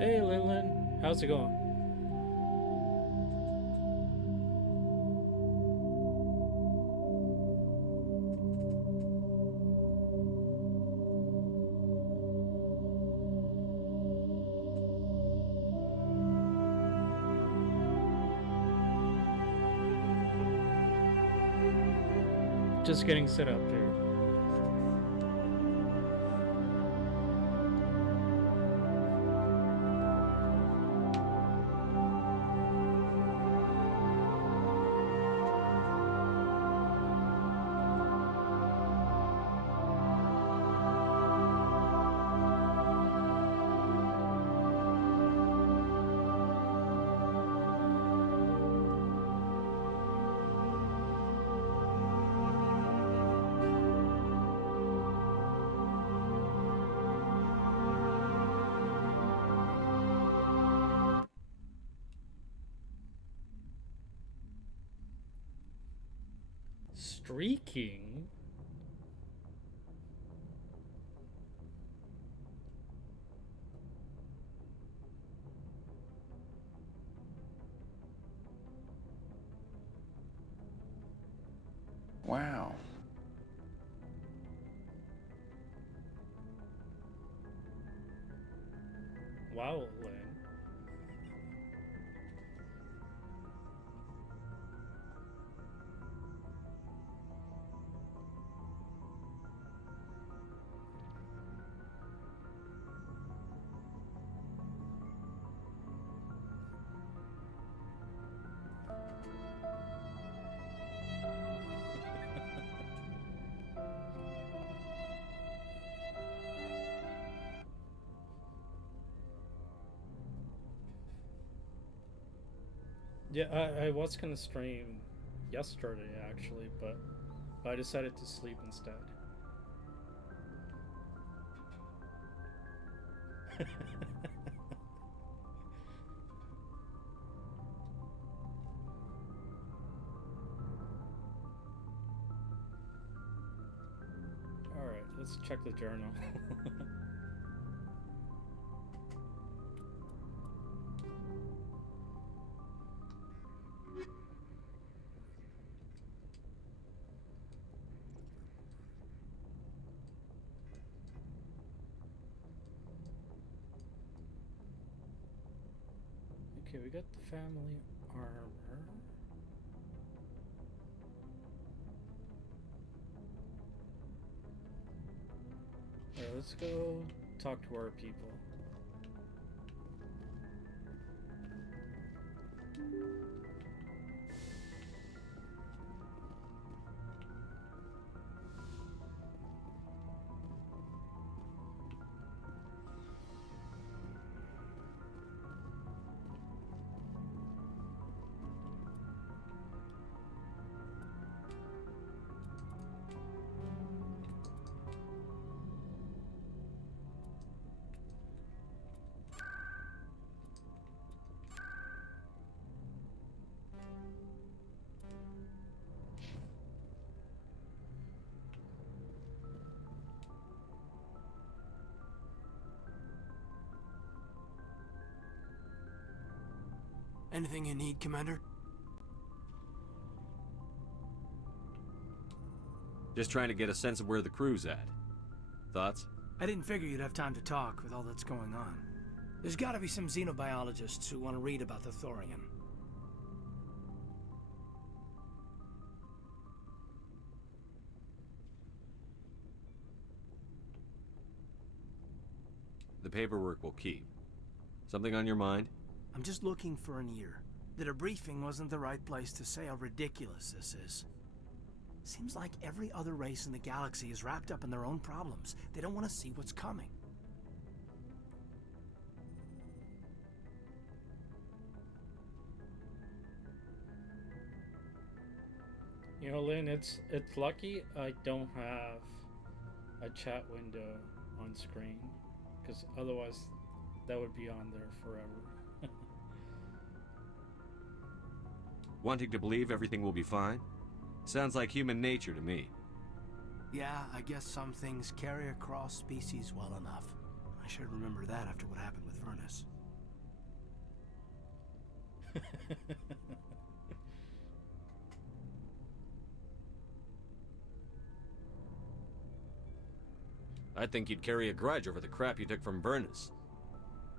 Hey, Linlin, how's it going? Just getting set up here. Streaking? Wow. Wow, Lin. Yeah, I was gonna stream yesterday actually, but I decided to sleep instead. Alright, let's check the journal. Okay, we got the family armor. Alright, let's go talk to our people. Anything you need, Commander? Just trying to get a sense of where the crew's at. Thoughts? I didn't figure you'd have time to talk with all that's going on. There's gotta be some xenobiologists who want to read about the Thorian. The paperwork will keep. Something on your mind? I'm just looking for an ear. The debriefing wasn't the right place to say how ridiculous this is. Seems like every other race in the galaxy is wrapped up in their own problems. They don't want to see what's coming. You know, Lynn, it's lucky I don't have a chat window on screen, because otherwise that would be on there forever. Wanting to believe everything will be fine? Sounds like human nature to me. Yeah, I guess some things carry across species well enough. I should remember that after what happened with Vernus. I think you'd carry a grudge over the crap you took from Vernus.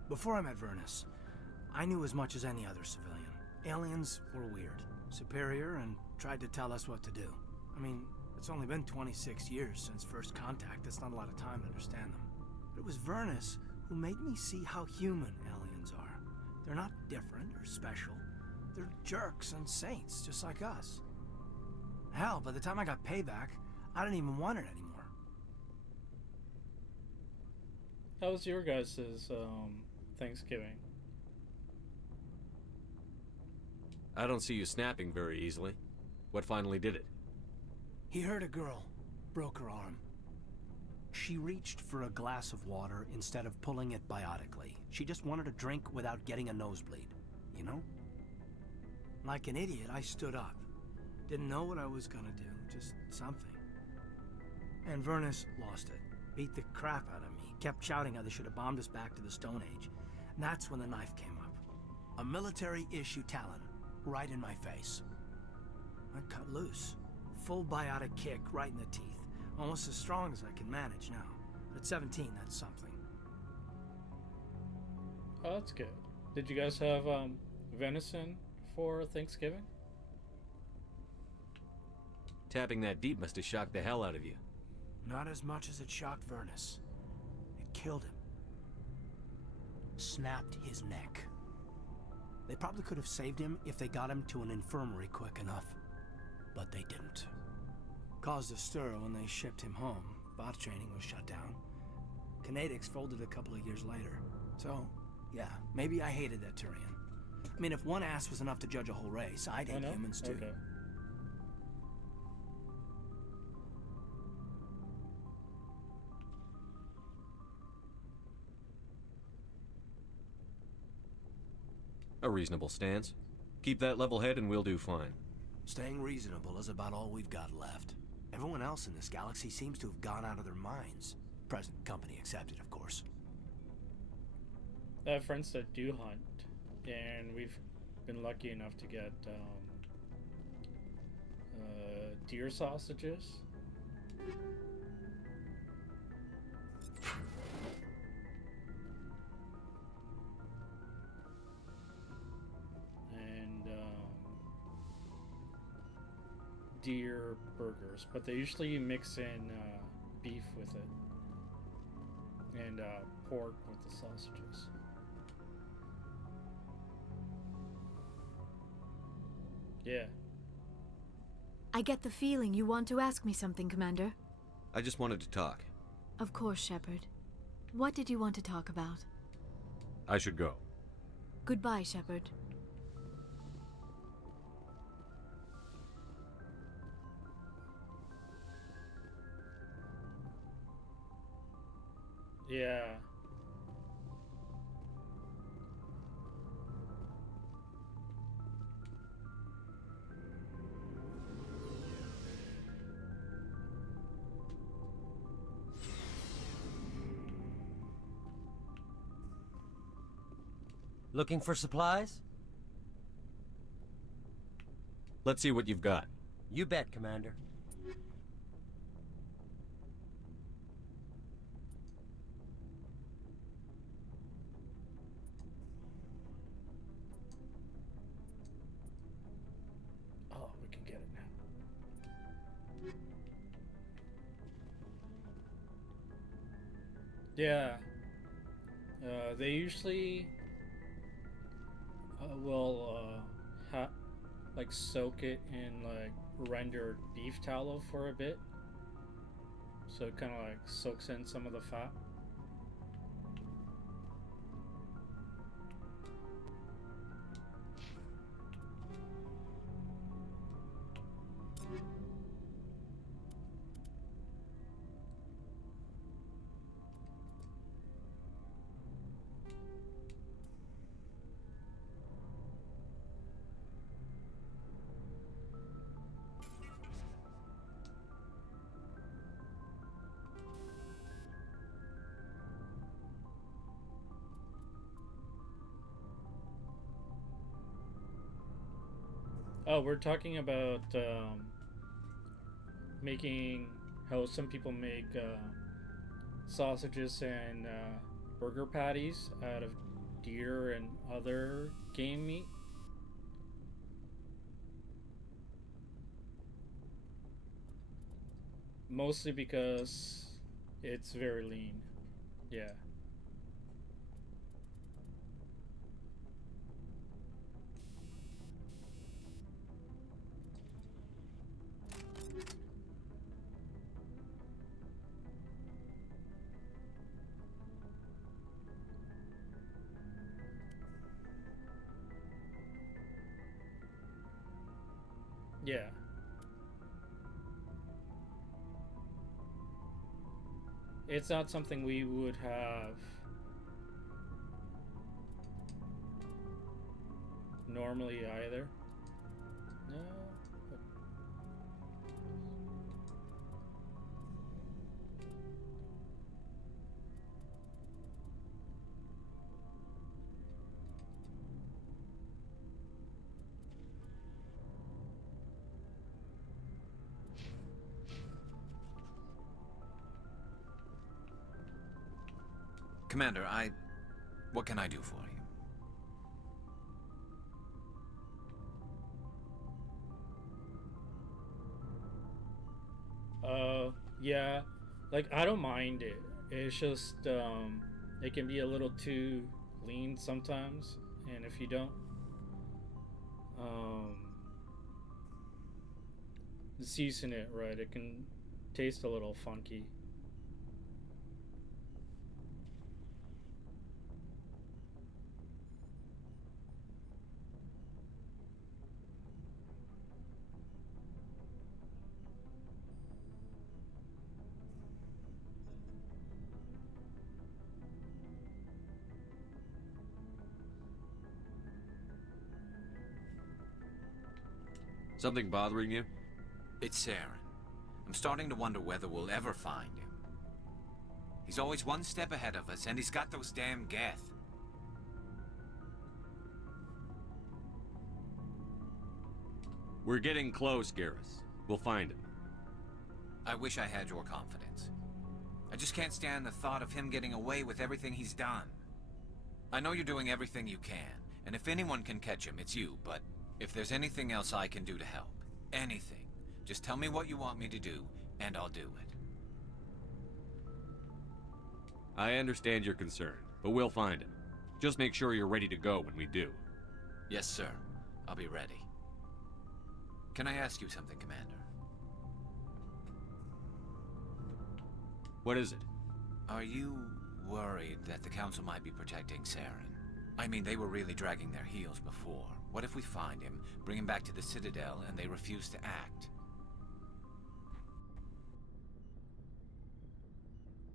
Before I met Vernus, I knew as much as any other civilian. Aliens were weird, superior, and tried to tell us what to do. I mean, it's only been 26 years since first contact. That's not a lot of time to understand them. But it was Vernus who made me see how human aliens are. They're not different or special. They're jerks and saints, just like us. Hell, by the time I got payback, I didn't even want it anymore. How was your guys' Thanksgiving? I don't see you snapping very easily. What finally did it? He hurt a girl, broke her arm. She reached for a glass of water instead of pulling it biotically. She just wanted a drink without getting a nosebleed, you know? Like an idiot, I stood up. Didn't know what I was gonna do, just something. And Vernus lost it. Beat the crap out of me. Kept shouting how they should have bombed us back to the Stone Age. And that's when the knife came up. A military-issue Talon, right in my face. I cut loose. Full biotic kick right in the teeth. Almost as strong as I can manage now. At 17, that's something. Oh, that's good. Did you guys have venison for Thanksgiving? Tapping that deep must have shocked the hell out of you. Not as much as it shocked Vernus. It killed him. Snapped his neck. They probably could have saved him if they got him to an infirmary quick enough. But they didn't. Caused a stir when they shipped him home. Bot training was shut down. Kinetics folded a couple of years later. So, yeah, maybe I hated that Turian. I mean, if one ass was enough to judge a whole race, I'd hate humans too. Okay. A reasonable stance. Keep that level head and we'll do fine. Staying reasonable is about all we've got left. Everyone else in this galaxy seems to have gone out of their minds. Present company accepted, of course. I have friends that do hunt, and we've been lucky enough to get deer sausages. And deer burgers, but they usually mix in beef with it, and pork with the sausages. Yeah. I get the feeling you want to ask me something, Commander. I just wanted to talk. Of course, Shepard. What did you want to talk about? I should go. Goodbye, Shepard. Yeah. Looking for supplies? Let's see what you've got. You bet, Commander. Oh, we can get it now. Yeah. They usually like soak it in like rendered beef tallow for a bit, so it kind of like soaks in some of the fat. Oh, we're talking about making how some people make sausages and burger patties out of deer and other game meat. Mostly because it's very lean. Yeah. Yeah. It's not something we would have normally either. No. Commander, what can I do for you? Yeah. Like, I don't mind it. It's just, it can be a little too lean sometimes. And if you don't, season it right, it can taste a little funky. Something bothering you? It's Saren. I'm starting to wonder whether we'll ever find him. He's always one step ahead of us, and he's got those damn Geth. We're getting close, Garrus. We'll find him. I wish I had your confidence. I just can't stand the thought of him getting away with everything he's done. I know you're doing everything you can, and if anyone can catch him, it's you, but if there's anything else I can do to help, anything, just tell me what you want me to do, and I'll do it. I understand your concern, but we'll find him. Just make sure you're ready to go when we do. Yes, sir. I'll be ready. Can I ask you something, Commander? What is it? Are you worried that the Council might be protecting Saren? I mean, they were really dragging their heels before. What if we find him, bring him back to the Citadel, and they refuse to act?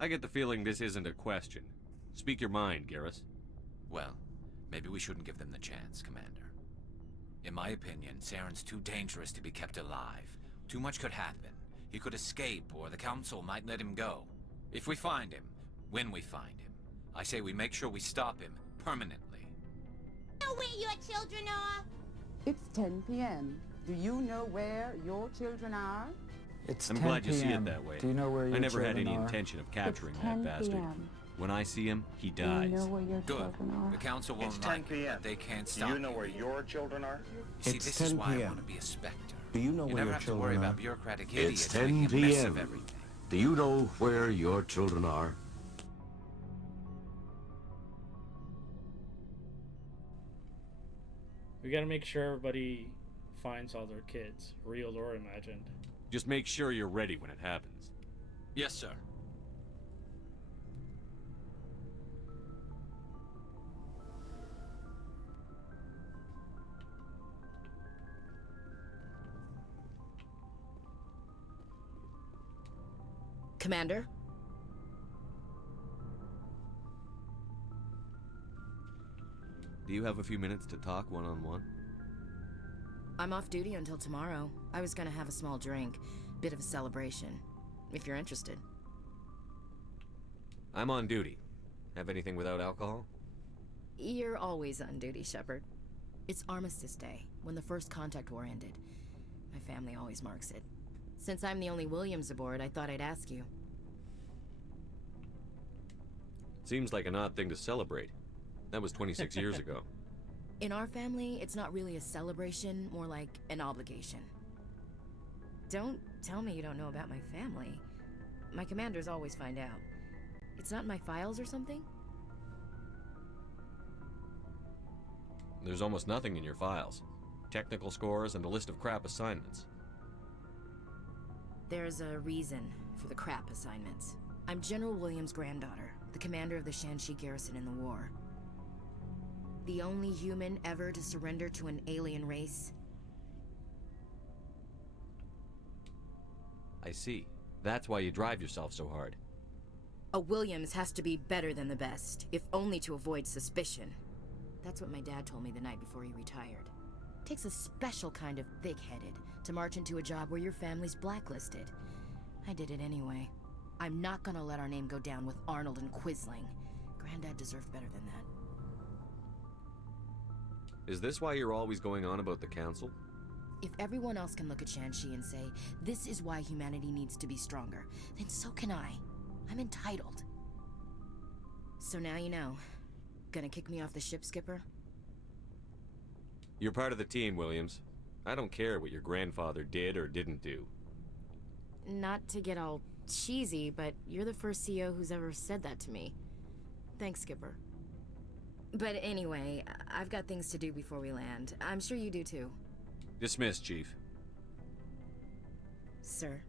I get the feeling this isn't a question. Speak your mind, Garrus. Well, maybe we shouldn't give them the chance, Commander. In my opinion, Saren's too dangerous to be kept alive. Too much could happen. He could escape, or the Council might let him go. If we find him, when we find him, I say we make sure we stop him permanently. Know where your children are? It's 10 p.m. Do you know where your children are? It's I'm 10 glad you see p.m. it that way. Do you know where your I never had children any are? intention of capturing It's that 10 bastard. p.m. When I see him, he Do you dies. know where your Good. children are? The Council won't It's 10 like it, p.m. but they can't Do stop you know it. where your children are? You see, It's this is 10 why I p.m. want to be a Spectre. Do you know You where never your have to worry children are? about bureaucratic idiots It's 10 making a mess of p.m. everything. Do you know where your children are? We gotta make sure everybody finds all their kids, real or imagined. Just make sure you're ready when it happens. Yes, sir. Commander? Do you have a few minutes to talk one-on-one? I'm off duty until tomorrow. I was gonna have a small drink. Bit of a celebration. If you're interested. I'm on duty. Have anything without alcohol? You're always on duty, Shepard. It's Armistice Day, when the first contact war ended. My family always marks it. Since I'm the only Williams aboard, I thought I'd ask you. Seems like an odd thing to celebrate. That was 26 years ago. In our family, it's not really a celebration, more like an obligation. Don't tell me you don't know about my family. My commanders always find out. It's not in my files or something? There's almost nothing in your files. Technical scores and a list of crap assignments. There's a reason for the crap assignments. I'm General Williams' granddaughter, the commander of the Shanxi garrison in the war. The only human ever to surrender to an alien race. I see. That's why you drive yourself so hard. A Williams has to be better than the best, if only to avoid suspicion. That's what my dad told me the night before he retired. Takes a special kind of thick-headed to march into a job where your family's blacklisted. I did it anyway. I'm not gonna let our name go down with Arnold and Quisling. Granddad deserved better than that. Is this why you're always going on about the Council? If everyone else can look at Shanxi and say, this is why humanity needs to be stronger, then so can I. I'm entitled. So now you know. Gonna kick me off the ship, Skipper? You're part of the team, Williams. I don't care what your grandfather did or didn't do. Not to get all cheesy, but you're the first CEO who's ever said that to me. Thanks, Skipper. But anyway, I've got things to do before we land. I'm sure you do too. Dismissed, Chief. Sir.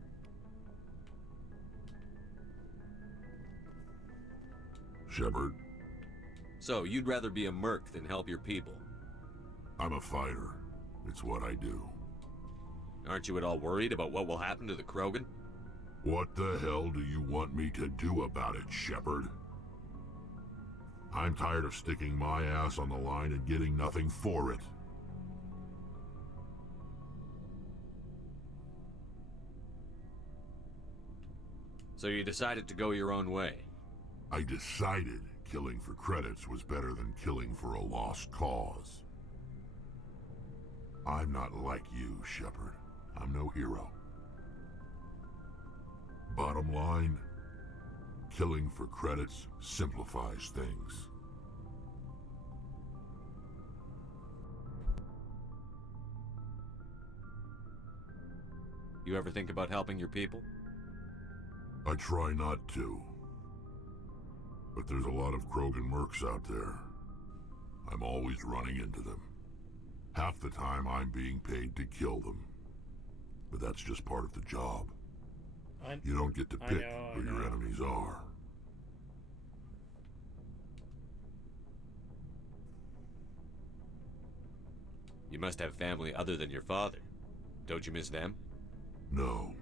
Shepard. So, you'd rather be a merc than help your people? I'm a fighter. It's what I do. Aren't you at all worried about what will happen to the Krogan? What the hell do you want me to do about it, Shepard? I'm tired of sticking my ass on the line and getting nothing for it. So you decided to go your own way? I decided killing for credits was better than killing for a lost cause. I'm not like you, Shepard. I'm no hero. Bottom line, killing for credits simplifies things. You ever think about helping your people? I try not to. But there's a lot of Krogan mercs out there. I'm always running into them. Half the time I'm being paid to kill them. But that's just part of the job. You don't get to pick who your enemies are. You must have family other than your father. Don't you miss them? No.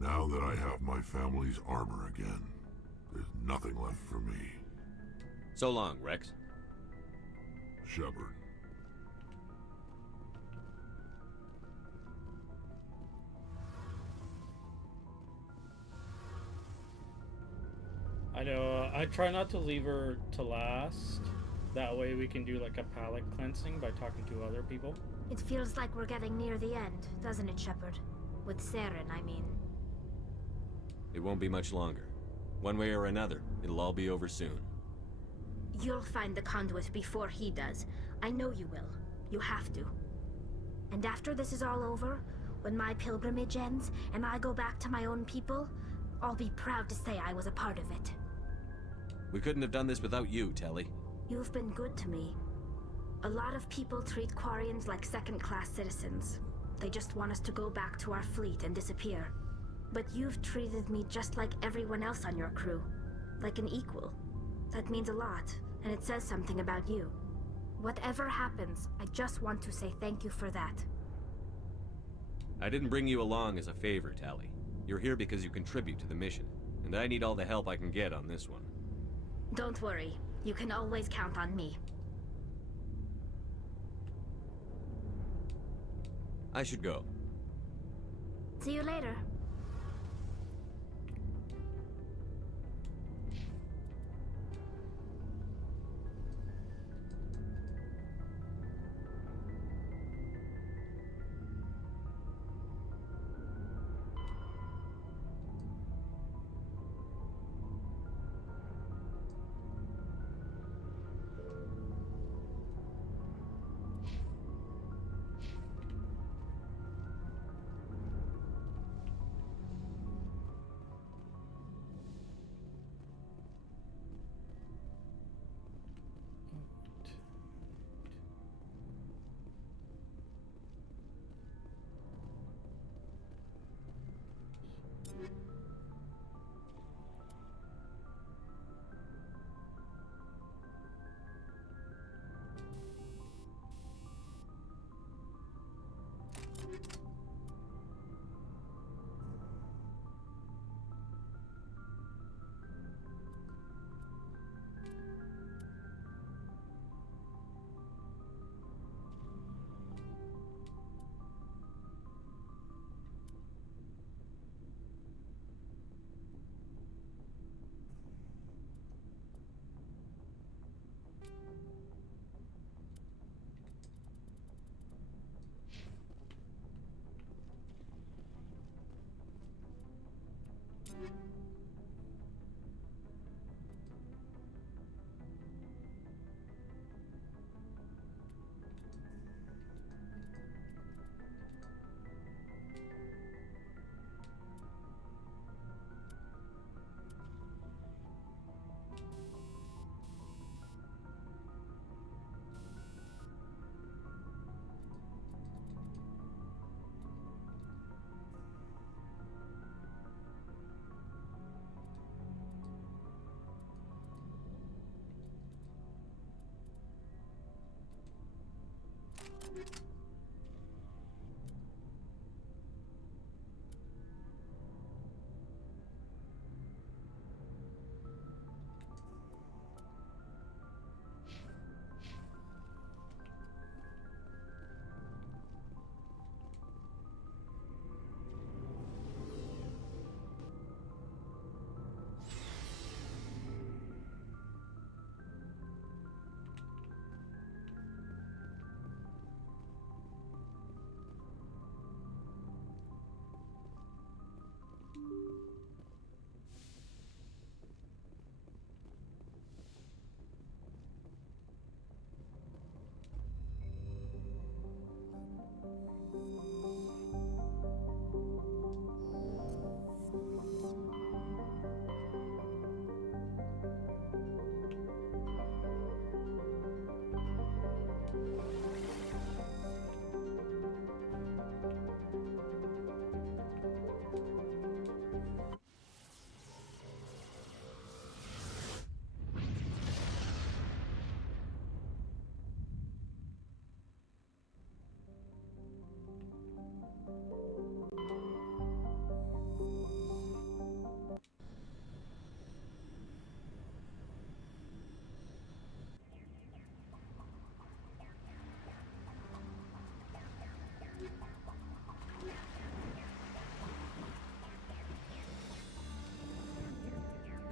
Now that I have my family's armor again, there's nothing left for me. So long, Rex. Shepard. I know, I try not to leave her to last. That way we can do like a palate cleansing by talking to other people. It feels like we're getting near the end, doesn't it, Shepard? With Saren, I mean. It won't be much longer. One way or another, it'll all be over soon. You'll find the conduit before he does. I know you will. You have to. And after this is all over, when my pilgrimage ends and I go back to my own people, I'll be proud to say I was a part of it. We couldn't have done this without you, Telly. You've been good to me. A lot of people treat Quarians like second-class citizens. They just want us to go back to our fleet and disappear. But you've treated me just like everyone else on your crew. Like an equal. That means a lot, and it says something about you. Whatever happens, I just want to say thank you for that. I didn't bring you along as a favor, Tally. You're here because you contribute to the mission, and I need all the help I can get on this one. Don't worry. You can always count on me. I should go. See you later.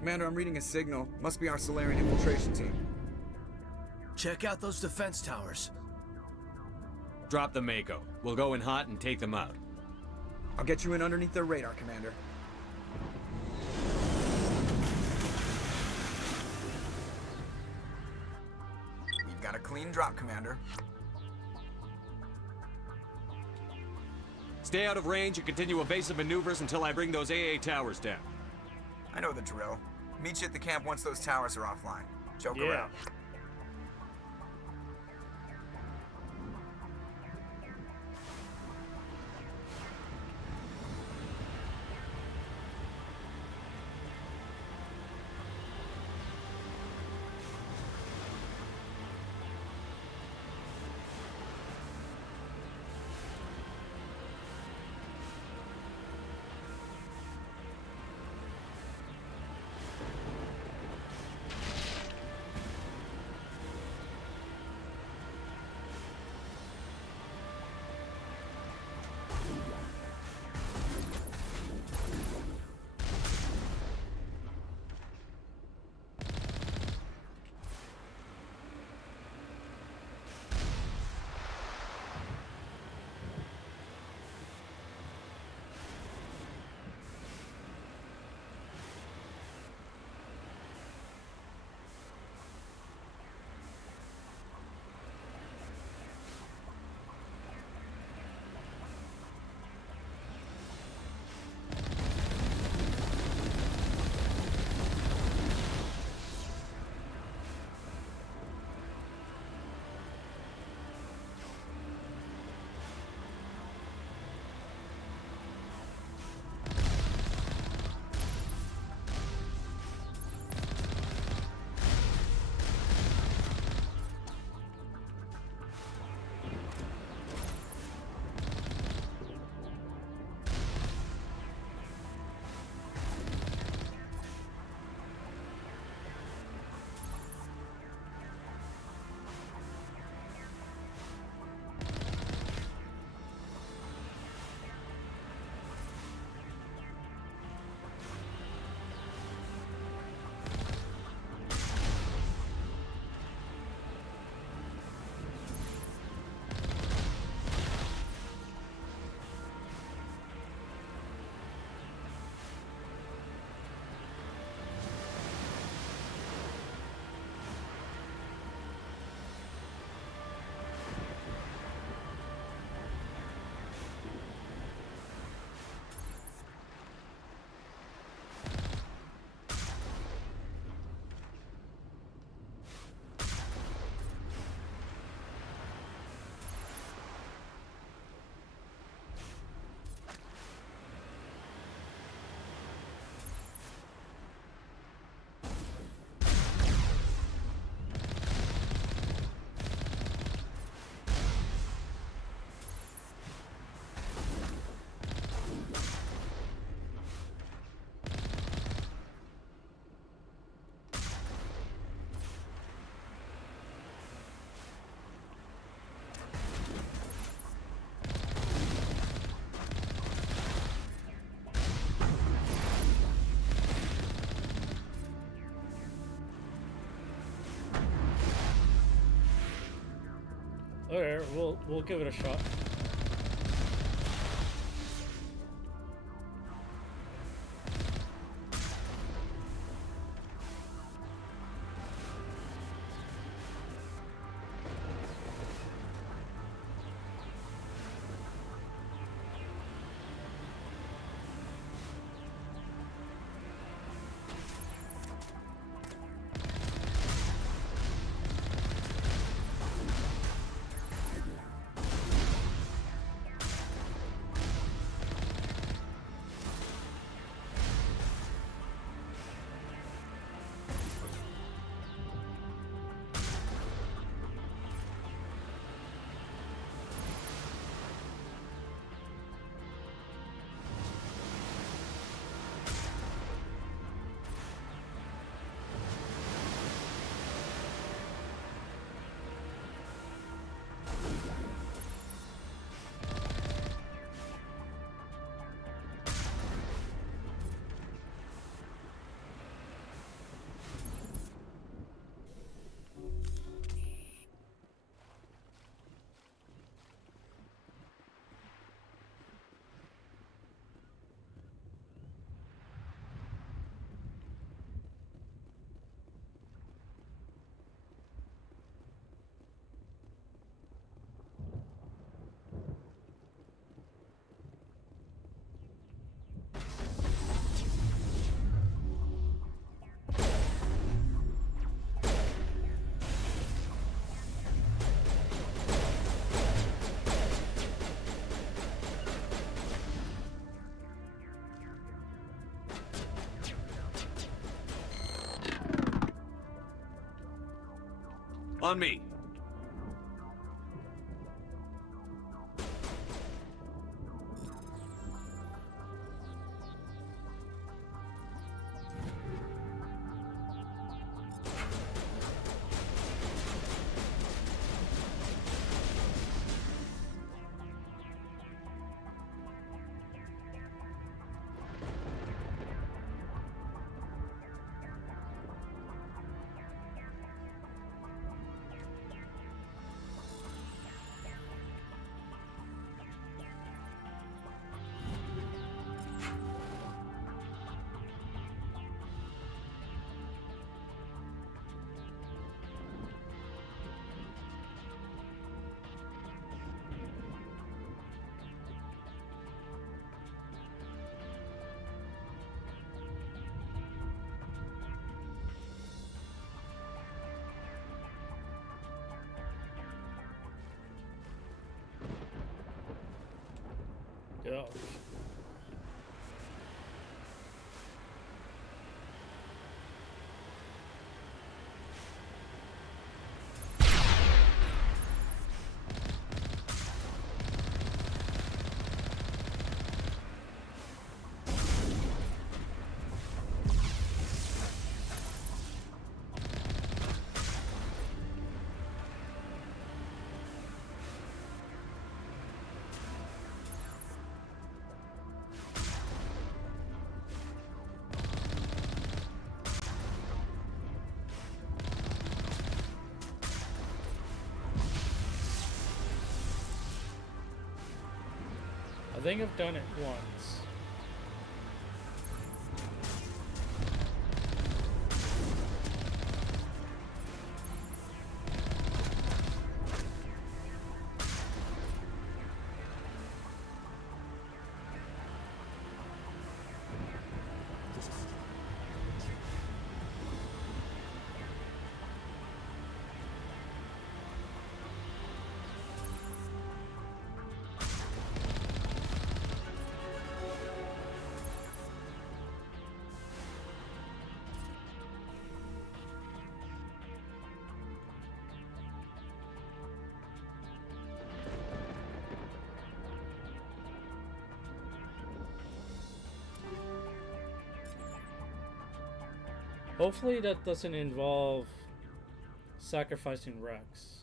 Commander, I'm reading a signal. Must be our Solarian infiltration team. Check out those defense towers. Drop the Mako. We'll go in hot and take them out. I'll get you in underneath their radar, Commander. We've got a clean drop, Commander. Stay out of range and continue evasive maneuvers until I bring those AA towers down. I know the drill. Meet you at the camp once those towers are offline. Joke around. Okay, we'll give it a shot. On me. Yeah. I think I've done it once. Hopefully that doesn't involve sacrificing Rex.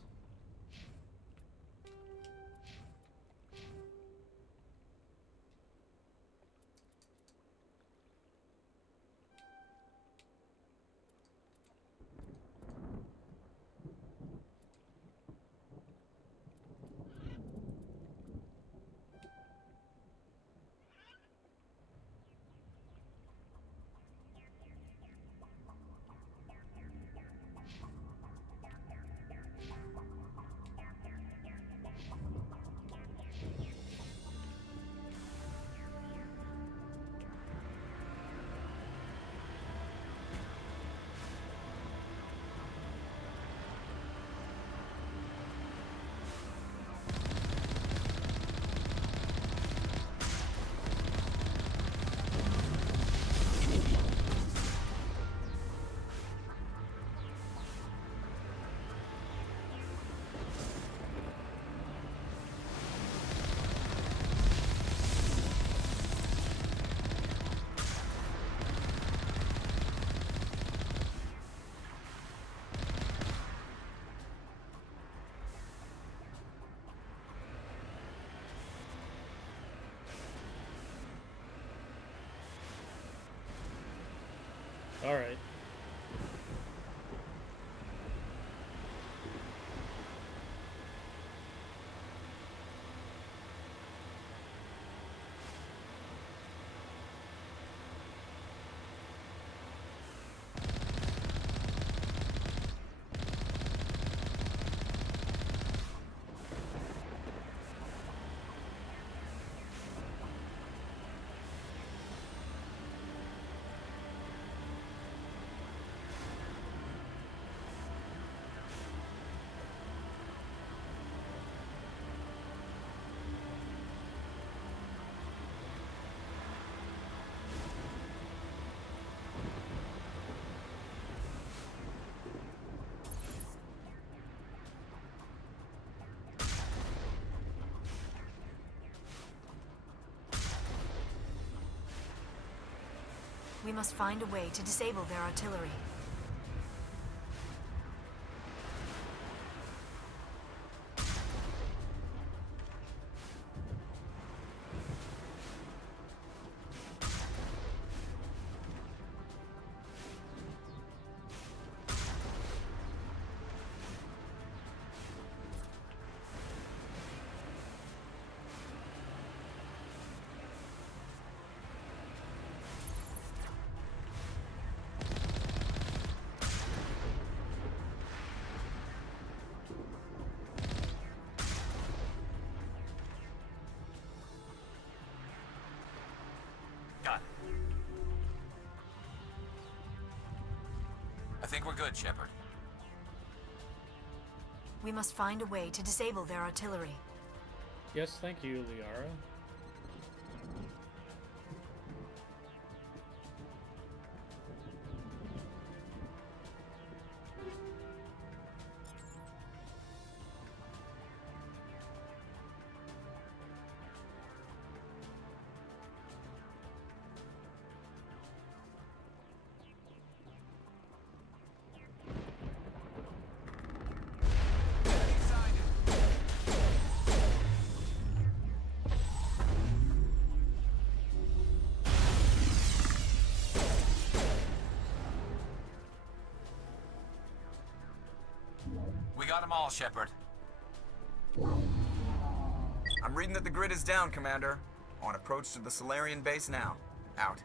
All right. We must find a way to disable their artillery. I think we're good, Shepard. We must find a way to disable their artillery. Yes, thank you, Liara. We got them all, Shepard. I'm reading that the grid is down, Commander. On approach to the Solarian base now. Out.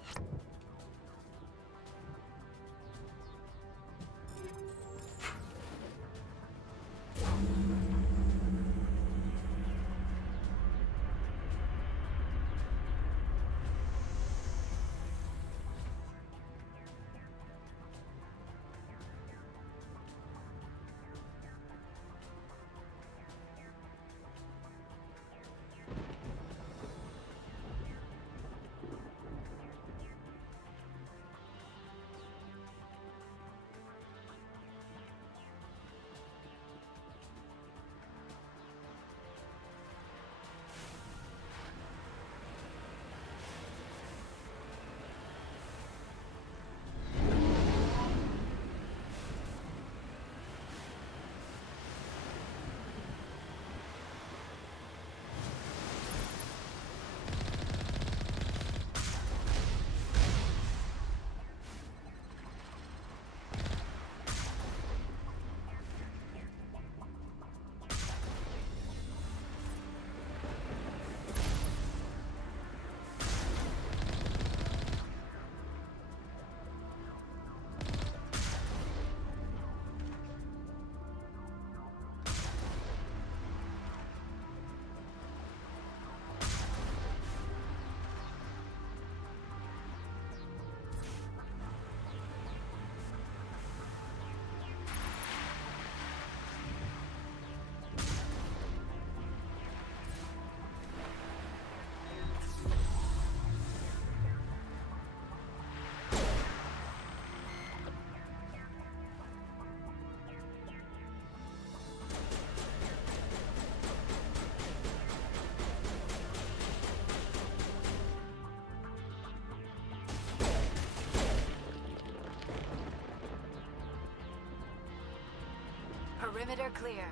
Perimeter clear.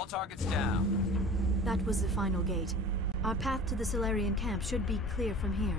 All targets down. That was the final gate. Our path to the Solarian camp should be clear from here.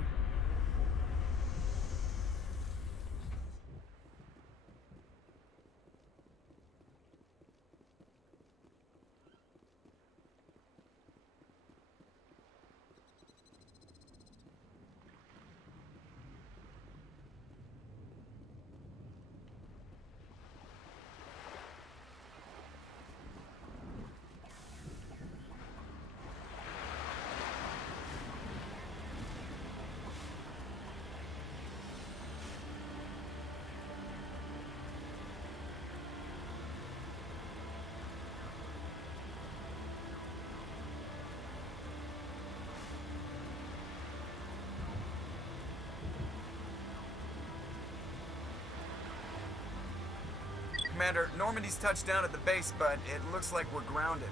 Commander, Normandy's touched down at the base, but it looks like we're grounded.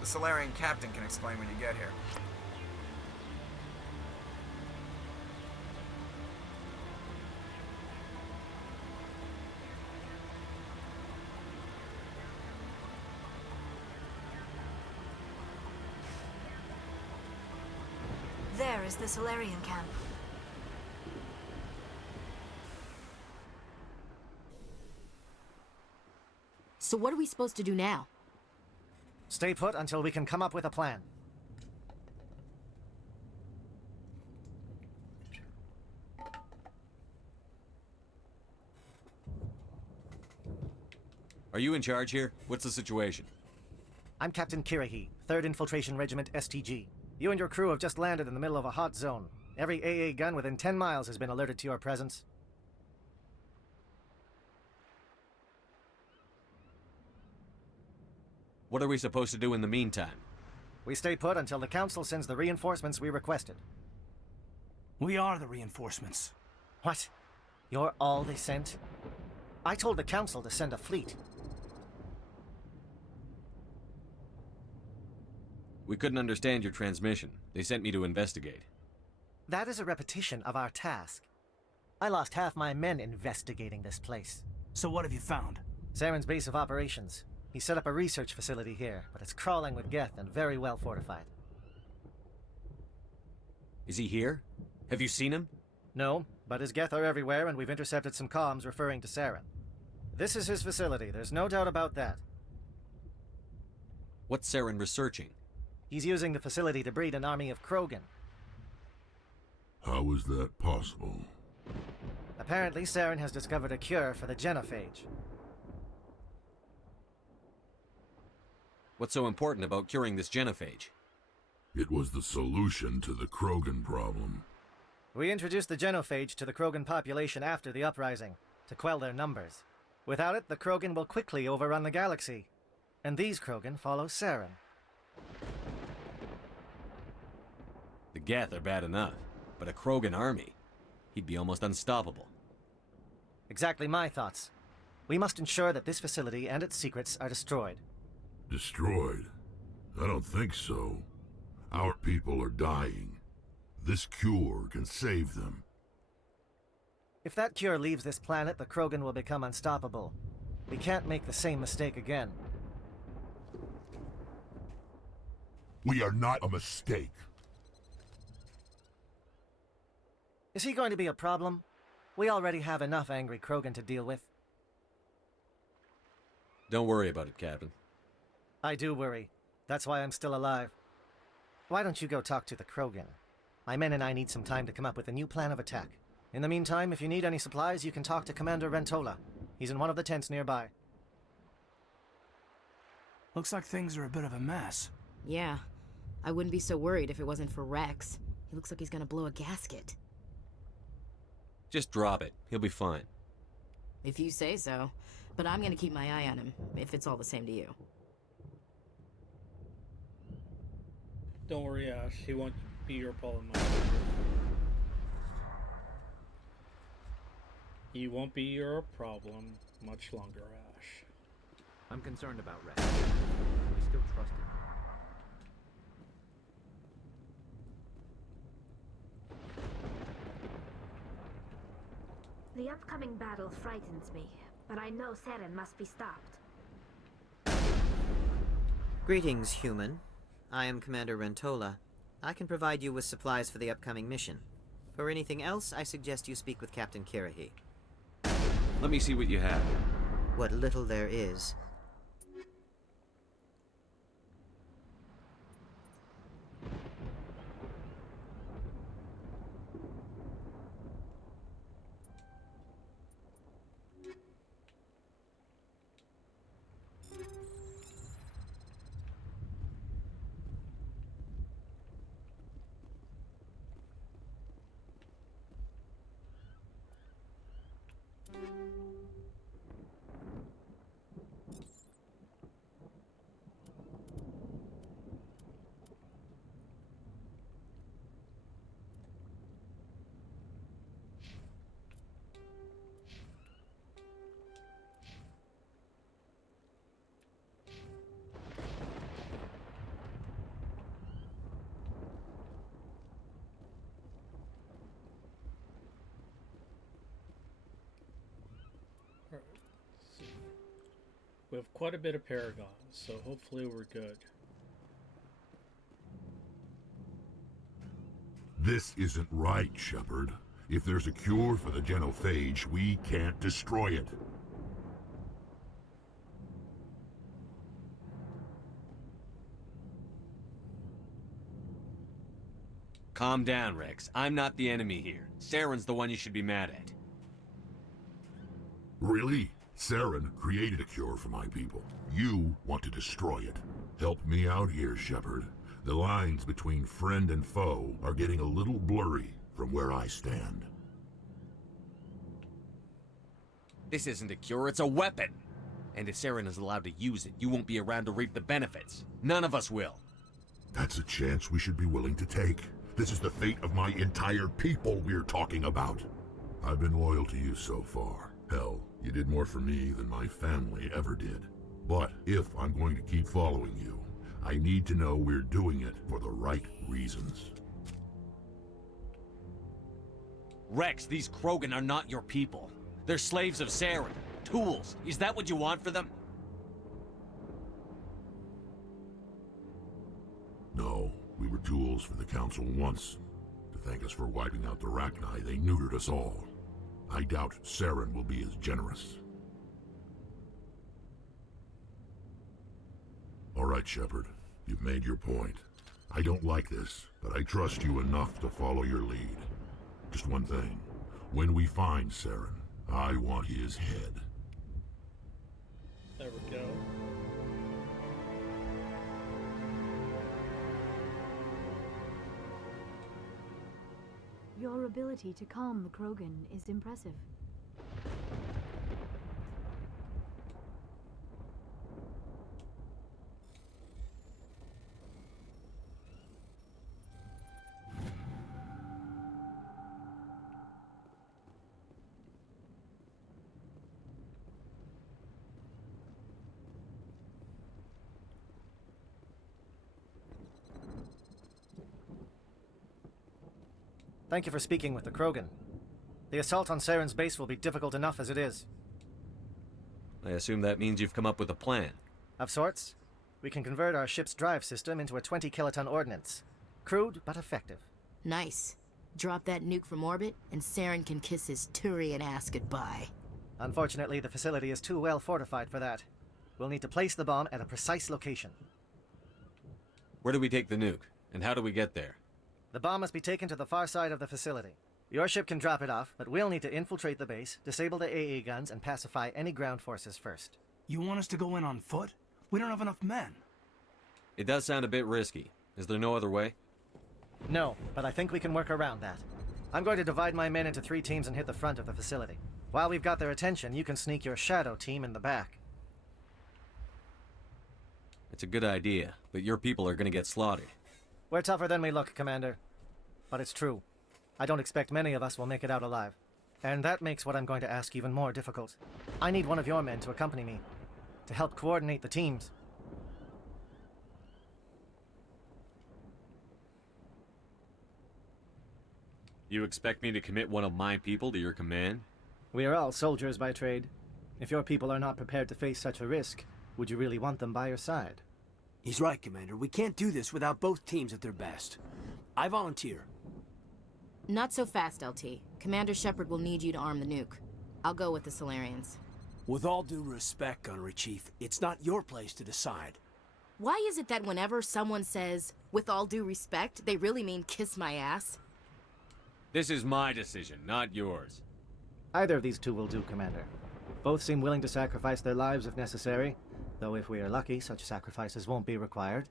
The Solarian captain can explain when you get here. There is the Solarian camp. So what are we supposed to do now? Stay put until we can come up with a plan. Are you in charge here? What's the situation? I'm Captain Kirahi, 3rd Infiltration Regiment STG. You and your crew have just landed in the middle of a hot zone. Every AA gun within 10 miles has been alerted to your presence. What are we supposed to do in the meantime? We stay put until the Council sends the reinforcements we requested. We are the reinforcements. What? You're all they sent? I told the Council to send a fleet. We couldn't understand your transmission. They sent me to investigate. That is a repetition of our task. I lost half my men investigating this place. So what have you found? Saren's base of operations. He set up a research facility here, but it's crawling with Geth and very well fortified. Is he here? Have you seen him? No, but his Geth are everywhere and we've intercepted some comms referring to Saren. This is his facility, there's no doubt about that. What's Saren researching? He's using the facility to breed an army of Krogan. How is that possible? Apparently, Saren has discovered a cure for the genophage. What's so important about curing this genophage? It was the solution to the Krogan problem. We introduced the genophage to the Krogan population after the uprising, to quell their numbers. Without it, the Krogan will quickly overrun the galaxy. And these Krogan follow Saren. The Geth are bad enough, but a Krogan army? He'd be almost unstoppable. Exactly my thoughts. We must ensure that this facility and its secrets are destroyed. Destroyed? I don't think so. Our people are dying. This cure can save them. If that cure leaves this planet, the Krogan will become unstoppable. We can't make the same mistake again. We are not a mistake. Is he going to be a problem? We already have enough angry Krogan to deal with. Don't worry about it, Captain. I do worry. That's why I'm still alive. Why don't you go talk to the Krogan? My men and I need some time to come up with a new plan of attack. In the meantime, if you need any supplies, you can talk to Commander Rentola. He's in one of the tents nearby. Looks like things are a bit of a mess. Yeah. I wouldn't be so worried if it wasn't for Rex. He looks like he's gonna blow a gasket. Just drop it. He'll be fine. If you say so. But I'm gonna keep my eye on him, if it's all the same to you. Don't worry, Ash. He won't be your problem. He won't be your problem much longer, Ash. I'm concerned about Rex. We still trust him. The upcoming battle frightens me, but I know Saren must be stopped. Greetings, human. I am Commander Rentola. I can provide you with supplies for the upcoming mission. For anything else, I suggest you speak with Captain Kirahi. Let me see what you have. What little there is. We have quite a bit of Paragons, so hopefully we're good. This isn't right, Shepard. If there's a cure for the genophage, we can't destroy it. Calm down, Rex. I'm not the enemy here. Saren's the one you should be mad at. Really? Saren created a cure for my people. You want to destroy it. Help me out here, Shepard. The lines between friend and foe are getting a little blurry from where I stand. This isn't a cure, it's a weapon! And if Saren is allowed to use it, you won't be around to reap the benefits. None of us will. That's a chance we should be willing to take. This is the fate of my entire people we're talking about. I've been loyal to you so far. Hell, you did more for me than my family ever did. But if I'm going to keep following you, I need to know we're doing it for the right reasons. Rex, these Krogan are not your people. They're slaves of Saren. Tools. Is that what you want for them? No, we were tools for the Council once. To thank us for wiping out the Rachni, they neutered us all. I doubt Saren will be as generous. All right, Shepard. You've made your point. I don't like this, but I trust you enough to follow your lead. Just one thing. When we find Saren, I want his head. There we go. Your ability to calm the Krogan is impressive. Thank you for speaking with the Krogan. The assault on Saren's base will be difficult enough as it is. I assume that means you've come up with a plan. Of sorts. We can convert our ship's drive system into a 20-kiloton ordnance. Crude, but effective. Nice. Drop that nuke from orbit, and Saren can kiss his Turian ass goodbye. Unfortunately, the facility is too well fortified for that. We'll need to place the bomb at a precise location. Where do we take the nuke? And how do we get there? The bomb must be taken to the far side of the facility. Your ship can drop it off, but we'll need to infiltrate the base, disable the AA guns, and pacify any ground forces first. You want us to go in on foot? We don't have enough men. It does sound a bit risky. Is there no other way? No, but I think we can work around that. I'm going to divide my men into 3 teams and hit the front of the facility. While we've got their attention, you can sneak your shadow team in the back. It's a good idea, but your people are gonna get slaughtered. We're tougher than we look, Commander. But it's true. I don't expect many of us will make it out alive. And that makes what I'm going to ask even more difficult. I need one of your men to accompany me, to help coordinate the teams. You expect me to commit one of my people to your command? We are all soldiers by trade. If your people are not prepared to face such a risk, would you really want them by your side? He's right, Commander. We can't do this without both teams at their best. I volunteer. Not so fast, LT. Commander Shepard will need you to arm the nuke. I'll go with the Solarians. With all due respect, Gunnery Chief, it's not your place to decide. Why is it that whenever someone says, with all due respect, they really mean kiss my ass? This is my decision, not yours. Either of these two will do, Commander. Both seem willing to sacrifice their lives if necessary, though if we are lucky, such sacrifices won't be required.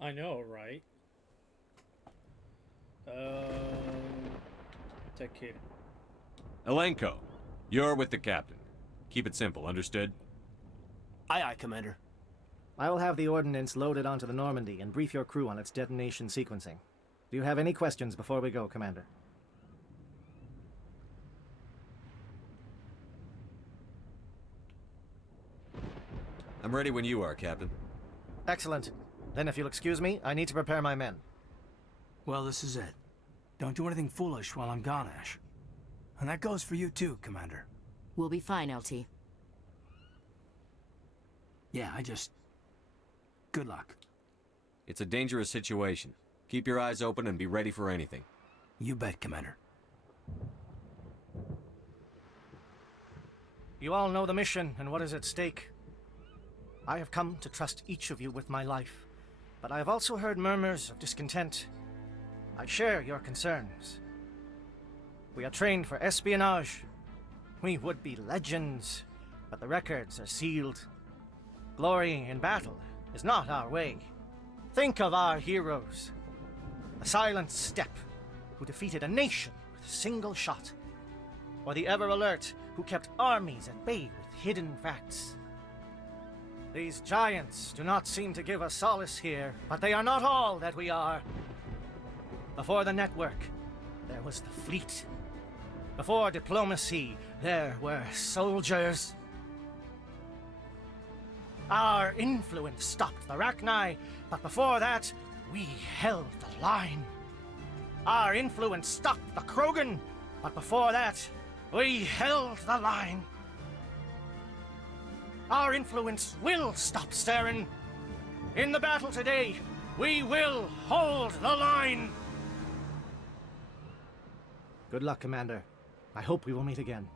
I know, right? Take Alenko, you're with the captain. Keep it simple, understood? Aye, aye, Commander. I will have the ordnance loaded onto the Normandy and brief your crew on its detonation sequencing. Do you have any questions before we go, Commander? I'm ready when you are, Captain. Excellent. Then if you'll excuse me, I need to prepare my men. Well, this is it. Don't do anything foolish while I'm gone, Ash. And that goes for you too, Commander. We'll be fine, LT. Yeah, good luck. It's a dangerous situation. Keep your eyes open and be ready for anything. You bet, Commander. You all know the mission and what is at stake. I have come to trust each of you with my life, but I have also heard murmurs of discontent. I share your concerns. We are trained for espionage. We would be legends, but the records are sealed. Glory in battle is not our way. Think of our heroes. The Silent Step, who defeated a nation with a single shot. Or the Ever Alert, who kept armies at bay with hidden facts. These giants do not seem to give us solace here, but they are not all that we are. Before the network, there was the fleet. Before diplomacy, there were soldiers. Our influence stopped the Rachni, but before that, we held the line. Our influence stopped the Krogan, but before that, we held the line. Our influence will stop Saren. In the battle today, we will hold the line. Good luck, Commander. I hope we will meet again.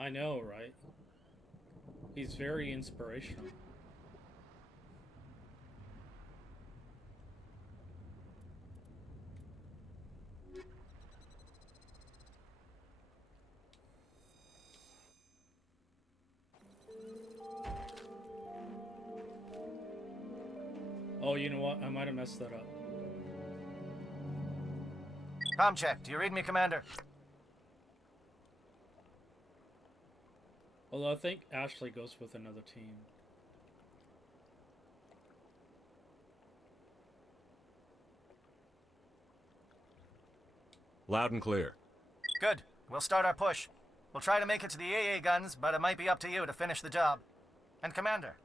I know, right? He's very inspirational. Oh, you know what? I might have messed that up. Comm check. Do you read me, Commander? Although I think Ashley goes with another team. Loud and clear. Good. We'll start our push. We'll try to make it to the AA guns, but it might be up to you to finish the job. And Commander,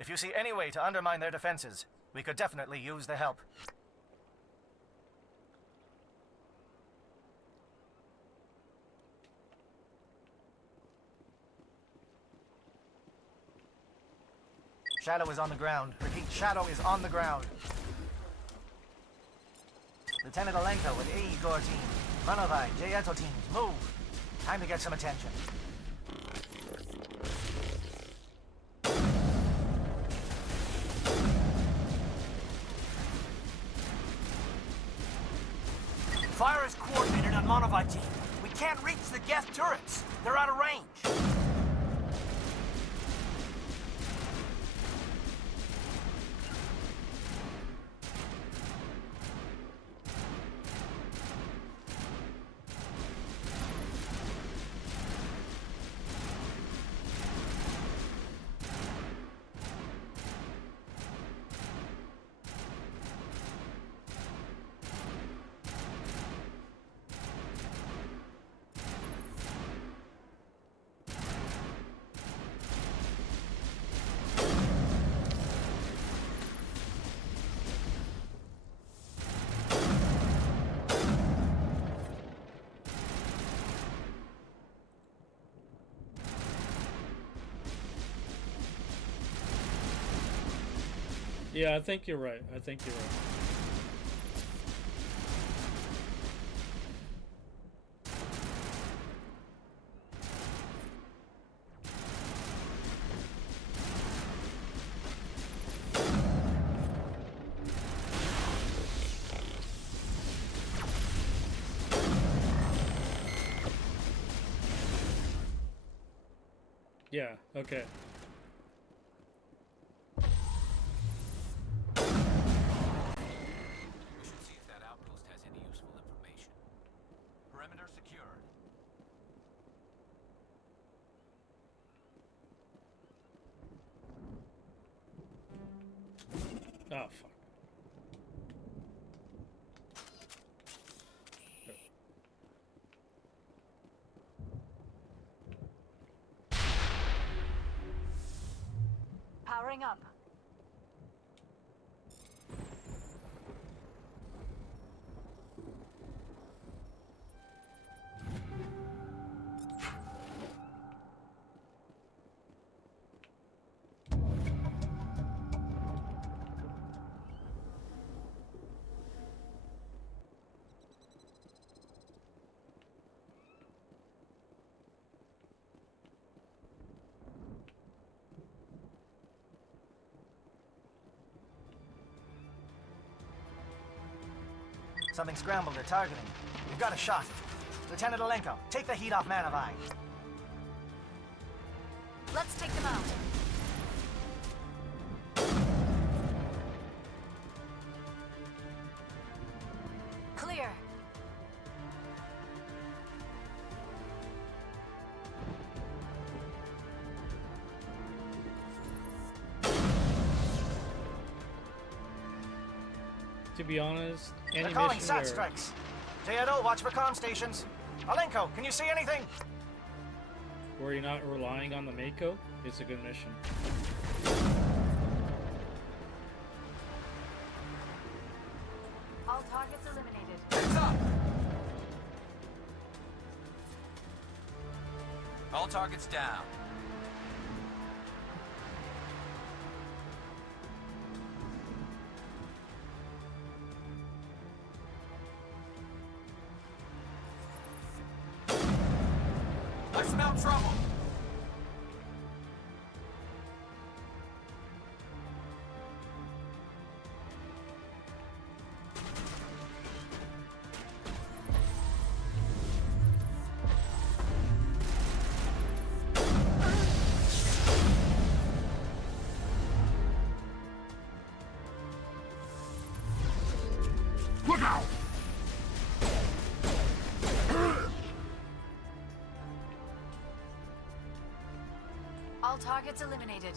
if you see any way to undermine their defenses, we could definitely use the help. Shadow is on the ground. Repeat, Shadow is on the ground. Lieutenant Alenko with AE Gore team. Manovai, Jayeto teams, move. Time to get some attention. Fire is coordinated on Monovai team. We can't reach the Geth turrets. They're out of range. Yeah, I think you're right. I think you're right. Yeah, okay. We should see if that outpost has any useful information. Perimeter secured. Oh, fuck. Powering up. Something scrambled or targeting. We've got a shot. Lieutenant Alenko, take the heat off Manavai. Let's take them out. Clear. To be honest, They're any calling mission SAT where, strikes. JNO, watch for comm stations. Alenko, can you see anything? where you're not relying on the Mako, it's a good mission. All targets eliminated. Heads up! All targets down. I smell trouble. Look out! All targets eliminated.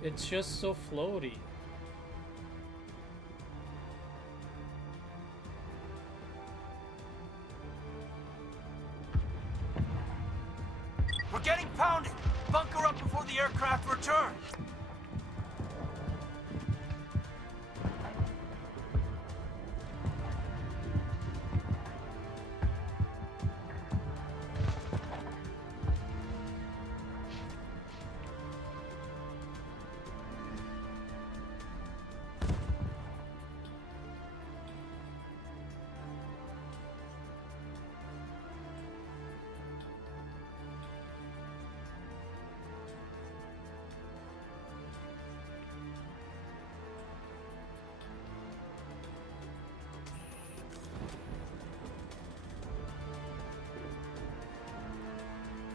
It's just so floaty. We're getting pounded! Bunker up before the aircraft return!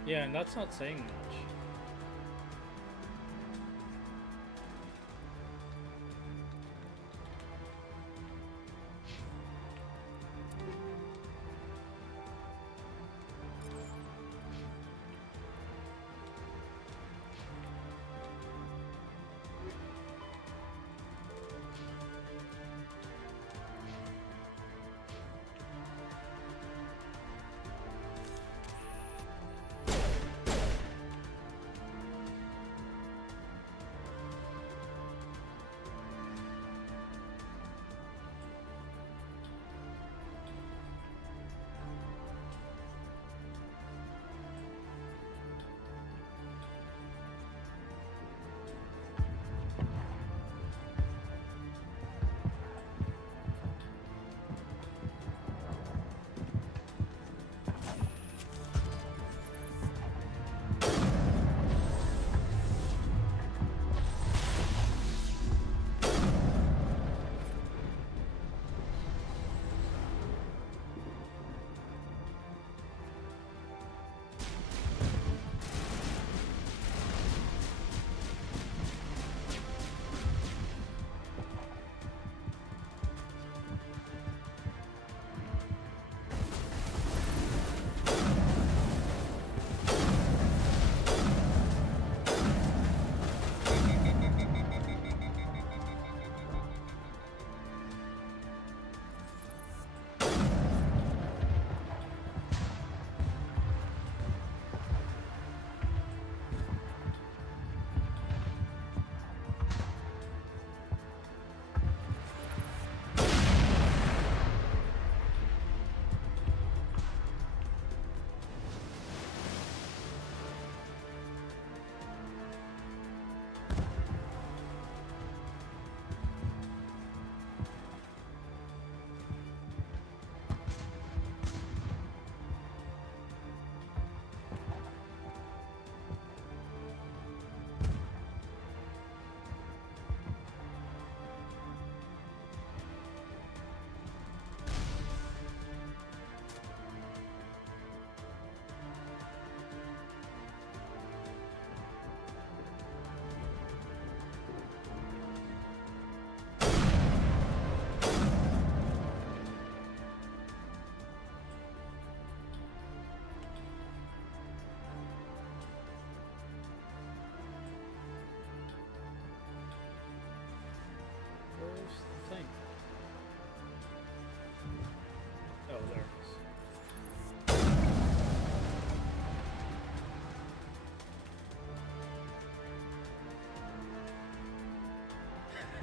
Yeah, and that's not saying much.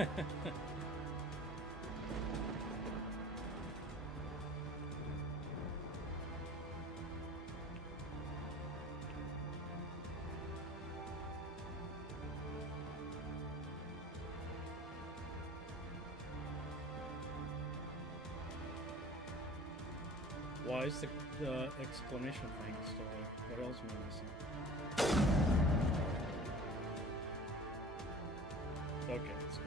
Why is the exclamation thing still there? What else am I missing? Okay, it's gone.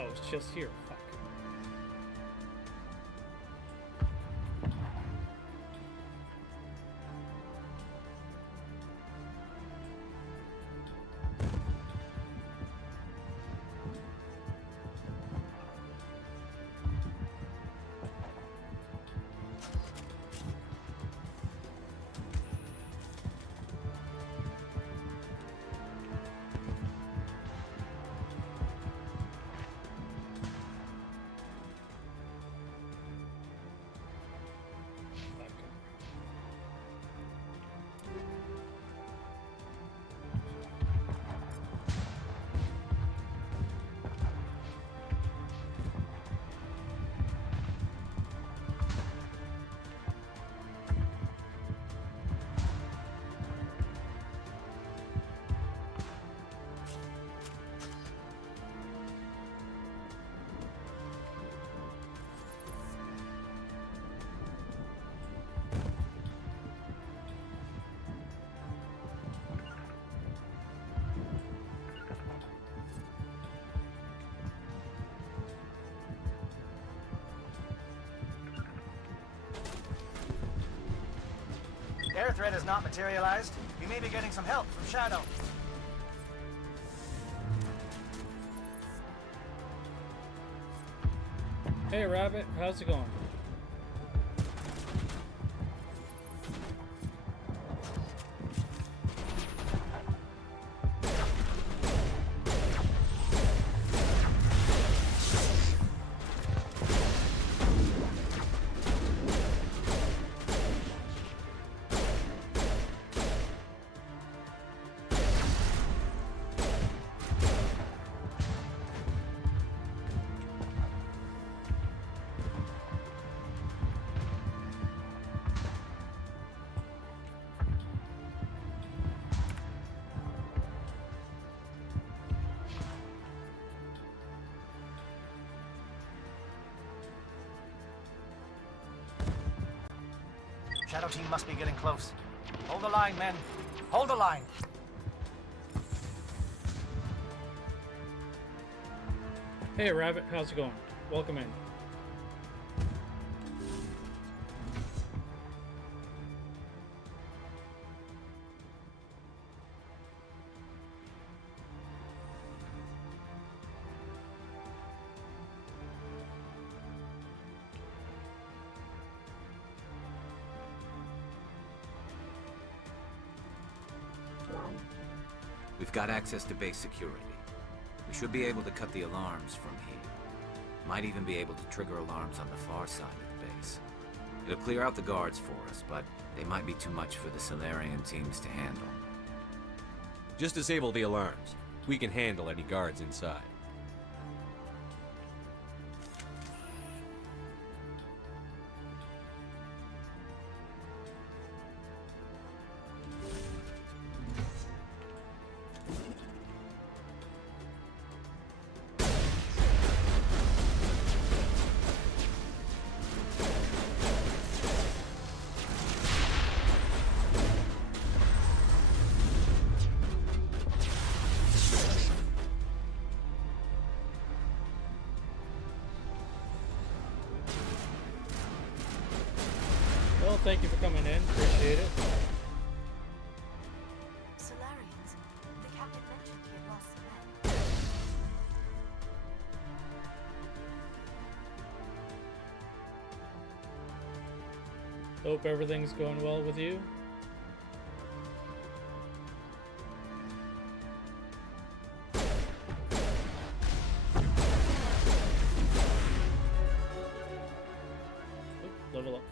Oh, it's just here. Fuck. Air threat has not materialized. We may be getting some help from Shadow. Hey Rabbit, how's it going? Shadow team must be getting close. Hold the line, men. Hold the line. Hey, Rabbit, how's it going? Welcome in. We've got access to base security. We should be able to cut the alarms from here. Might even be able to trigger alarms on the far side of the base. It'll clear out the guards for us, but they might be too much for the Solarian teams to handle. Just disable the alarms. We can handle any guards inside. Well, thank you for coming in. Appreciate it. Solarians. The captain mentioned he had lost some men. Hope everything's going well with you. Oop, level up.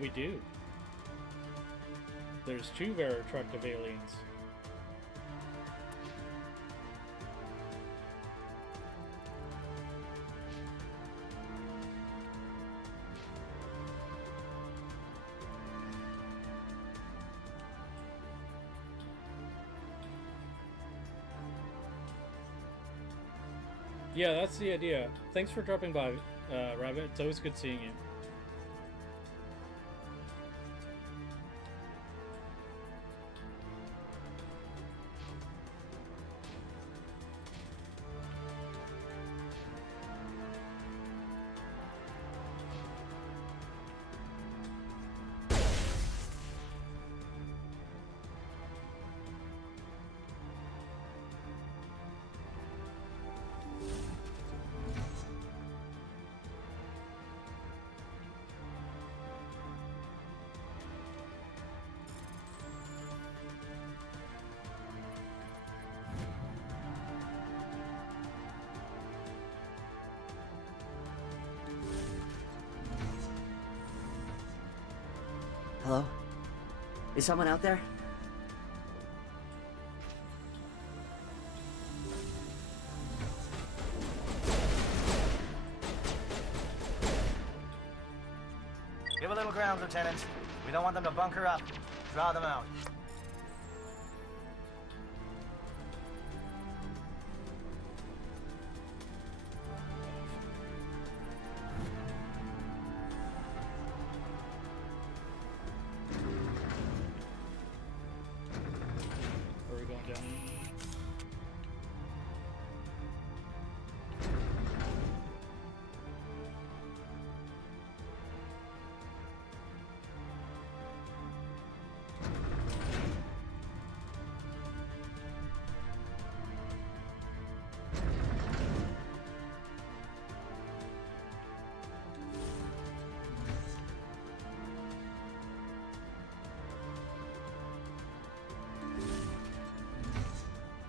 We do. There's two very attractive aliens. Yeah, that's the idea. Thanks for dropping by, Rabbit. It's always good seeing you. Hello? Is someone out there? little ground, Lieutenant. We don't want them to bunker up. Draw them out. Are we going down?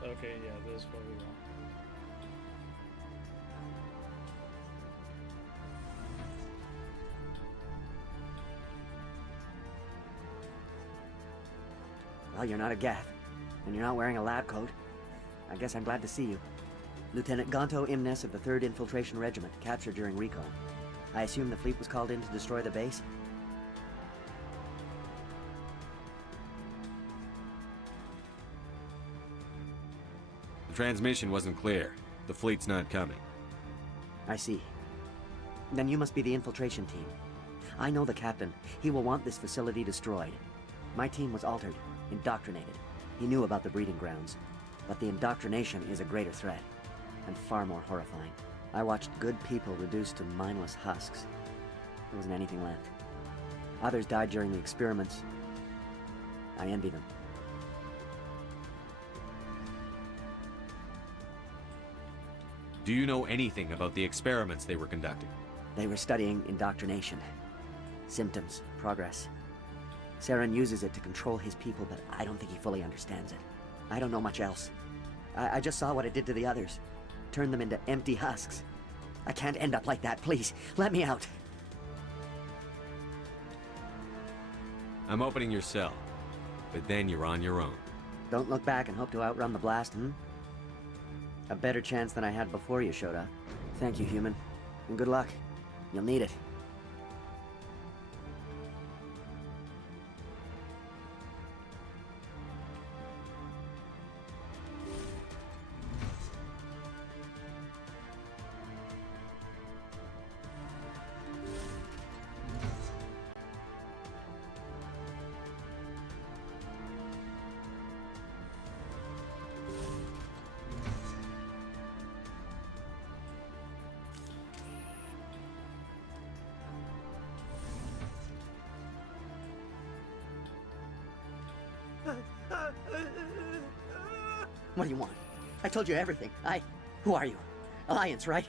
Okay, yeah, this is what we want. Well, you're not a Geth, and you're not wearing a lab coat. I guess I'm glad to see you. Lieutenant Gonto Imnes of the 3rd Infiltration Regiment, captured during recon. I assume the fleet was called in to destroy the base? The transmission wasn't clear. The fleet's not coming. I see. Then you must be the infiltration team. I know the captain. He will want this facility destroyed. My team was altered, indoctrinated. He knew about the breeding grounds. But the indoctrination is a greater threat, and far more horrifying. I watched good people reduced to mindless husks. There wasn't anything left. Others died during the experiments. I envy them. Do you know anything about the experiments they were conducting? They were studying indoctrination. Symptoms, progress. Saren uses it to control his people, but I don't think he fully understands it. I don't know much else. I just saw what it did to the others. Turned them into empty husks. I can't end up like that, please. Let me out. I'm opening your cell, but then you're on your own. Don't look back and hope to outrun the blast, A better chance than I had before you showed up. Thank you, human. And good luck. You'll need it. What do you want? I told you everything. Who are you? Alliance, right?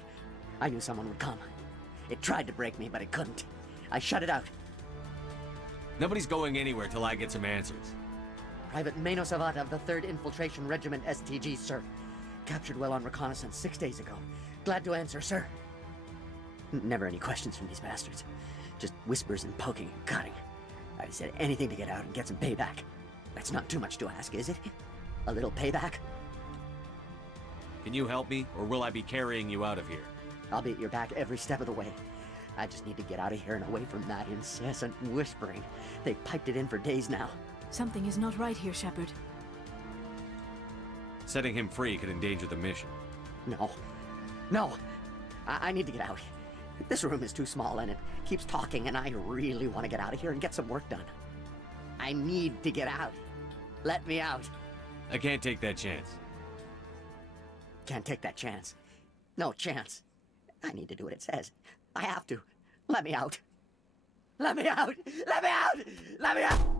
I knew someone would come. It tried to break me, but it couldn't. I shut it out. Nobody's going anywhere till I get some answers. Private Mano Savata of the 3rd Infiltration Regiment STG, sir. Captured well on reconnaissance 6 days ago. Glad to answer, sir. Never any questions from these bastards. Just whispers and poking and cutting. I said anything to get out and get some payback. That's not too much to ask, is it? A little payback? Can you help me, or will I be carrying you out of here? I'll be at your back every step of the way. I just need to get out of here and away from that incessant whispering. They've piped it in for days now. Something is not right here, Shepard. Setting him free could endanger the mission. No. I need to get out. This room is too small and it keeps talking, and I really want to get out of here and get some work done. I need to get out. Let me out. I can't take that chance. Can't take that chance. No chance. I need to do what it says. I have to. Let me out. Let me out! Let me out! Let me out!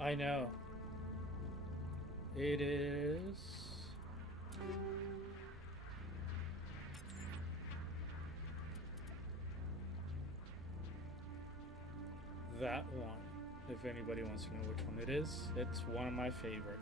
I know. It is... that one. If anybody wants to know which one it is, it's one of my favorite.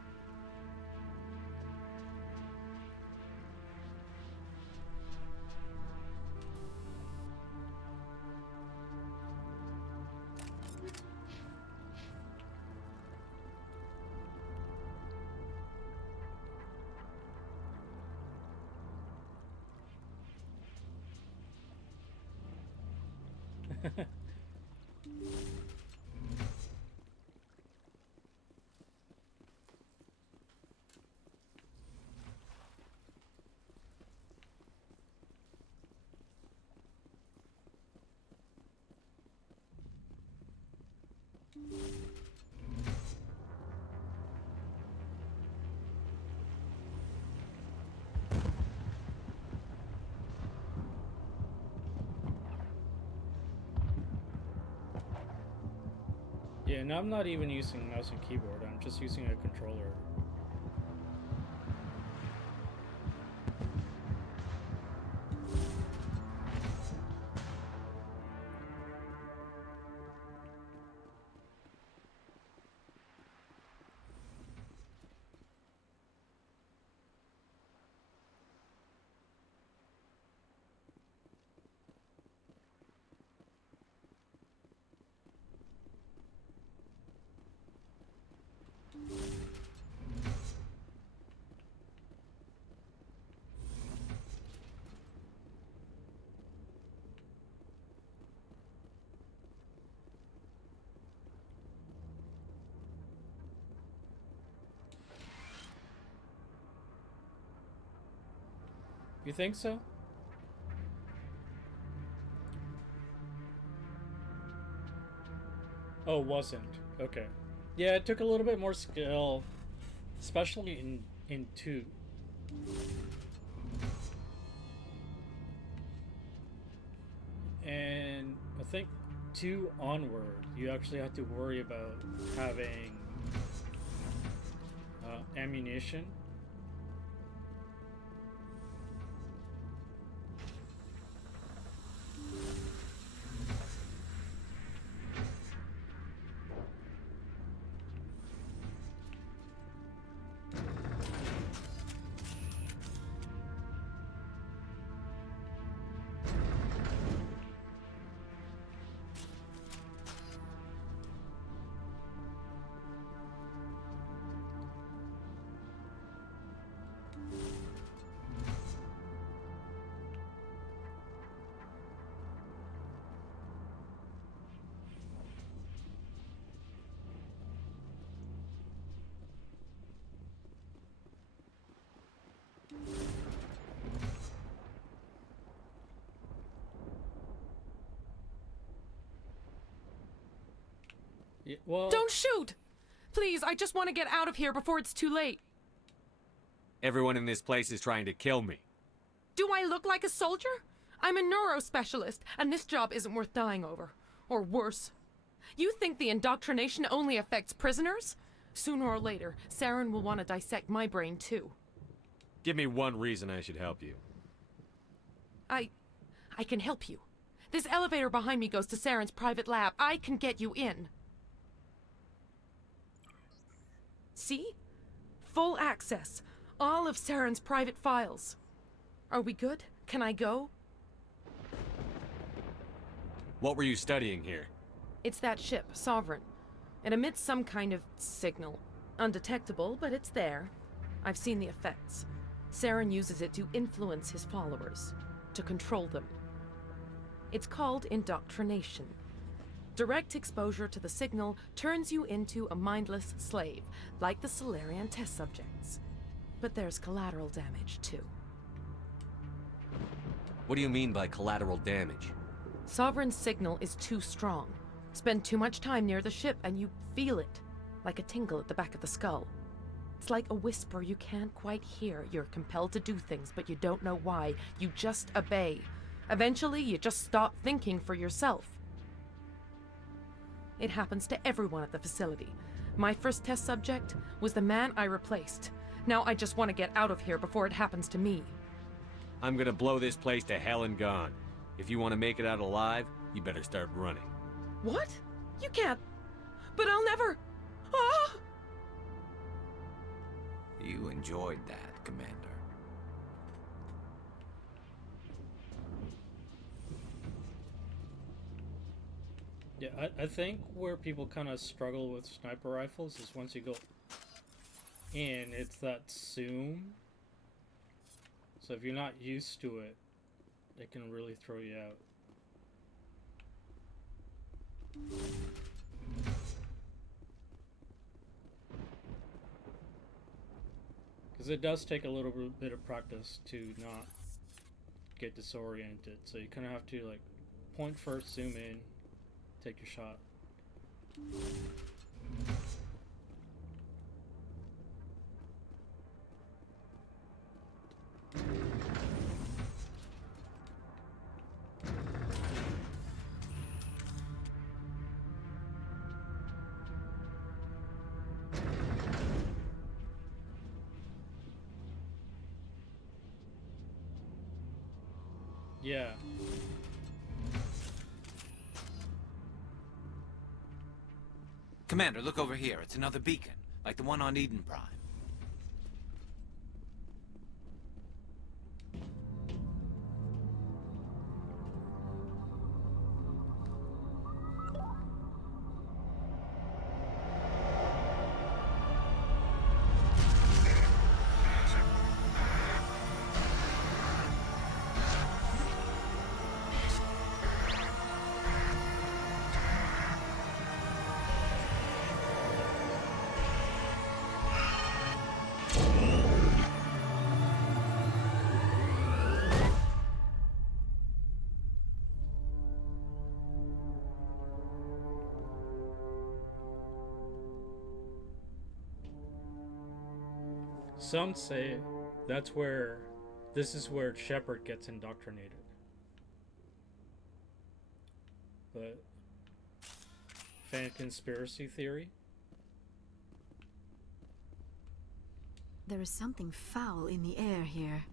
Yeah, and I'm not even using mouse and keyboard, I'm just using a controller. You think so? Oh, wasn't. Okay. Yeah, it took a little bit more skill, especially in 2. And I think 2 onward, you actually have to worry about having ammunition. Yeah, well, don't shoot! Please, I just want to get out of here before it's too late. Everyone in this place is trying to kill me. Do I look like a soldier? I'm a neurospecialist, and this job isn't worth dying over. Or worse. You think the indoctrination only affects prisoners? Sooner or later, Saren will want to dissect my brain too. Give me one reason I should help you. I can help you. This elevator behind me goes to Saren's private lab. I can get you in. See? Full access. All of Saren's private files. Are we good? Can I go? What were you studying here? It's that ship, Sovereign. It emits some kind of signal. Undetectable, but it's there. I've seen the effects. Saren uses it to influence his followers, to control them. It's called indoctrination. Direct exposure to the signal turns you into a mindless slave, like the Salarian test subjects. But there's collateral damage, too. What do you mean by collateral damage? Sovereign's signal is too strong. Spend too much time near the ship and you feel it, like a tingle at the back of the skull. It's like a whisper you can't quite hear. You're compelled to do things, but you don't know why. You just obey. Eventually, you just stop thinking for yourself. It happens to everyone at the facility. My first test subject was the man I replaced. Now I just want to get out of here before it happens to me. I'm gonna blow this place to hell and gone. If you want to make it out alive, you better start running. What? You can't. But I'll never. Ah! You enjoyed that, Commander. Yeah, I think where people kind of struggle with sniper rifles is once you go in, it's that zoom. So if you're not used to it, it can really throw you out. Because it does take a little bit of practice to not get disoriented. So you kind of have to like point first, zoom in, take your shot. Yeah. Commander, look over here. It's another beacon, like the one on Eden Prime. Some say this is where Shepard gets indoctrinated. But fan conspiracy theory? There is something foul in the air here.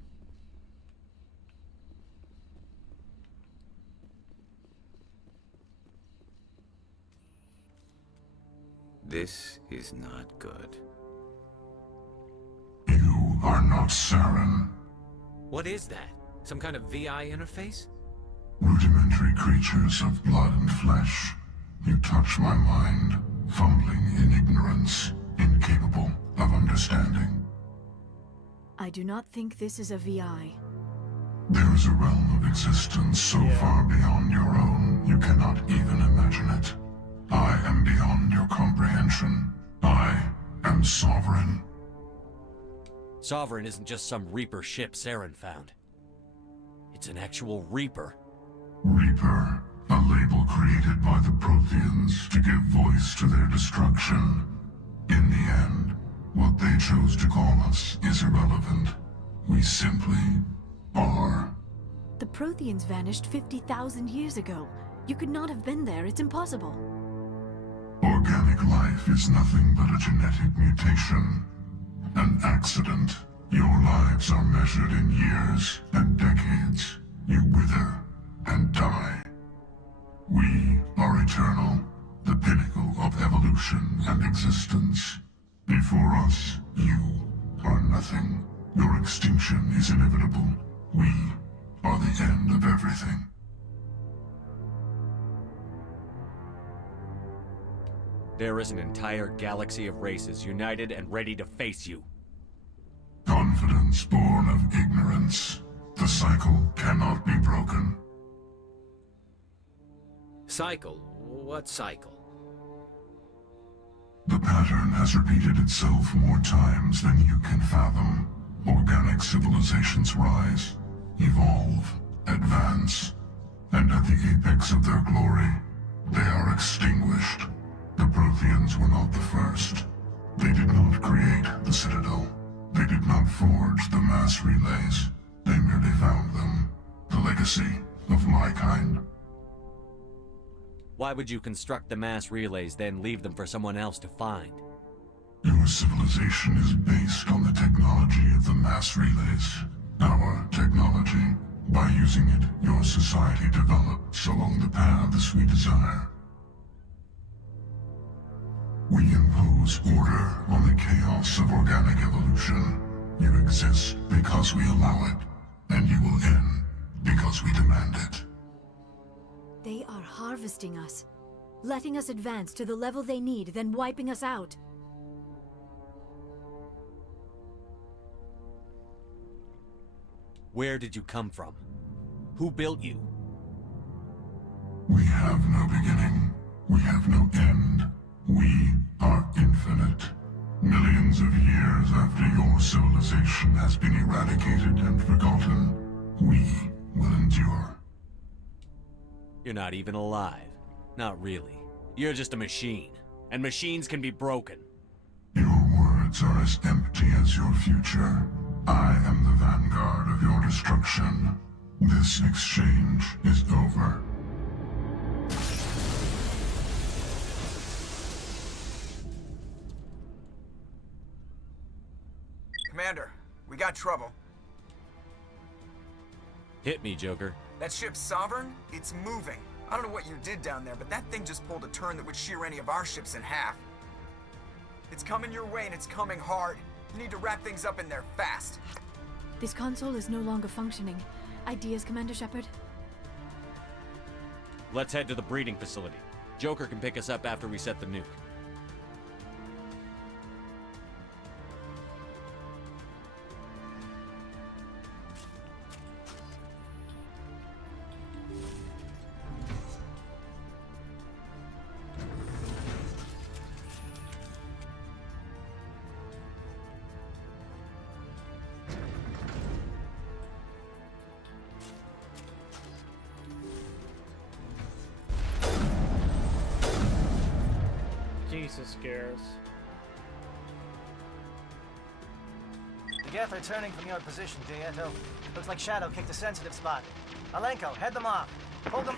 This is not good. You are not Saren. What is that? Some kind of VI interface? Rudimentary creatures of blood and flesh. You touch my mind, fumbling in ignorance, incapable of understanding. I do not think this is a VI. There is a realm of existence so far beyond your own, you cannot even imagine it. I am beyond your comprehension. I am Sovereign. Sovereign isn't just some Reaper ship Saren found. It's an actual Reaper. Reaper, a label created by the Protheans to give voice to their destruction. In the end, what they chose to call us is irrelevant. We simply are. The Protheans vanished 50,000 years ago. You could not have been there. It's impossible. Organic life is nothing but a genetic mutation. An accident. Your lives are measured in years and decades. You wither and die. We are eternal, the pinnacle of evolution and existence. Before us, you are nothing. Your extinction is inevitable. We are the end of everything. There is an entire galaxy of races united and ready to face you. Confidence born of ignorance. The cycle cannot be broken. Cycle? What cycle? The pattern has repeated itself more times than you can fathom. Organic civilizations rise, evolve, advance, and at the apex of their glory, they are extinguished. The Protheans were not the first. They did not didn't create the Citadel. They did not forge the mass relays. They merely found them. The legacy of my kind. Why would you construct the mass relays, then leave them for someone else to find? Your civilization is based on the technology of the mass relays. Our technology. By using it, your society develops along the paths we desire. We impose order on the chaos of organic evolution. You exist because we allow it, and you will end because we demand it. They are harvesting us, letting us advance to the level they need, then wiping us out. Where did you come from? Who built you? We have no beginning. We have no end. We are infinite. Millions of years after your civilization has been eradicated and forgotten, we will endure. You're not even alive. Not really. You're just a machine. And machines can be broken. Your words are as empty as your future. I am the vanguard of your destruction. This exchange is over. Commander, we got trouble. Hit me, Joker. That ship's Sovereign? It's moving. I don't know what you did down there, but that thing just pulled a turn that would shear any of our ships in half. It's coming your way and it's coming hard. You need to wrap things up in there fast. This console is no longer functioning. Ideas, Commander Shepard? Let's head to the breeding facility. Joker can pick us up after we set the nuke. Jesus scares. The Geth are turning from your position, Dieto. Looks like Shadow kicked a sensitive spot. Alenko, head them off. Hold them.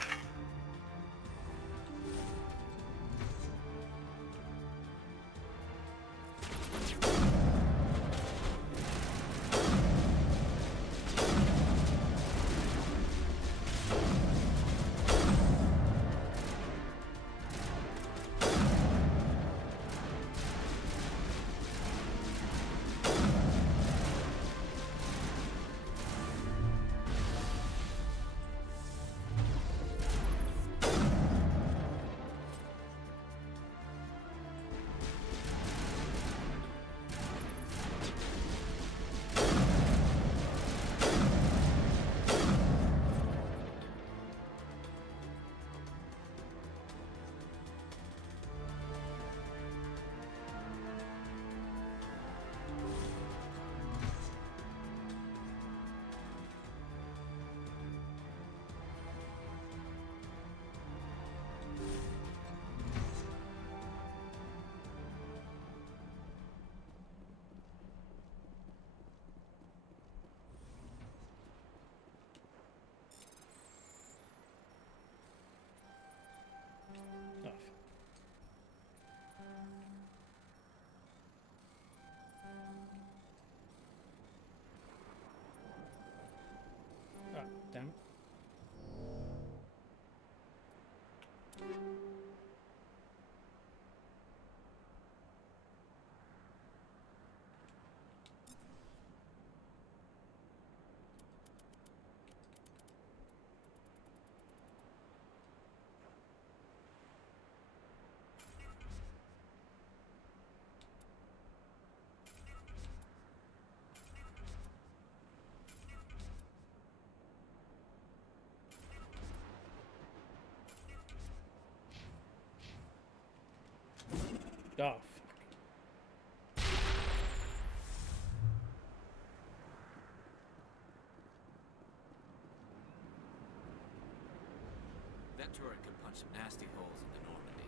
Damn it. Oh, fuck. That turret could punch some nasty holes in the Normandy.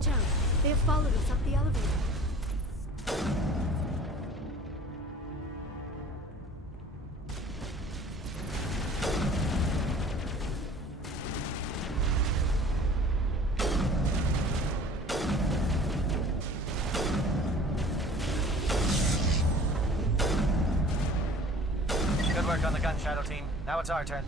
Watch out. They have followed us up the elevator. Good work on the gun, Shadow Team. Now it's our turn.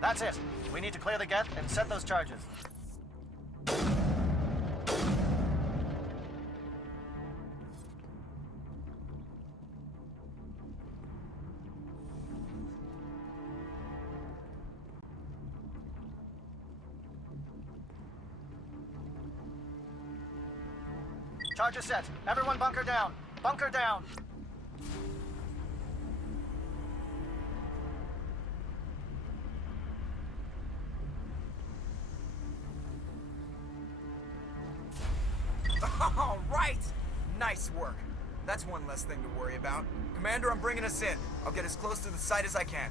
That's it. We need to clear the geth and set those charges. Charges set. Everyone bunker down. Bunker down. All right! Nice work. That's one less thing to worry about. Commander, I'm bringing us in. I'll get as close to the site as I can.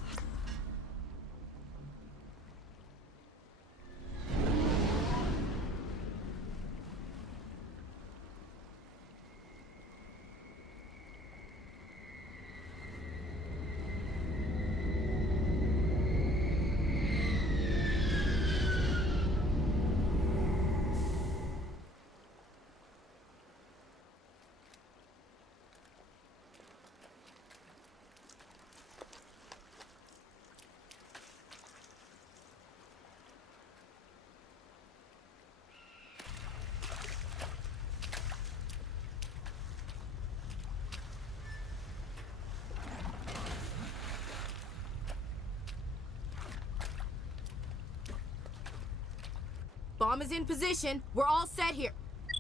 Bomb is in position. We're all set here.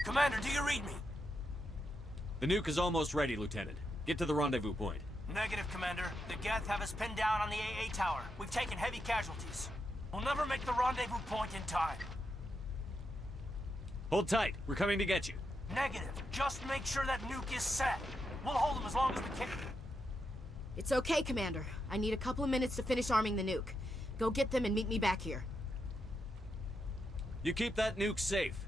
Commander, do you read me? The nuke is almost ready, Lieutenant. Get to the rendezvous point. Negative, Commander. The Geth have us pinned down on the AA tower. We've taken heavy casualties. We'll never make the rendezvous point in time. Hold tight. We're coming to get you. Negative. Just make sure that nuke is set. We'll hold them as long as we can. It's okay, Commander. I need a couple of minutes to finish arming the nuke. Go get them and meet me back here. You keep that nuke safe.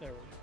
There we go.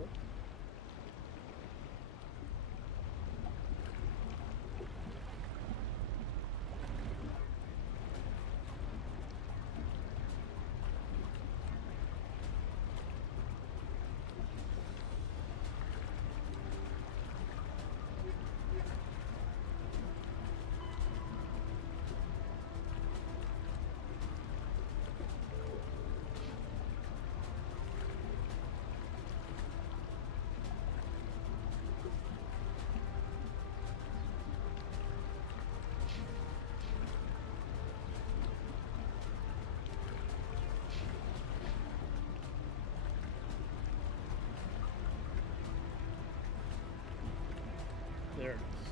Cool. There it is.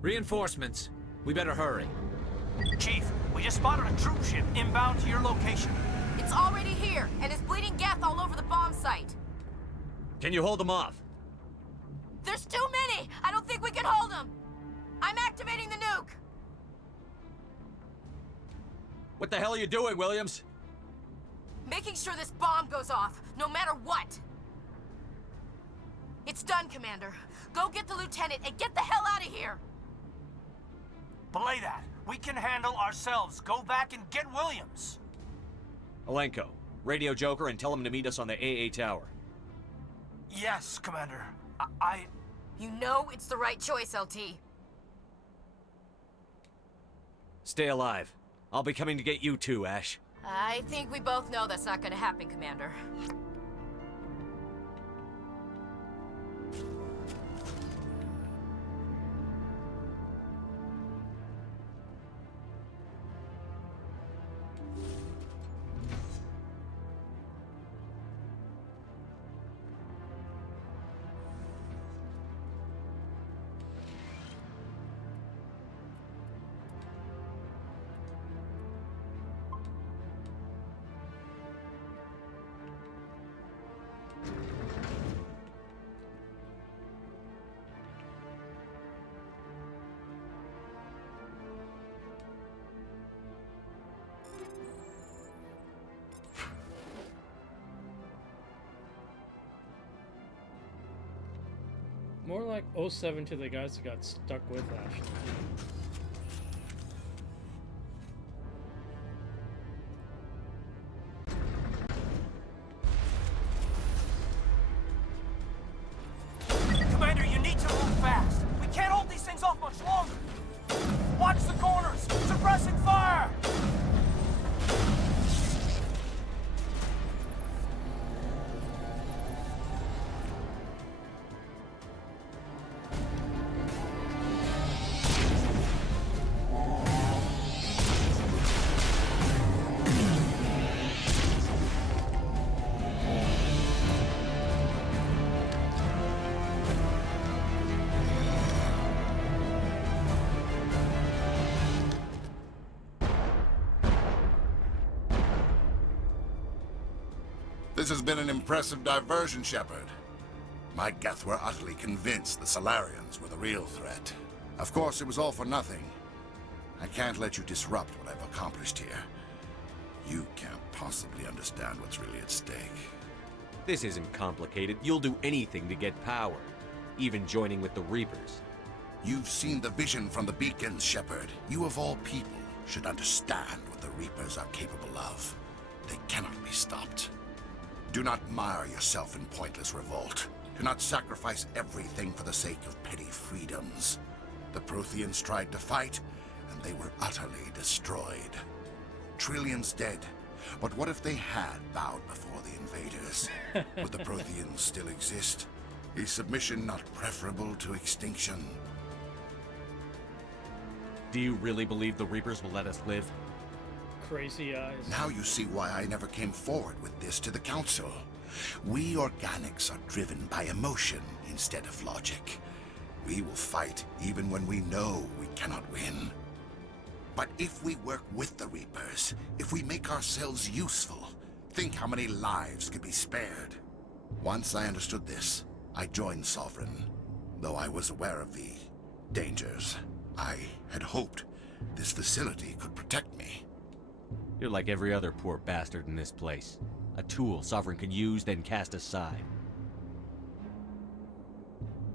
Reinforcements. We better hurry. Chief, we just spotted a troop ship inbound to your location. It's already here, and is bleeding Geth all over the bomb site. Can you hold them off? There's too many! I don't think we can hold them! I'm activating the nuke! What the hell are you doing, Williams? Making sure this bomb goes off, no matter what! It's done, Commander. Go get the lieutenant and get the hell out of here! Belay that. We can handle ourselves. Go back and get Williams. Alenko, radio Joker and tell him to meet us on the AA tower. Yes, Commander. You know it's the right choice, LT. Stay alive. I'll be coming to get you too, Ash. I think we both know that's not gonna happen, Commander. More like 07 to the guys who got stuck with Ashley. Commander, you need to move fast. We can't hold these things off much longer. Watch the corners. Suppressing fire. This has been an impressive diversion, Shepard. My Geth were utterly convinced the Solarians were the real threat. Of course, it was all for nothing. I can't let you disrupt what I've accomplished here. You can't possibly understand what's really at stake. This isn't complicated. You'll do anything to get power, even joining with the Reapers. You've seen the vision from the beacons, Shepard. You of all people should understand what the the Reapers are capable of. They cannot be stopped. Do not mire yourself in pointless revolt. Do not sacrifice everything for the sake of petty freedoms. The Protheans tried to fight, and they were utterly destroyed. Trillions dead. But what if they had bowed before the invaders? Would the Protheans still exist? Is submission not preferable to extinction? Do you really believe the Reapers will let us live? Crazy eyes. Now you see why I never came forward with this to the Council. We organics are driven by emotion instead of logic. We will fight even when we know we cannot win. But if we work with the Reapers, if we make ourselves useful, think how many lives could be spared. Once I understood this, I joined Sovereign, though I was aware of the dangers. I had hoped this facility could protect me. You're like every other poor bastard in this place. A tool Sovereign can use, then cast aside.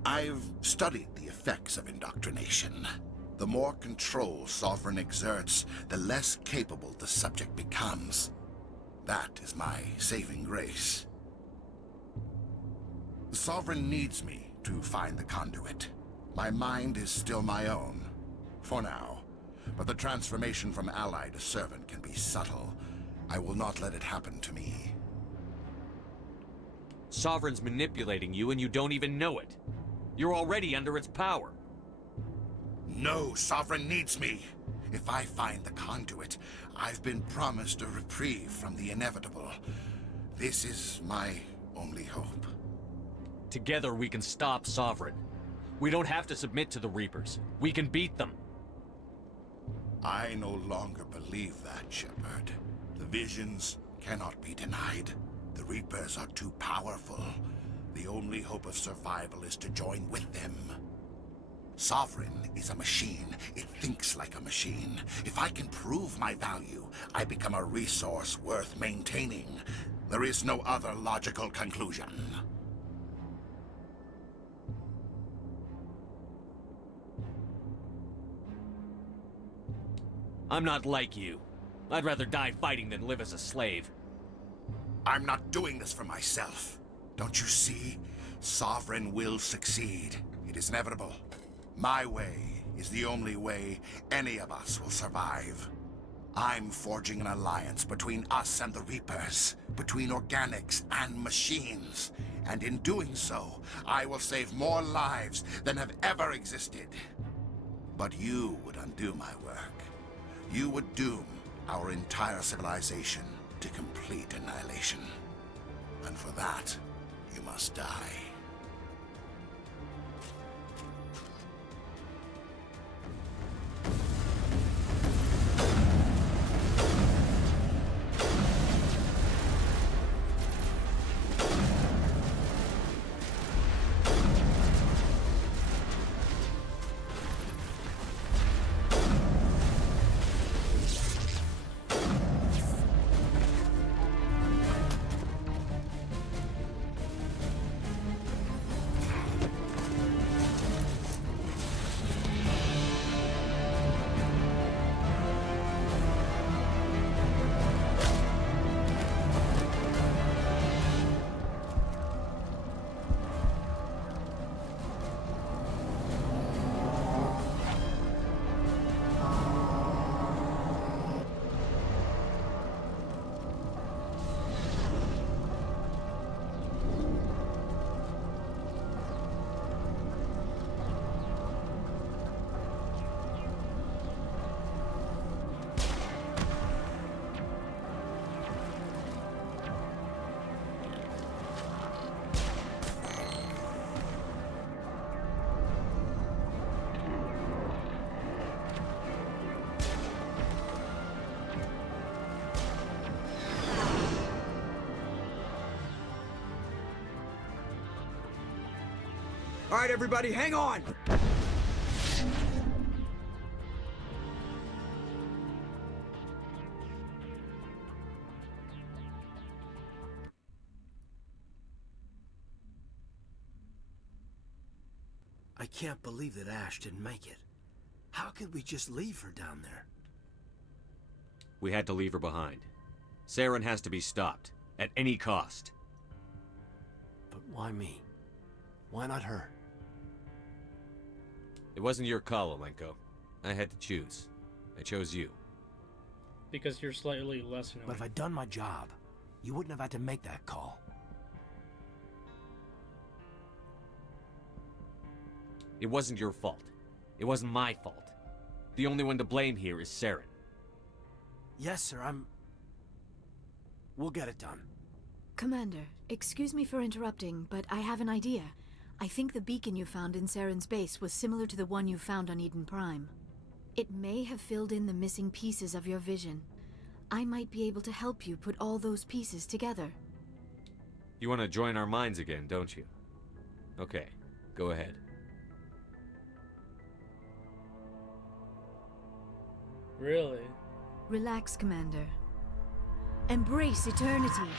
I've studied the effects of indoctrination. The more control Sovereign exerts, the less capable the subject becomes. That is my saving grace. The Sovereign needs me to find the conduit. My mind is still my own, for now. But the transformation from ally to servant can be subtle. I will not let it happen to me. Sovereign's manipulating you and you don't even know it. You're already under its power. No, Sovereign needs me. If I find the conduit, I've been promised a reprieve from the inevitable. This is my only hope. Together we can stop Sovereign. We don't have to submit to the Reapers. We can beat them. I no longer believe that, Shepard. The visions cannot be denied. The Reapers are too powerful. The only hope of survival is to join with them. Sovereign is a machine. It thinks like a machine. If I can prove my value, I become a resource worth maintaining. There is no other logical conclusion. I'm not like you. I'd rather die fighting than live as a slave. I'm not doing this for myself. Don't you see? Sovereign will succeed. It is inevitable. My way is the only way any of us will survive. I'm forging an alliance between us and the Reapers, between organics and machines. And in doing so, I will save more lives than have ever existed. But you would undo my work. You would doom our entire civilization to complete annihilation. And for that, you must die. All right, everybody, hang on! I can't believe that Ash didn't make it. How could we just leave her down there? We had to leave her behind. Saren has to be stopped, at any cost. But why me? Why not her? It wasn't your call, Alenko. I had to choose. I chose you. Because you're slightly less annoying. But if I'd done my job, you wouldn't have had to make that call. It wasn't your fault. It wasn't my fault. The only one to blame here is Saren. Yes, sir, We'll get it done. Commander, excuse me for interrupting, but I have an idea. I think the beacon you found in Saren's base was similar to the one you found on Eden Prime. It may have filled in the missing pieces of your vision. I might be able to help you put all those pieces together. You want to join our minds again, don't you? Okay, go ahead. Really? Relax, Commander. Embrace eternity.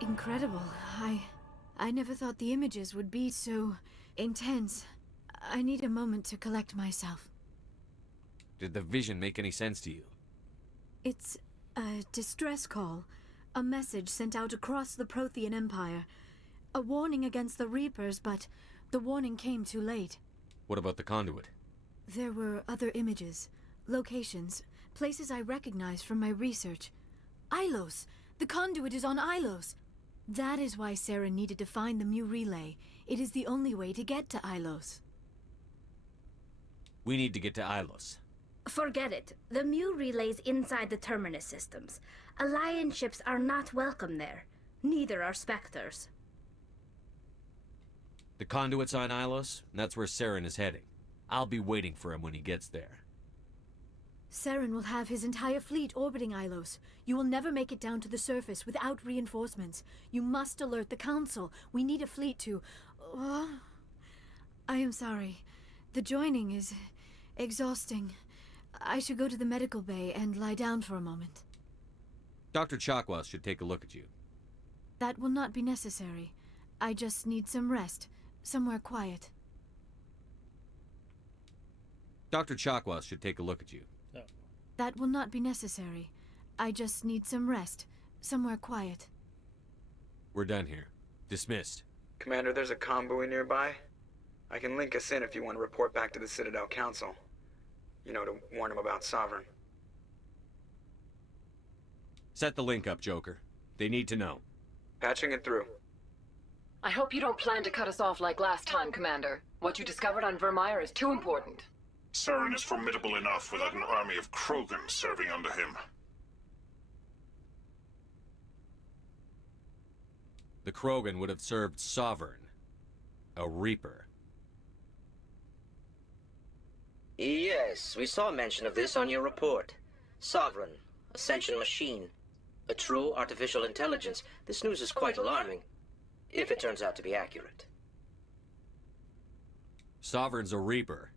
Incredible. I never thought the images would be so intense. I need a moment to collect myself. Did the vision make any sense to you? It's a distress call. A message sent out across the Prothean Empire. A warning against the Reapers, but the warning came too late. What about the conduit? There were other images, locations, places I recognized from my research. Ilos! The conduit is on Ilos! That is why Saren needed to find the Mu relay. It is the only way to get to Ilos. We need to get to Ilos. Forget it. The Mu relay's inside the Terminus systems. Alliance ships are not welcome there. Neither are Spectres. The conduit's on Ilos, and that's where Saren is heading. I'll be waiting for him when he gets there. Saren will have his entire fleet orbiting Ilos. You will never make it down to the surface without reinforcements. You must alert the Council. We need a fleet to... I am sorry. The joining is exhausting. I should go to the medical bay and lie down for a moment. Dr. Chakwas should take a look at you. That will not be necessary. I just need some rest. Somewhere quiet. Dr. Chakwas should take a look at you. That will not be necessary. I just need some rest. Somewhere quiet. We're done here. Dismissed. Commander, there's a convoy nearby. I can link us in if you want to report back to the Citadel Council. You know, to warn them about Sovereign. Set the link up, Joker. They need to know. Patching it through. I hope you don't plan to cut us off like last time, Commander. What you discovered on Vermeer is too important. Saren is formidable enough without an army of Krogan serving under him. The Krogan would have served Sovereign. A Reaper. Yes, we saw mention of this on your report. Sovereign, Ascension machine, a true artificial intelligence. This news is quite alarming, if it turns out to be accurate. Sovereign's a Reaper.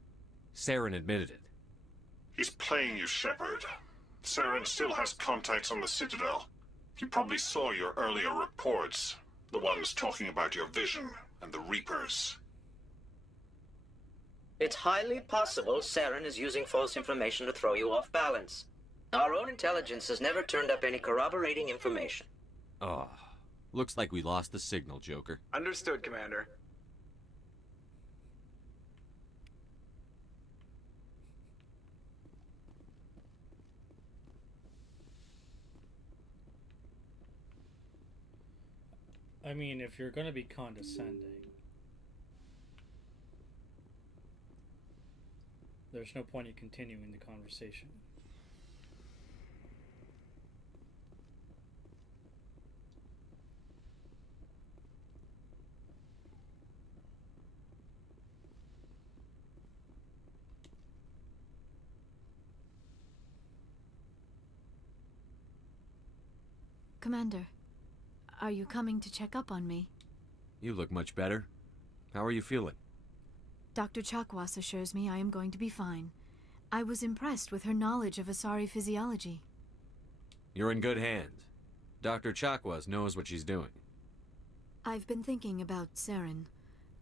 Saren admitted it. He's playing you, Shepard. Saren still has contacts on the Citadel. He probably saw your earlier reports. The ones talking about your vision and the Reapers. It's highly possible Saren is using false information to throw you off balance. Our own intelligence has never turned up any corroborating information. Oh, looks like we lost the signal, Joker. Understood, Commander. I mean, if you're gonna be condescending, there's no point in continuing the conversation. Commander. Are you coming to check up on me? You look much better. How are you feeling? Dr. Chakwas assures me I am going to be fine. I was impressed with her knowledge of Asari physiology. You're in good hands. Dr. Chakwas knows what she's doing. I've been thinking about Saren.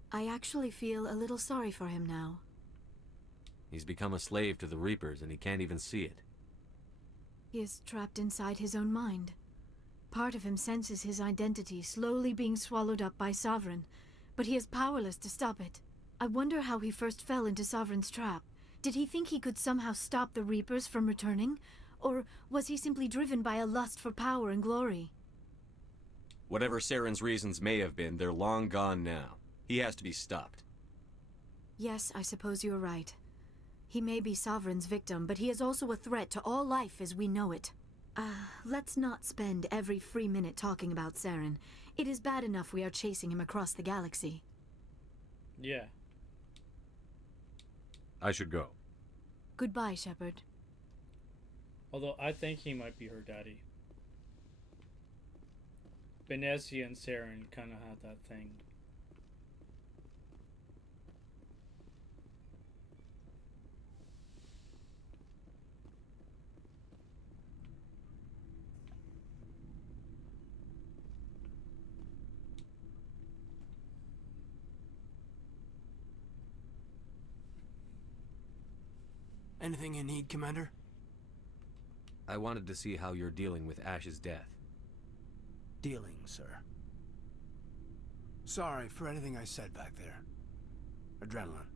I actually feel a little sorry for him now. He's become a slave to the Reapers and he can't even see it. He is trapped inside his own mind. Part of him senses his identity slowly being swallowed up by Sovereign, but he is powerless to stop it. I wonder how he first fell into Sovereign's trap. Did he think he could somehow stop the Reapers from returning? Or was he simply driven by a lust for power and glory? Whatever Saren's reasons may have been, they're long gone now. He has to be stopped. Yes, I suppose you're right. He may be Sovereign's victim, but he is also a threat to all life as we know it. Let's not spend every free minute talking about Saren. It is bad enough we are chasing him across the galaxy. Yeah. I should go. Goodbye, Shepard. Although I think he might be her daddy. Benezia and Saren kind of had that thing. Anything you need, Commander? I wanted to see how you're dealing with Ash's death. Dealing, sir. Sorry for anything I said back there. Adrenaline.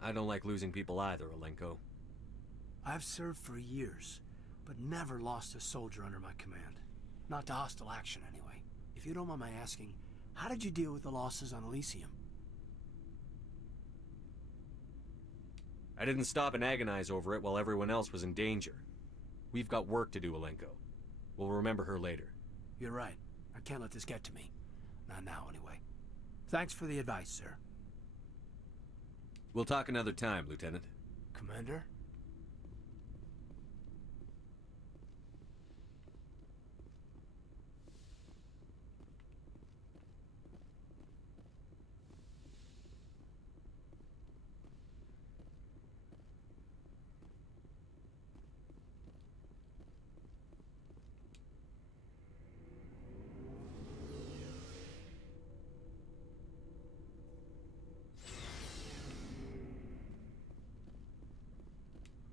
I don't like losing people either, Alenko. I've served for years, but never lost a soldier under my command. Not to hostile action, anyway. If you don't mind my asking, how did you deal with the losses on Elysium? I didn't stop and agonize over it while everyone else was in danger. We've got work to do, Alenko. We'll remember her later. You're right. I can't let this get to me. Not now, anyway. Thanks for the advice, sir. We'll talk another time, Lieutenant. Commander?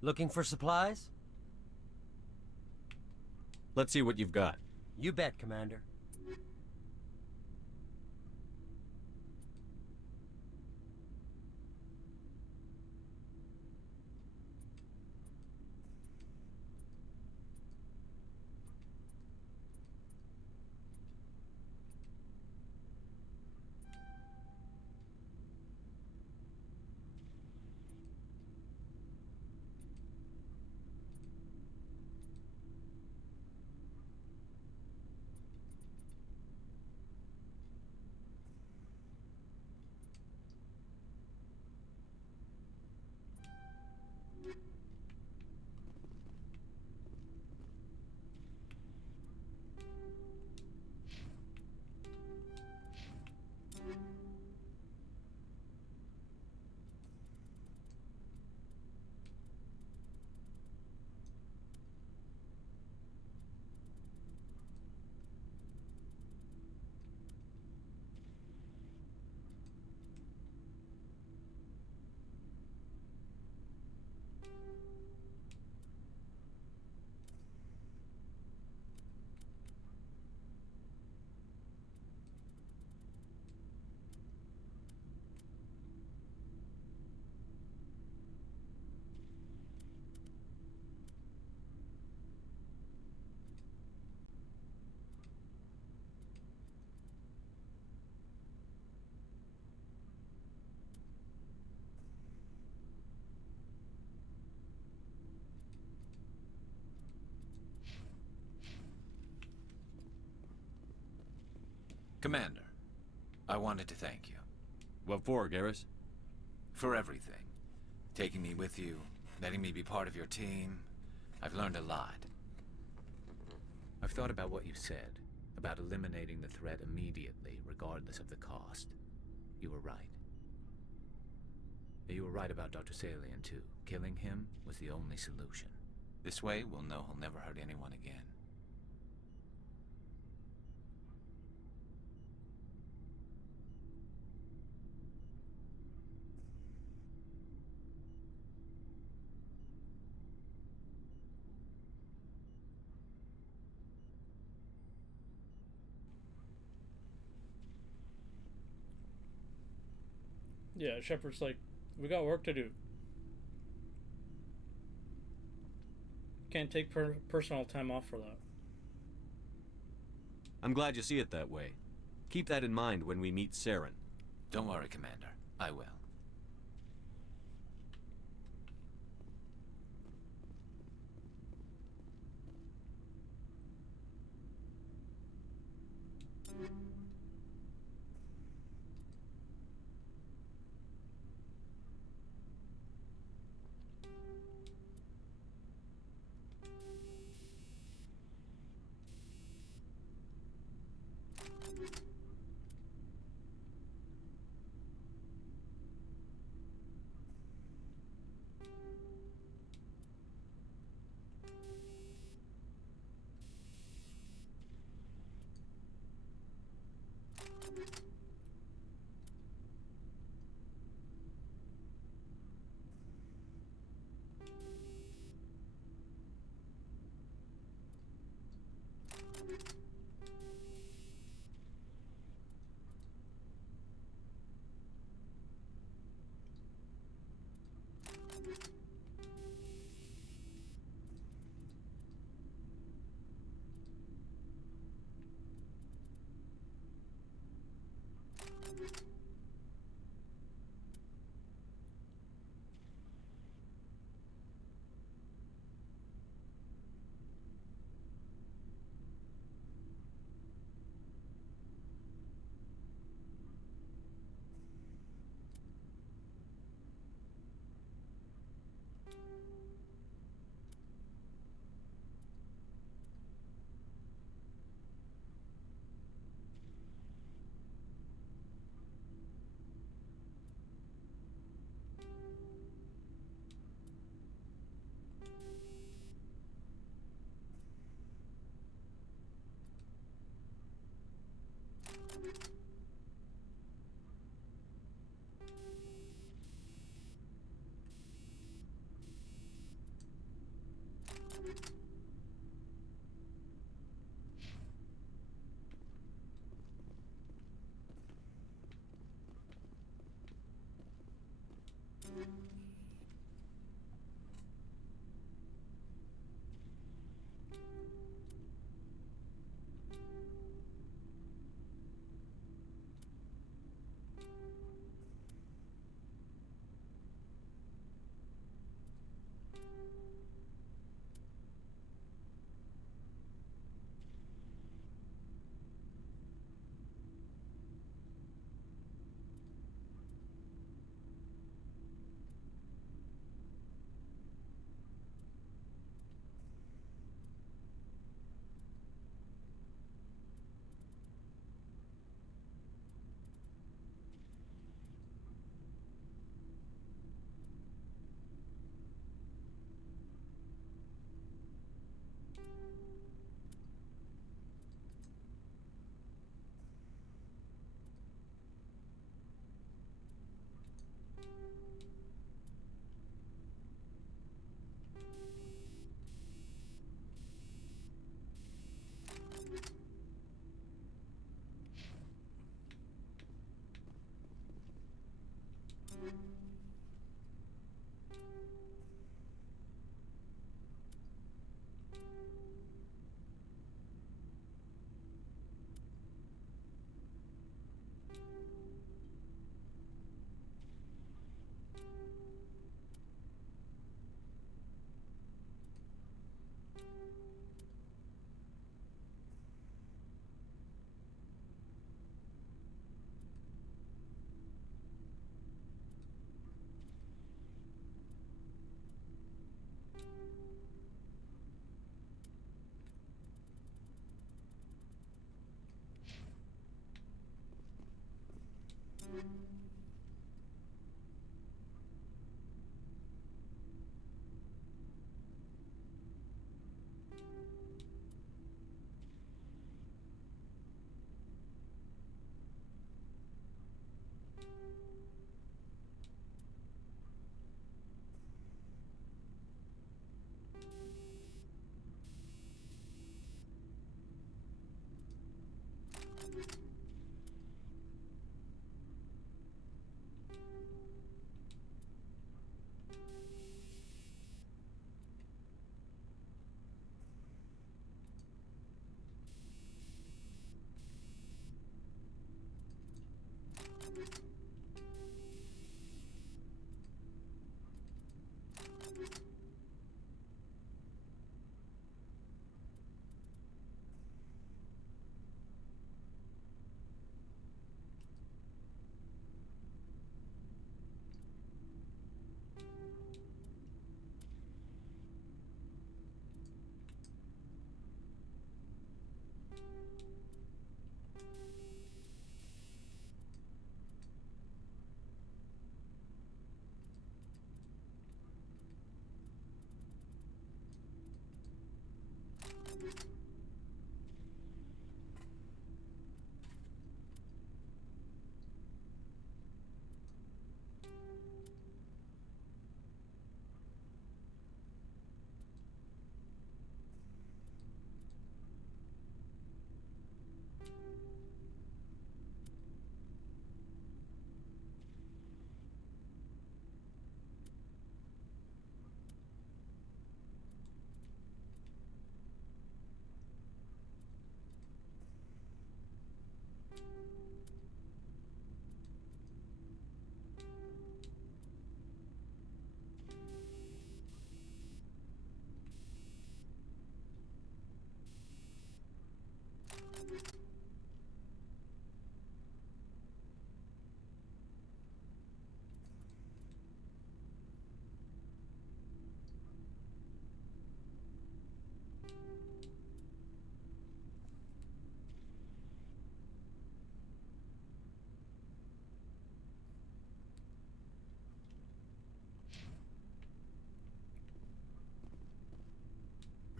Looking for supplies? Let's see what you've got. You bet, Commander. Commander, I wanted to thank you. What for, Garrus? For everything. Taking me with you, letting me be part of your team. I've learned a lot. I've thought about what you said, about eliminating the threat immediately, regardless of the cost. You were right. You were right about Dr. Salian, too. Killing him was the only solution. This way, we'll know he'll never hurt anyone again. Yeah, Shepard's like, we got work to do. Can't take personal time off for that. I'm glad you see it that way. Keep that in mind when we meet Saren. Don't worry, Commander. I will.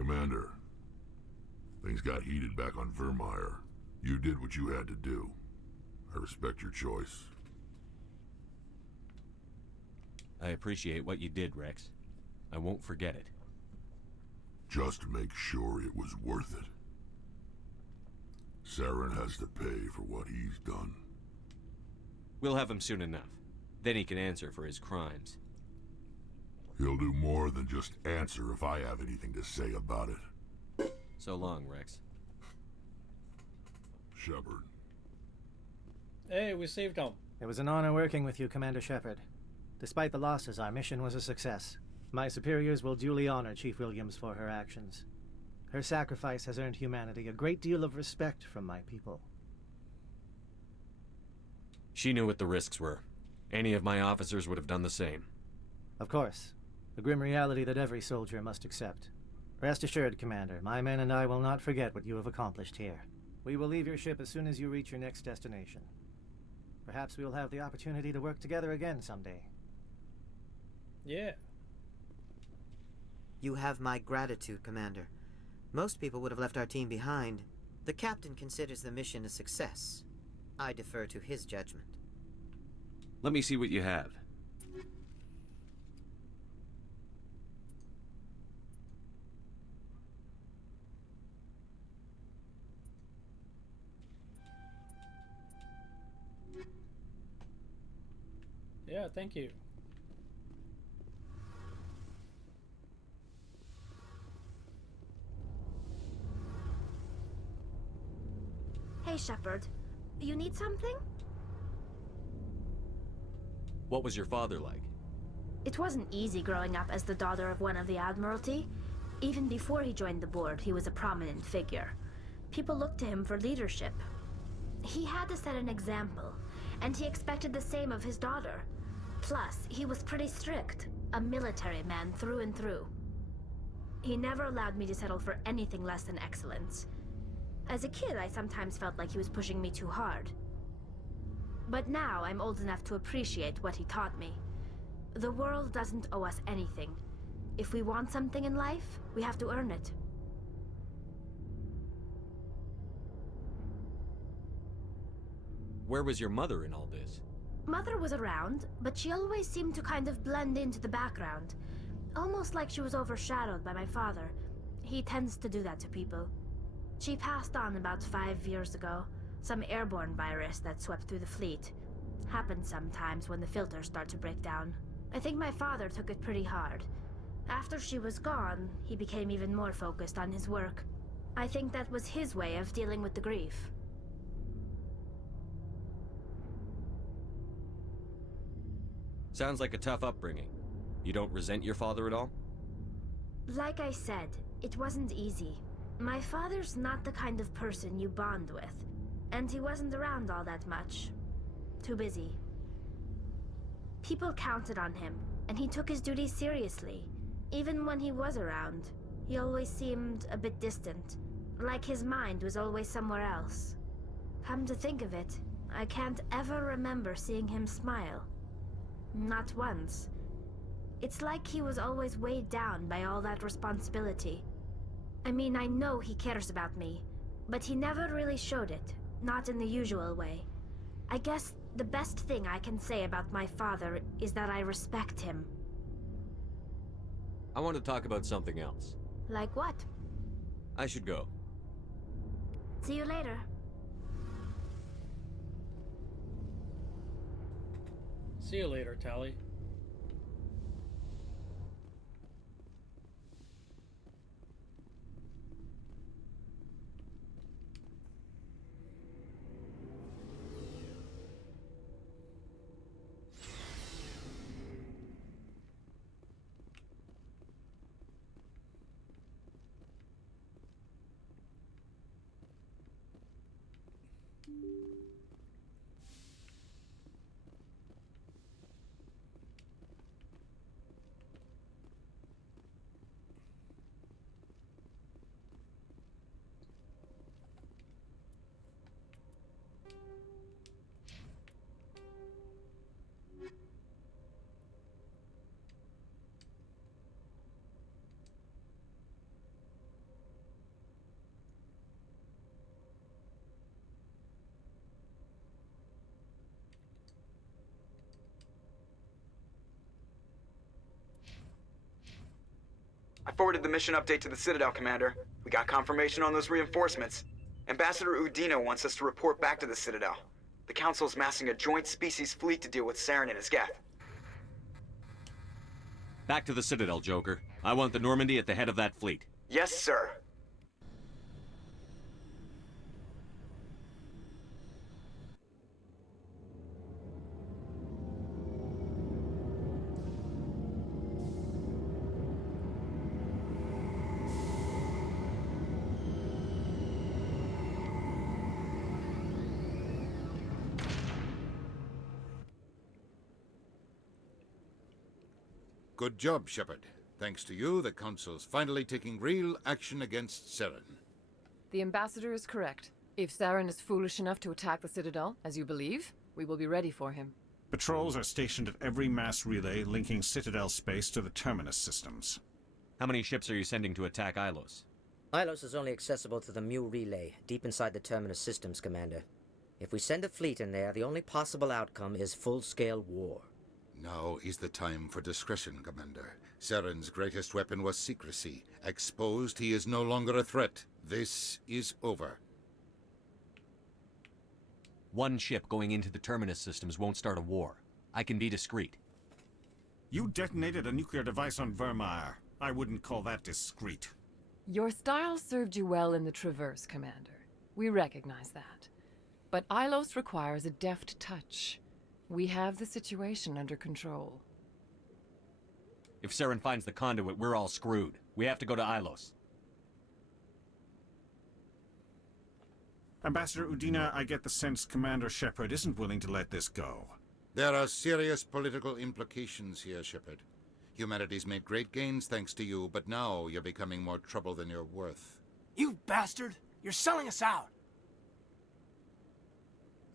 Commander, things got heated back on Vermeer. You did what you had to do. I respect your choice. I appreciate what you did, Rex. I won't forget it. Just make sure it was worth it. Saren has to pay for what he's done. We'll have him soon enough. Then he can answer for his crimes. He'll do more than just answer if I have anything to say about it. So long, Rex. Shepard. Hey, we saved him. It was an honor working with you, Commander Shepard. Despite the losses, our mission was a success. My superiors will duly honor Chief Williams for her actions. Her sacrifice has earned humanity a great deal of respect from my people. She knew what the risks were. Any of my officers would have done the same. Of course. The grim reality that every soldier must accept. Rest assured, Commander, my men and I will not forget what you have accomplished here. We will leave your ship as soon as you reach your next destination. Perhaps we will have the opportunity to work together again someday. Yeah. You have my gratitude, Commander. Most people would have left our team behind. The captain considers the mission a success. I defer to his judgment. Let me see what you have. Yeah, thank you. Hey, Shepard. You need something? What was your father like? It wasn't easy growing up as the daughter of one of the Admiralty. Even before he joined the board, he was a prominent figure. People looked to him for leadership. He had to set an example, and he expected the same of his daughter. Plus, he was pretty strict, a military man through and through. He never allowed me to settle for anything less than excellence. As a kid, I sometimes felt like he was pushing me too hard. But now I'm old enough to appreciate what he taught me. The world doesn't owe us anything. If we want something in life, we have to earn it. Where was your mother in all this? Mother was around, but she always seemed to kind of blend into the background. Almost like she was overshadowed by my father. He tends to do that to people. She passed on about 5 years ago. Some airborne virus that swept through the fleet. Happens sometimes when the filters start to break down. I think my father took it pretty hard. After she was gone, he became even more focused on his work. I think that was his way of dealing with the grief. Sounds like a tough upbringing. You don't resent your father at all? Like I said, it wasn't easy. My father's not the kind of person you bond with. And he wasn't around all that much. Too busy. People counted on him, and he took his duties seriously. Even when he was around, he always seemed a bit distant. Like his mind was always somewhere else. Come to think of it, I can't ever remember seeing him smile. Not once. It's like he was always weighed down by all that responsibility. I mean, I know he cares about me, but he never really showed it, not in the usual way. I guess the best thing I can say about my father is that I respect him. I want to talk about something else. Like what? I should go. See you later. See you later, Tally. I forwarded the mission update to the Citadel, Commander. We got confirmation on those reinforcements. Ambassador Udina wants us to report back to the Citadel. The Council's massing a joint species fleet to deal with Saren and his Geth. Back to the Citadel, Joker. I want the Normandy at the head of that fleet. Yes, sir. Good job, Shepard. Thanks to you, the Council's finally taking real action against Saren. The Ambassador is correct. If Saren is foolish enough to attack the Citadel, as you believe, we will be ready for him. Patrols are stationed at every mass relay linking Citadel space to the Terminus systems. How many ships are you sending to attack Ilos? Ilos is only accessible to the Mu relay, deep inside the Terminus systems, Commander. If we send a fleet in there, the only possible outcome is full-scale war. Now is the time for discretion, Commander. Saren's greatest weapon was secrecy. Exposed, he is no longer a threat. This is over. One ship going into the Terminus systems won't start a war. I can be discreet. You detonated a nuclear device on Vermeer. I wouldn't call that discreet. Your style served you well in the Traverse, Commander. We recognize that. But Ilos requires a deft touch. We have the situation under control. If Saren finds the conduit, we're all screwed. We have to go to Ilos. Ambassador Udina, I get the sense Commander Shepard isn't willing to let this go. There are serious political implications here, Shepard. Humanity's made great gains thanks to you, but now you're becoming more trouble than you're worth. You bastard! You're selling us out!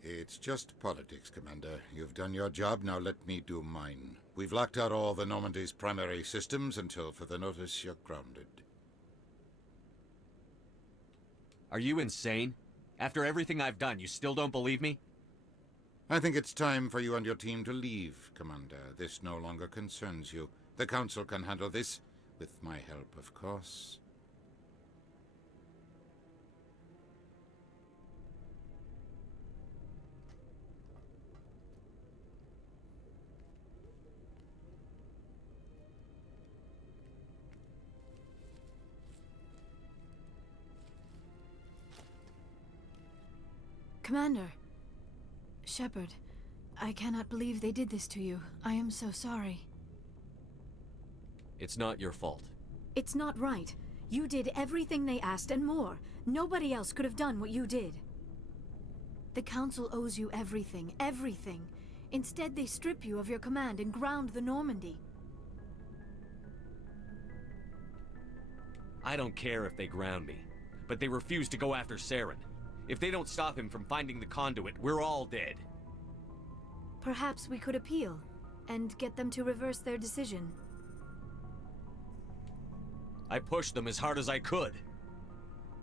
It's just politics, Commander. You've done your job, now let me do mine. We've locked out all the Normandy's primary systems until further notice you're grounded. Are you insane? After everything I've done, you still don't believe me? I think it's time for you and your team to leave, Commander. This no longer concerns you. The Council can handle this, with my help, of course. Commander. Shepard, I cannot believe they did this to you. I am so sorry. It's not your fault. It's not right. You did everything they asked and more. Nobody else could have done what you did. The Council owes you everything, everything. Instead, they strip you of your command and ground the Normandy. I don't care if they ground me, but they refuse to go after Saren. If they don't stop him from finding the conduit, we're all dead. Perhaps we could appeal, and get them to reverse their decision. I pushed them as hard as I could.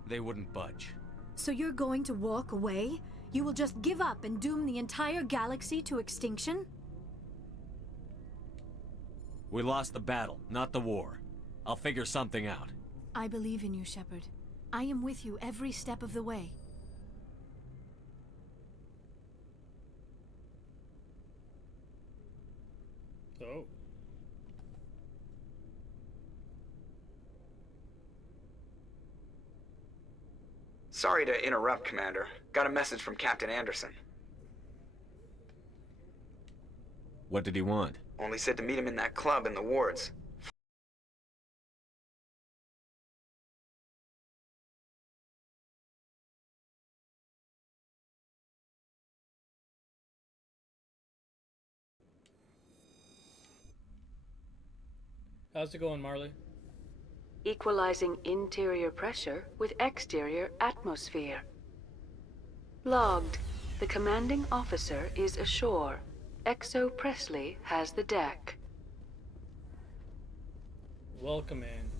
They wouldn't budge. So you're going to walk away? You will just give up and doom the entire galaxy to extinction? We lost the battle, not the war. I'll figure something out. I believe in you, Shepard. I am with you every step of the way. So... Sorry to interrupt, Commander. Got a message from Captain Anderson. What did he want? Only said to meet him in that club in the wards. How's it going, Marley? Equalizing interior pressure with exterior atmosphere. Logged. The commanding officer is ashore. Exo Presley has the deck. Welcome in.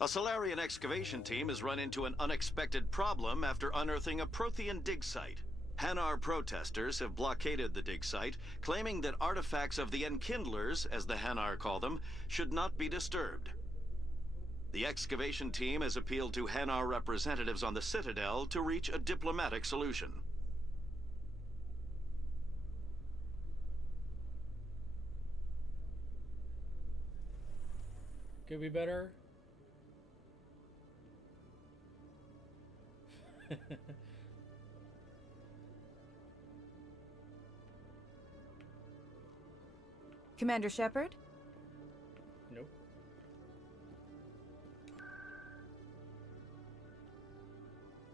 A Salarian excavation team has run into an unexpected problem after unearthing a Prothean dig site. Hanar protesters have blockaded the dig site, claiming that artifacts of the Enkindlers, as the Hanar call them, should not be disturbed. The excavation team has appealed to Hanar representatives on the Citadel to reach a diplomatic solution. Could be better. Commander Shepard? Nope.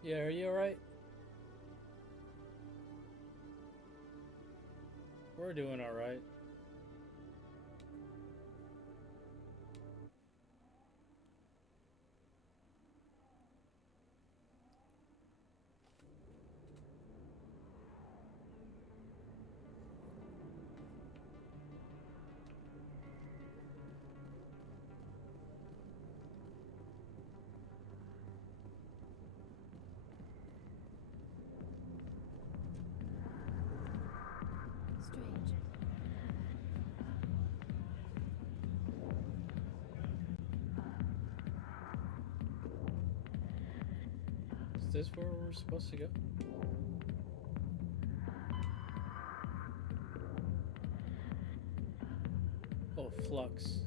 Yeah, are you alright? We're doing alright. Is this where we're supposed to go? Oh, flux.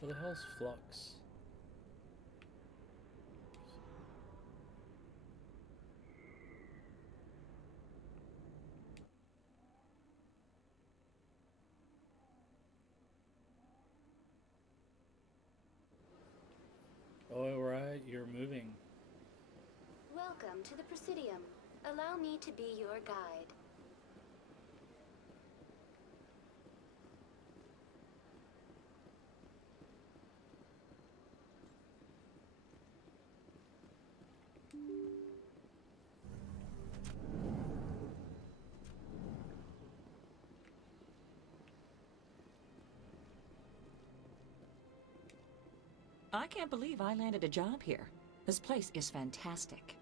What the hell's Flux? Alright, you're moving. Welcome to the Presidium. Allow me to be your guide. I can't believe I landed a job here. This place is fantastic.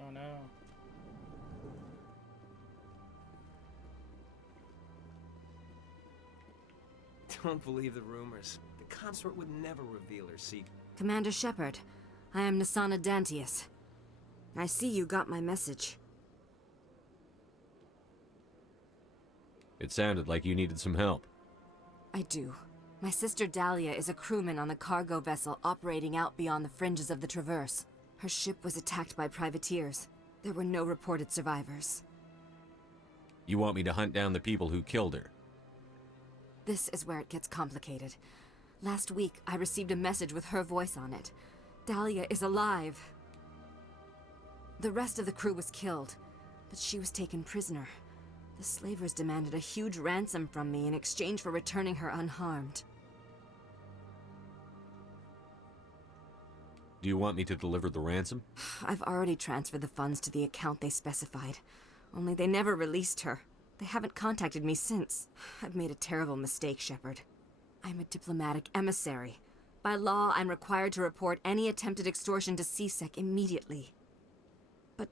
Oh no. Don't believe the rumors. The consort would never reveal her secret. Commander Shepard, I am Nasana Dantius. I see you got my message. It sounded like you needed some help. I do. My sister Dahlia is a crewman on the cargo vessel operating out beyond the fringes of the Traverse. Her ship was attacked by privateers. There were no reported survivors. You want me to hunt down the people who killed her? This is where it gets complicated. Last week, I received a message with her voice on it. Dahlia is alive. The rest of the crew was killed, but she was taken prisoner. The slavers demanded a huge ransom from me in exchange for returning her unharmed. Do you want me to deliver the ransom? I've already transferred the funds to the account they specified. Only they never released her. They haven't contacted me since. I've made a terrible mistake, Shepard. I'm a diplomatic emissary. By law, I'm required to report any attempted extortion to C-Sec immediately. But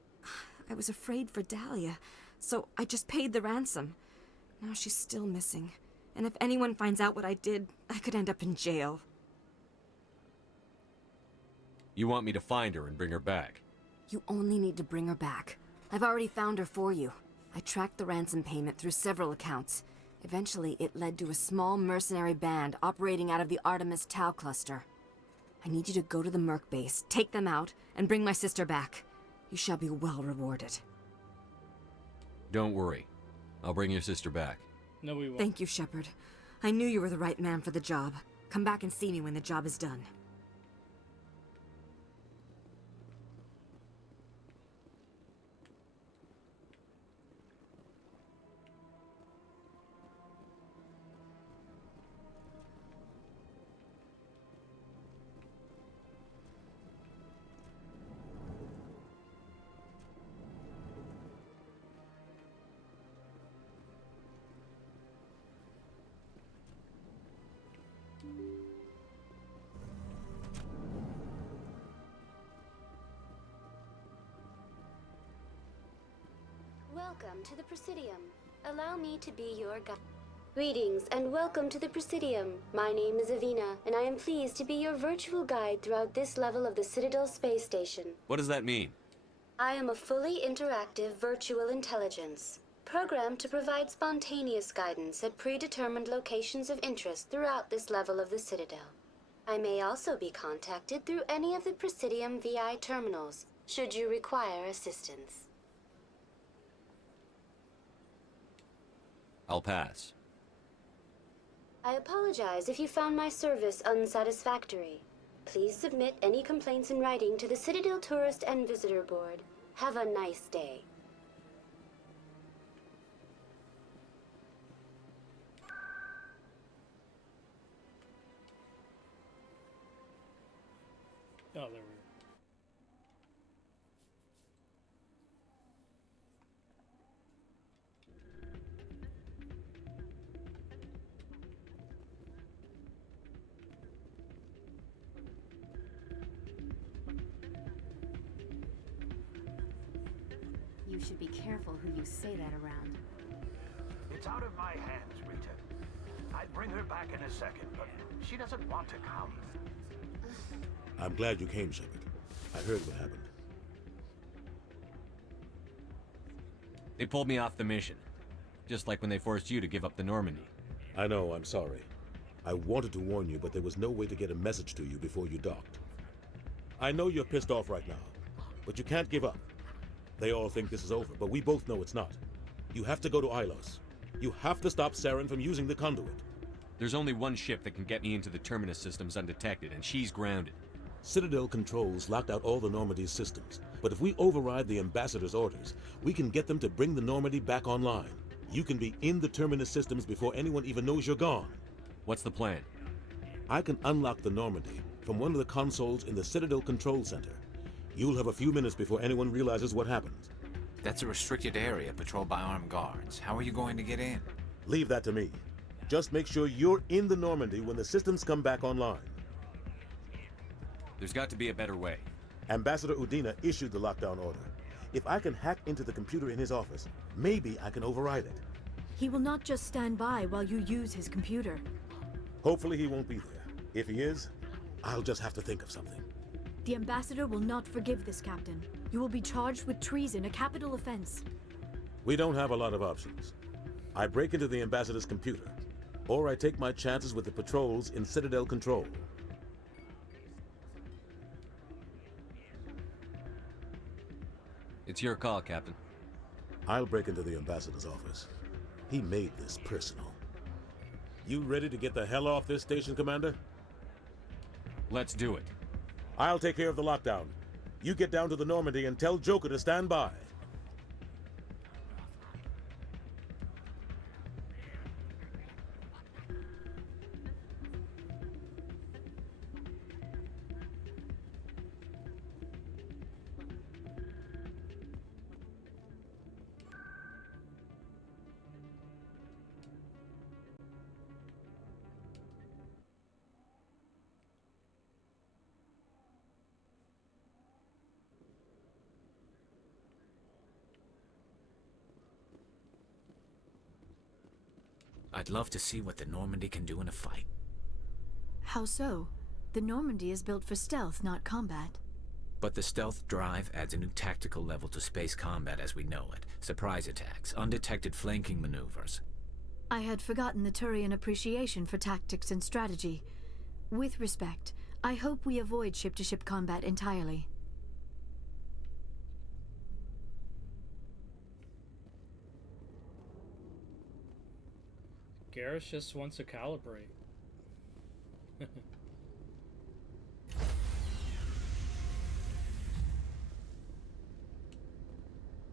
I was afraid for Dahlia, so I just paid the ransom. Now she's still missing. And if anyone finds out what I did, I could end up in jail. You want me to find her and bring her back? You only need to bring her back. I've already found her for you. I tracked the ransom payment through several accounts. Eventually, it led to a small mercenary band operating out of the Artemis Tau cluster. I need you to go to the Merc base, take them out, and bring my sister back. You shall be well rewarded. Don't worry. I'll bring your sister back. No, we won't. Thank you, Shepard. I knew you were the right man for the job. Come back and see me when the job is done. Welcome to the Presidium. Allow me to be your guide. Greetings and welcome to the Presidium. My name is Avina, and I am pleased to be your virtual guide throughout this level of the Citadel space station. What does that mean? I am a fully interactive virtual intelligence, programmed to provide spontaneous guidance at predetermined locations of interest throughout this level of the Citadel. I may also be contacted through any of the Presidium VI terminals, should you require assistance. I'll pass. I apologize if you found my service unsatisfactory. Please submit any complaints in writing to the Citadel Tourist and Visitor Board. Have a nice day. Oh, there we go. You should be careful who you say that around. It's out of my hands, Rita. I'd bring her back in a second, but she doesn't want to come. I'm glad you came, Shepard. I heard what happened. They pulled me off the mission. Just like when they forced you to give up the Normandy. I know, I'm sorry. I wanted to warn you, but there was no way to get a message to you before you docked. I know you're pissed off right now, but you can't give up. They all think this is over, but we both know it's not. You have to go to Ilos. You have to stop Saren from using the conduit. There's only one ship that can get me into the Terminus systems undetected, and she's grounded. Citadel controls locked out all the Normandy's systems, but if we override the Ambassador's orders, we can get them to bring the Normandy back online. You can be in the Terminus systems before anyone even knows you're gone. What's the plan? I can unlock the Normandy from one of the consoles in the Citadel Control Center. You'll have a few minutes before anyone realizes what happened. That's a restricted area patrolled by armed guards. How are you going to get in? Leave that to me. Just make sure you're in the Normandy when the systems come back online. There's got to be a better way. Ambassador Udina issued the lockdown order. If I can hack into the computer in his office, maybe I can override it. He will not just stand by while you use his computer. Hopefully he won't be there. If he is, I'll just have to think of something. The Ambassador will not forgive this, Captain. You will be charged with treason, a capital offense. We don't have a lot of options. I break into the Ambassador's computer, or I take my chances with the patrols in Citadel Control. It's your call, Captain. I'll break into the Ambassador's office. He made this personal. You ready to get the hell off this station, Commander? Let's do it. I'll take care of the lockdown. You get down to the Normandy and tell Joker to stand by. I'd love to see what the Normandy can do in a fight. How so? The Normandy is built for stealth, not combat. But the stealth drive adds a new tactical level to space combat as we know it. Surprise attacks, undetected flanking maneuvers. I had forgotten the Turian appreciation for tactics and strategy. With respect, I hope we avoid ship-to-ship combat entirely. Garrus just wants to calibrate.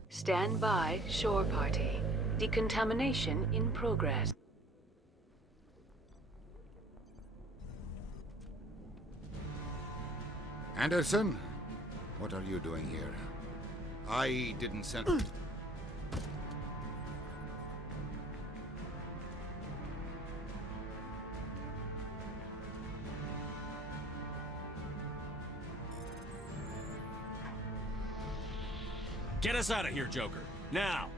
Stand by, shore party. Decontamination in progress. Anderson, what are you doing here? I didn't send... Get us out of here, Joker. Now!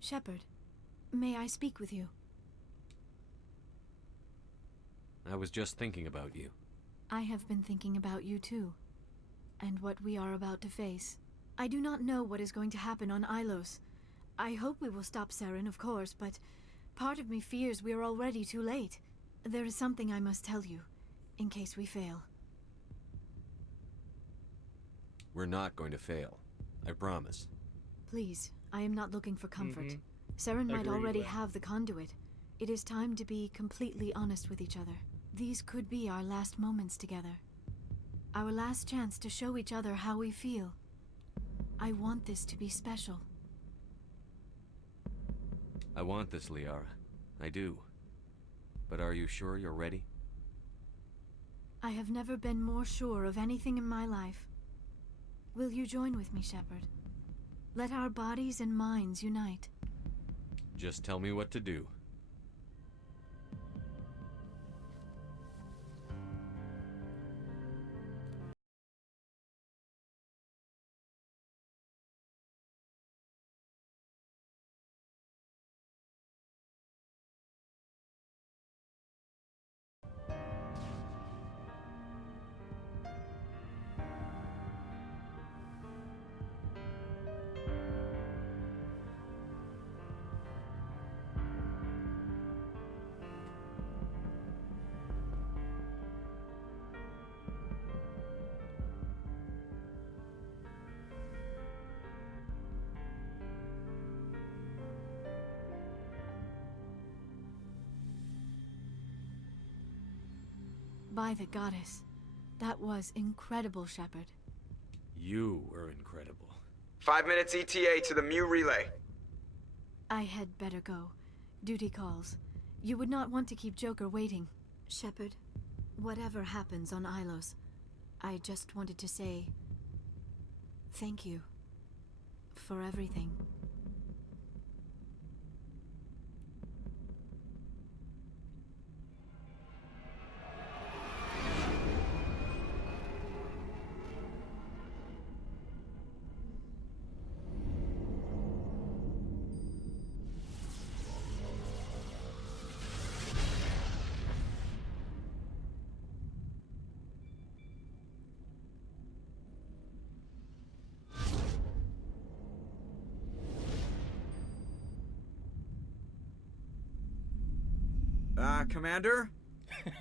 Shepard, may I speak with you? I was just thinking about you. I have been thinking about you too, and what we are about to face. I do not know what is going to happen on Ilos. I hope we will stop Saren, of course, but part of me fears we are already too late. There is something I must tell you, in case we fail. We're not going to fail. I promise. Please, I am not looking for comfort. Mhm. Saren might Agreed, already Wen. have the conduit. It is time to be completely honest with each other. These could be our last moments together. Our last chance to show each other how we feel. I want this to be special. I want this, Liara. I do. But are you sure you're ready? I have never been more sure of anything in my life. Will you join with me, Shepard? Let our bodies and minds unite. Just tell me what to do. By the goddess. That was incredible, Shepard. You were incredible. 5 minutes ETA to the Mu relay. I had better go. Duty calls. You would not want to keep Joker waiting. Shepard, whatever happens on Ilos, I just wanted to say thank you for everything. Commander?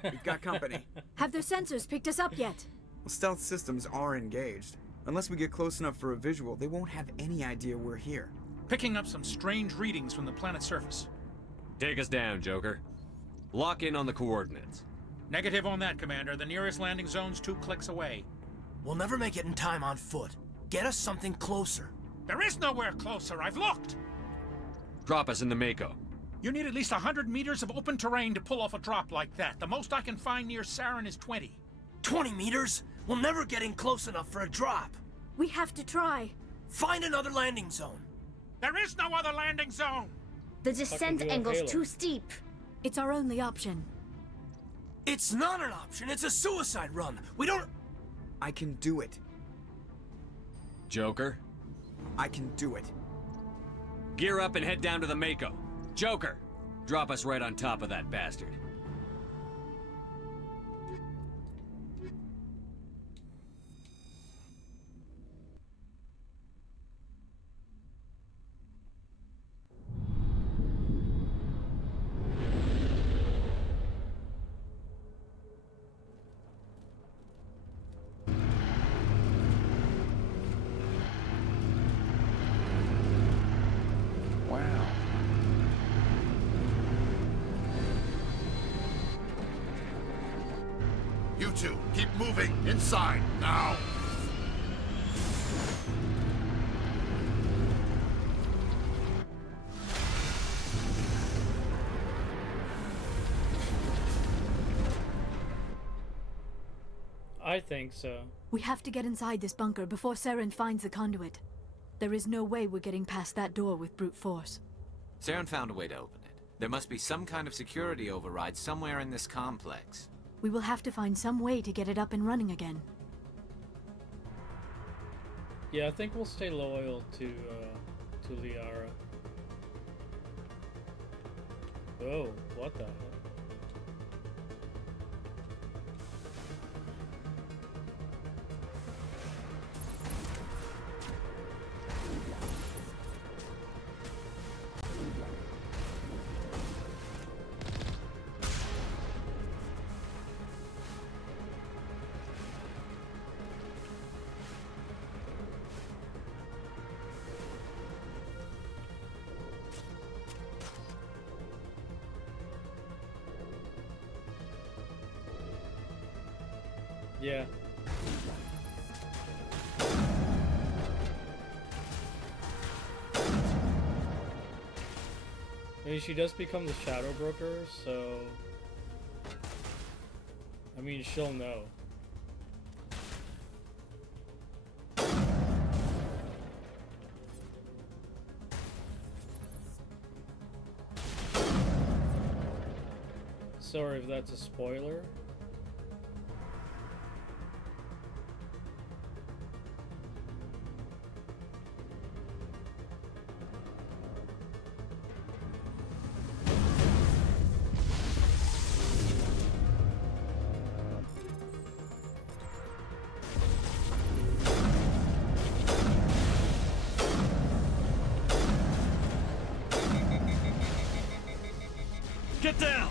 We've got company. Have their sensors picked us up yet? Well, stealth systems are engaged. Unless we get close enough for a visual, they won't have any idea we're here. Picking up some strange readings from the planet's surface. Take us down, Joker. Lock in on the coordinates. Negative on that, Commander. The nearest landing zone's 2 clicks away. We'll never make it in time on foot. Get us something closer. There is nowhere closer. I've looked. Drop us in the Mako. You need at least 100 meters of open terrain to pull off a drop like that. The most I can find near Saren is 20. 20 meters? We'll never get in close enough for a drop. We have to try. Find another landing zone. There is no other landing zone. The descent angle's too steep. It's our only option. It's not an option. It's a suicide run. We don't... I can do it. Joker? I can do it. Gear up and head down to the Mako. Joker, drop us right on top of that bastard. Wow. You two, keep moving. Inside, now. I think so. We have to get inside this bunker before Saren finds the conduit. There is no way we're getting past that door with brute force. Saren found a way to open it. There must be some kind of security override somewhere in this complex. We will have to find some way to get it up and running again. Yeah, I think we'll stay loyal to Liara. Oh, what the hell? Yeah. I mean, she does become the Shadow Broker, so... I mean, she'll know. Sorry if that's a spoiler. Get down!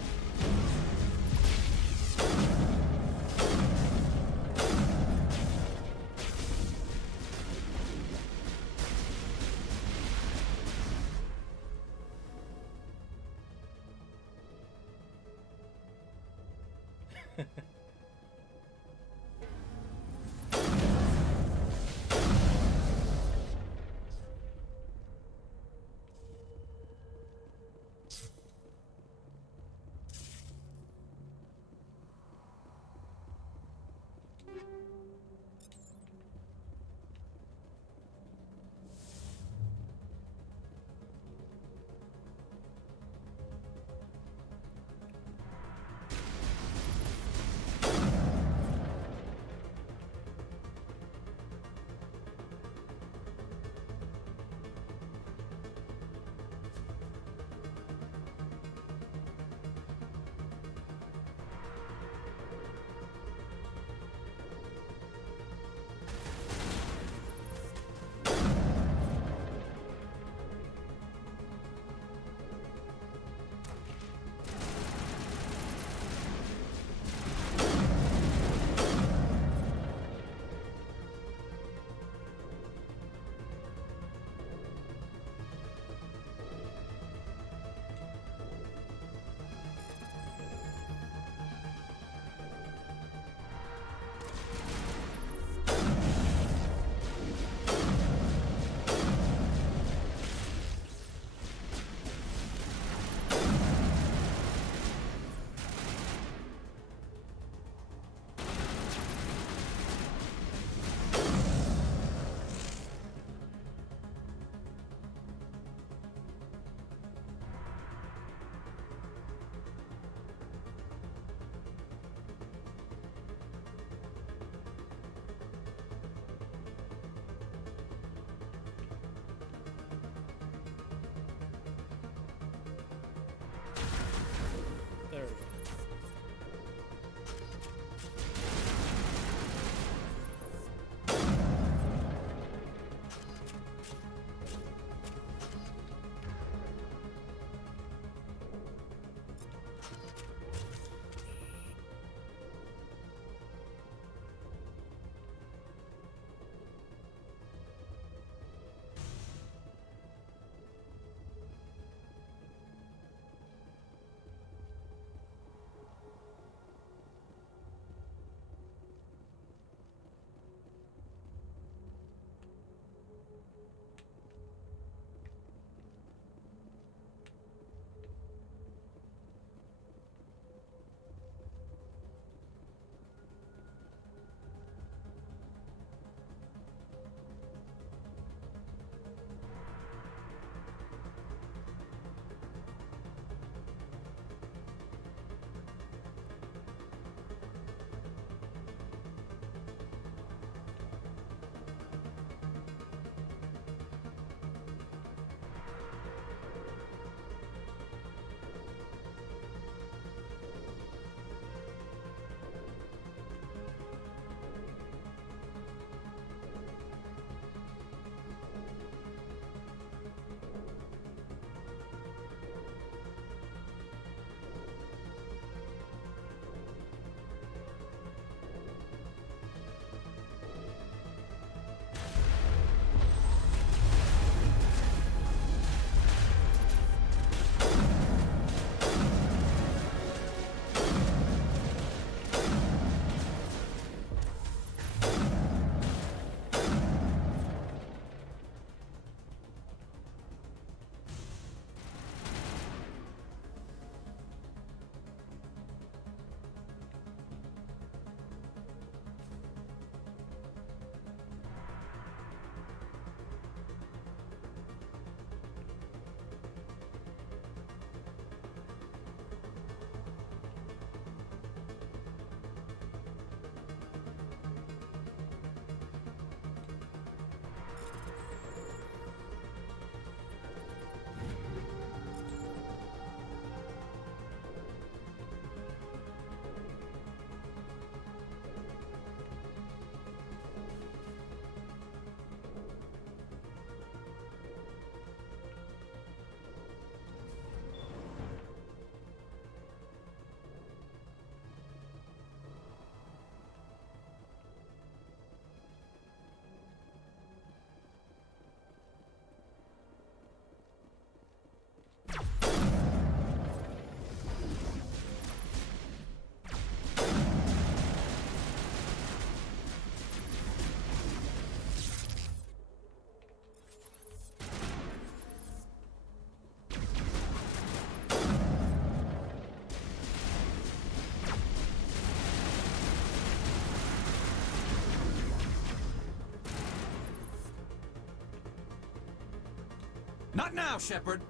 Not now, Shepard!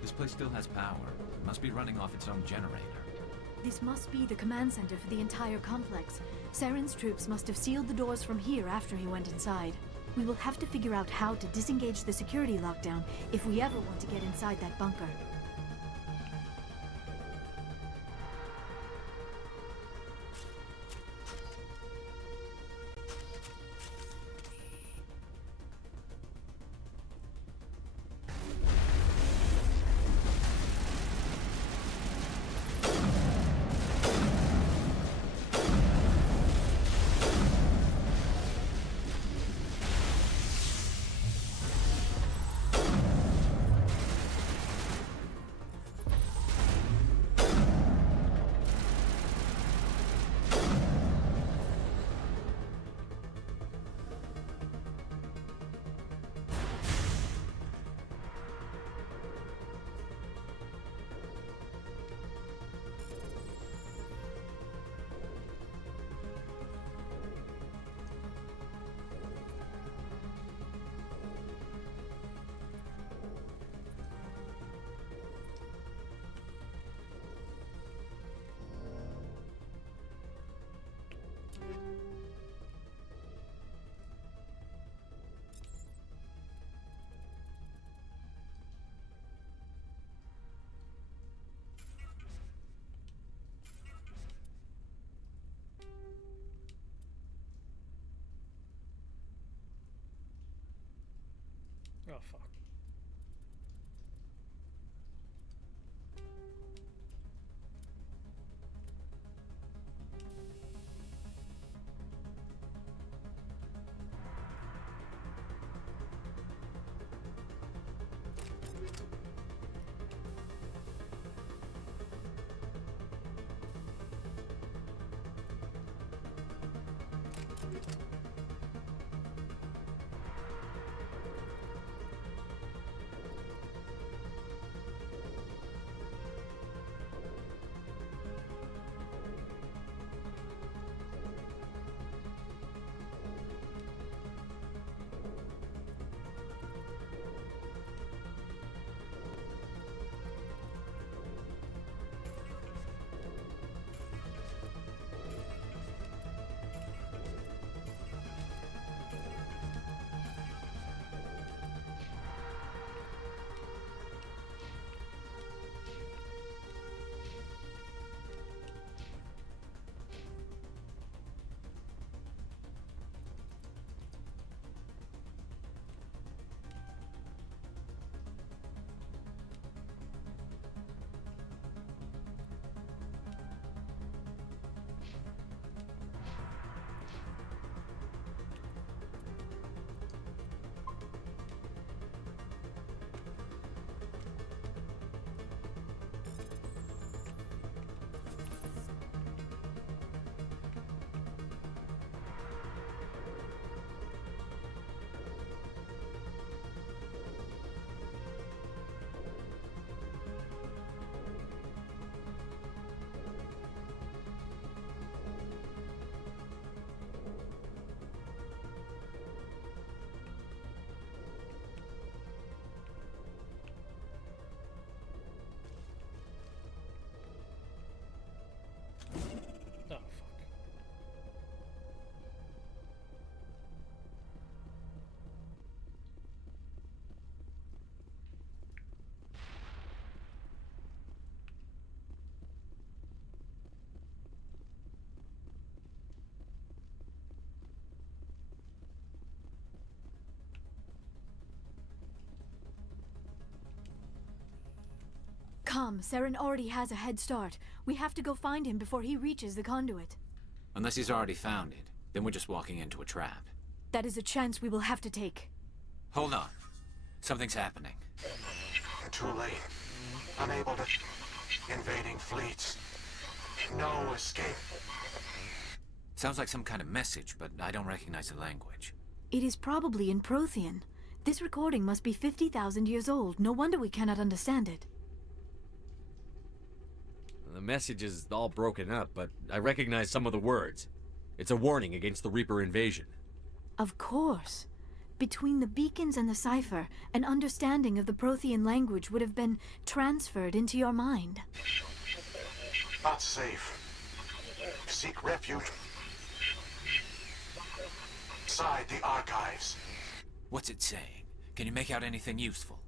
This place still has power. It must be running off its own generator. This must be the command center for the entire complex. Saren's troops must have sealed the doors from here after he went inside. We will have to figure out how to disengage the security lockdown if we ever want to get inside that bunker. Oh, fuck. Come, Saren already has a head start. We have to go find him before he reaches the conduit. Unless he's already found it, then we're just walking into a trap. That is a chance we will have to take. Hold on. Something's happening. Too late. Unable to... Invading fleets. No escape. Sounds like some kind of message, but I don't recognize the language. It is probably in Prothean. This recording must be 50,000 years old. No wonder we cannot understand it. The message is all broken up, but I recognize some of the words. It's a warning against the Reaper invasion. Of course. Between the beacons and the cipher, an understanding of the Prothean language would have been transferred into your mind. Not safe. Seek refuge inside the archives. What's it saying? Can you make out anything useful?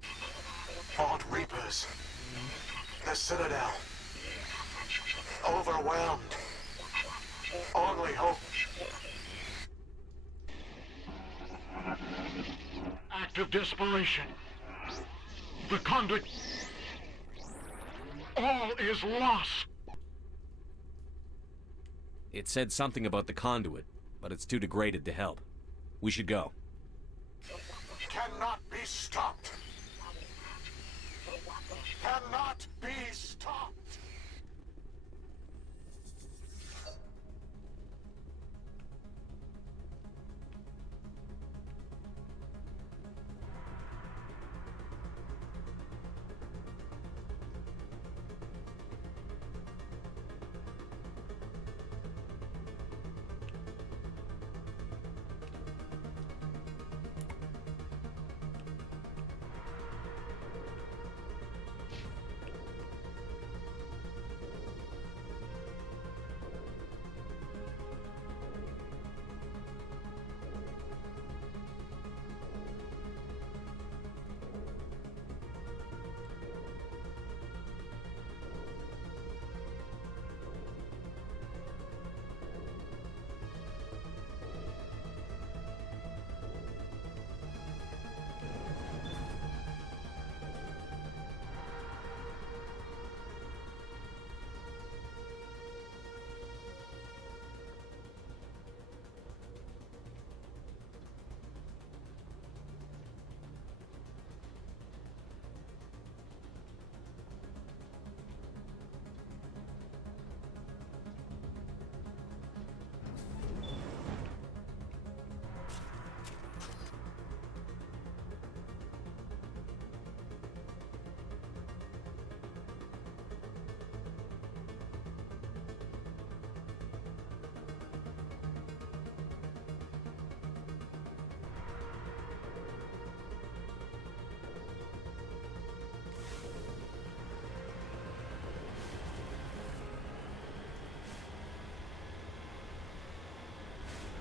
Fought Reapers. The Citadel. Overwhelmed. Only hope. Act of desperation. The conduit. All is lost. It said something about the conduit, but it's too degraded to help. We should go. Cannot be stopped. Cannot be stopped.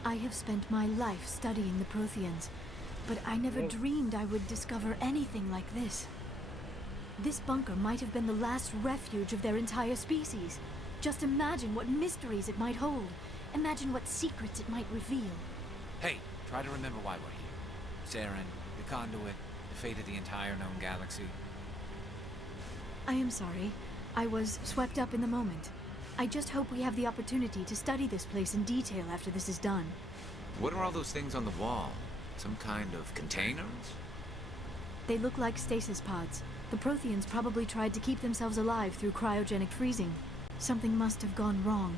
I have spent my life studying the Protheans, but I never dreamed I would discover anything like this. This bunker might have been the last refuge of their entire species. Just imagine what mysteries it might hold. Imagine what secrets it might reveal. Hey, try to remember why we're here. Saren, the conduit, the fate of the entire known galaxy. I am sorry. I was swept up in the moment. I just hope we have the opportunity to study this place in detail after this is done. What are all those things on the wall? Some kind of containers? They look like stasis pods. The Protheans probably tried to keep themselves alive through cryogenic freezing. Something must have gone wrong.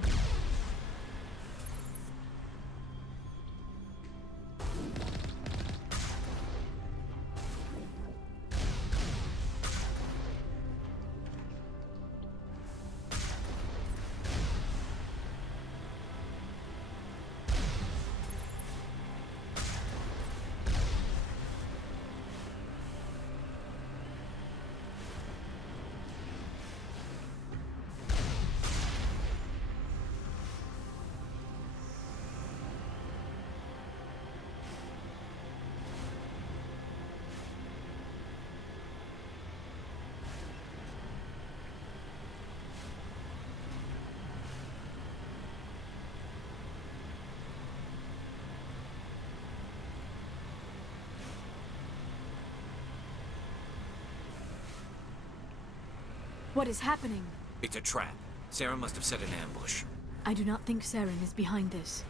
What is happening? It's a trap. Saren must have set an ambush. I do not think Saren is behind this.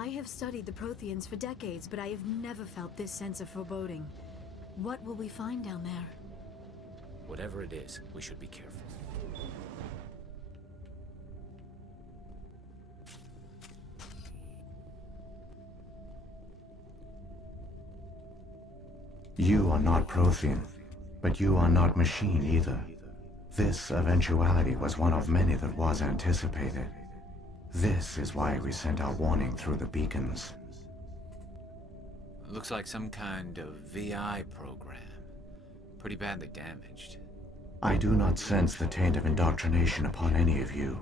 I have studied the Protheans for decades, but I have never felt this sense of foreboding. What will we find down there? Whatever it is, we should be careful. You are not Prothean, but you are not machine either. This eventuality was one of many that was anticipated. This is why we sent our warning through the beacons. Looks like some kind of VI program. Pretty badly damaged. I do not sense the taint of indoctrination upon any of you.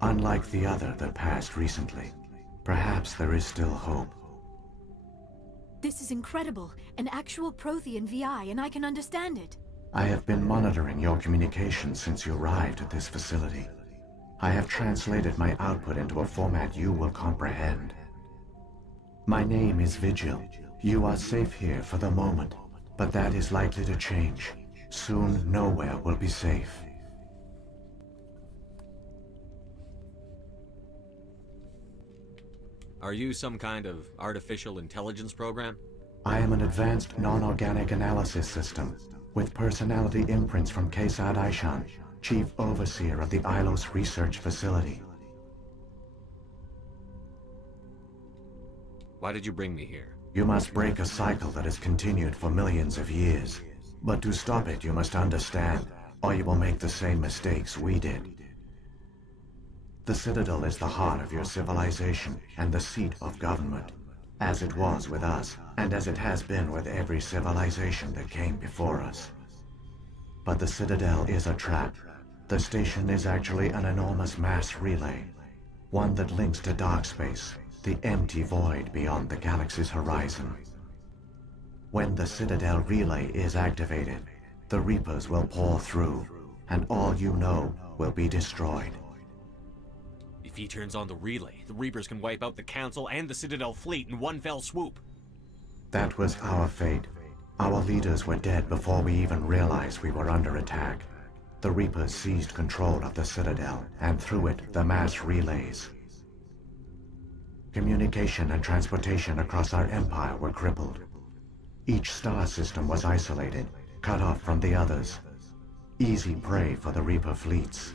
Unlike the other that passed recently, perhaps there is still hope. This is incredible. An actual Prothean VI, and I can understand it. I have been monitoring your communications since you arrived at this facility. I have translated my output into a format you will comprehend. My name is Vigil. You are safe here for the moment, but that is likely to change. Soon, nowhere will be safe. Are you some kind of artificial intelligence program? I am an advanced non-organic analysis system, with personality imprints from Kesad Aishan, Chief Overseer of the Ilos Research Facility. Why did you bring me here? You must break a cycle that has continued for millions of years. But to stop it, you must understand, or you will make the same mistakes we did. The Citadel is the heart of your civilization and the seat of government, as it was with us, and as it has been with every civilization that came before us. But the Citadel is a trap. The station is actually an enormous mass relay, one that links to dark space, the empty void beyond the galaxy's horizon. When the Citadel relay is activated, the Reapers will pour through, and all you know will be destroyed. If he turns on the relay, the Reapers can wipe out the Council and the Citadel fleet in one fell swoop. That was our fate. Our leaders were dead before we even realized we were under attack. The Reapers seized control of the Citadel, and through it, the mass relays. Communication and transportation across our empire were crippled. Each star system was isolated, cut off from the others. Easy prey for the Reaper fleets.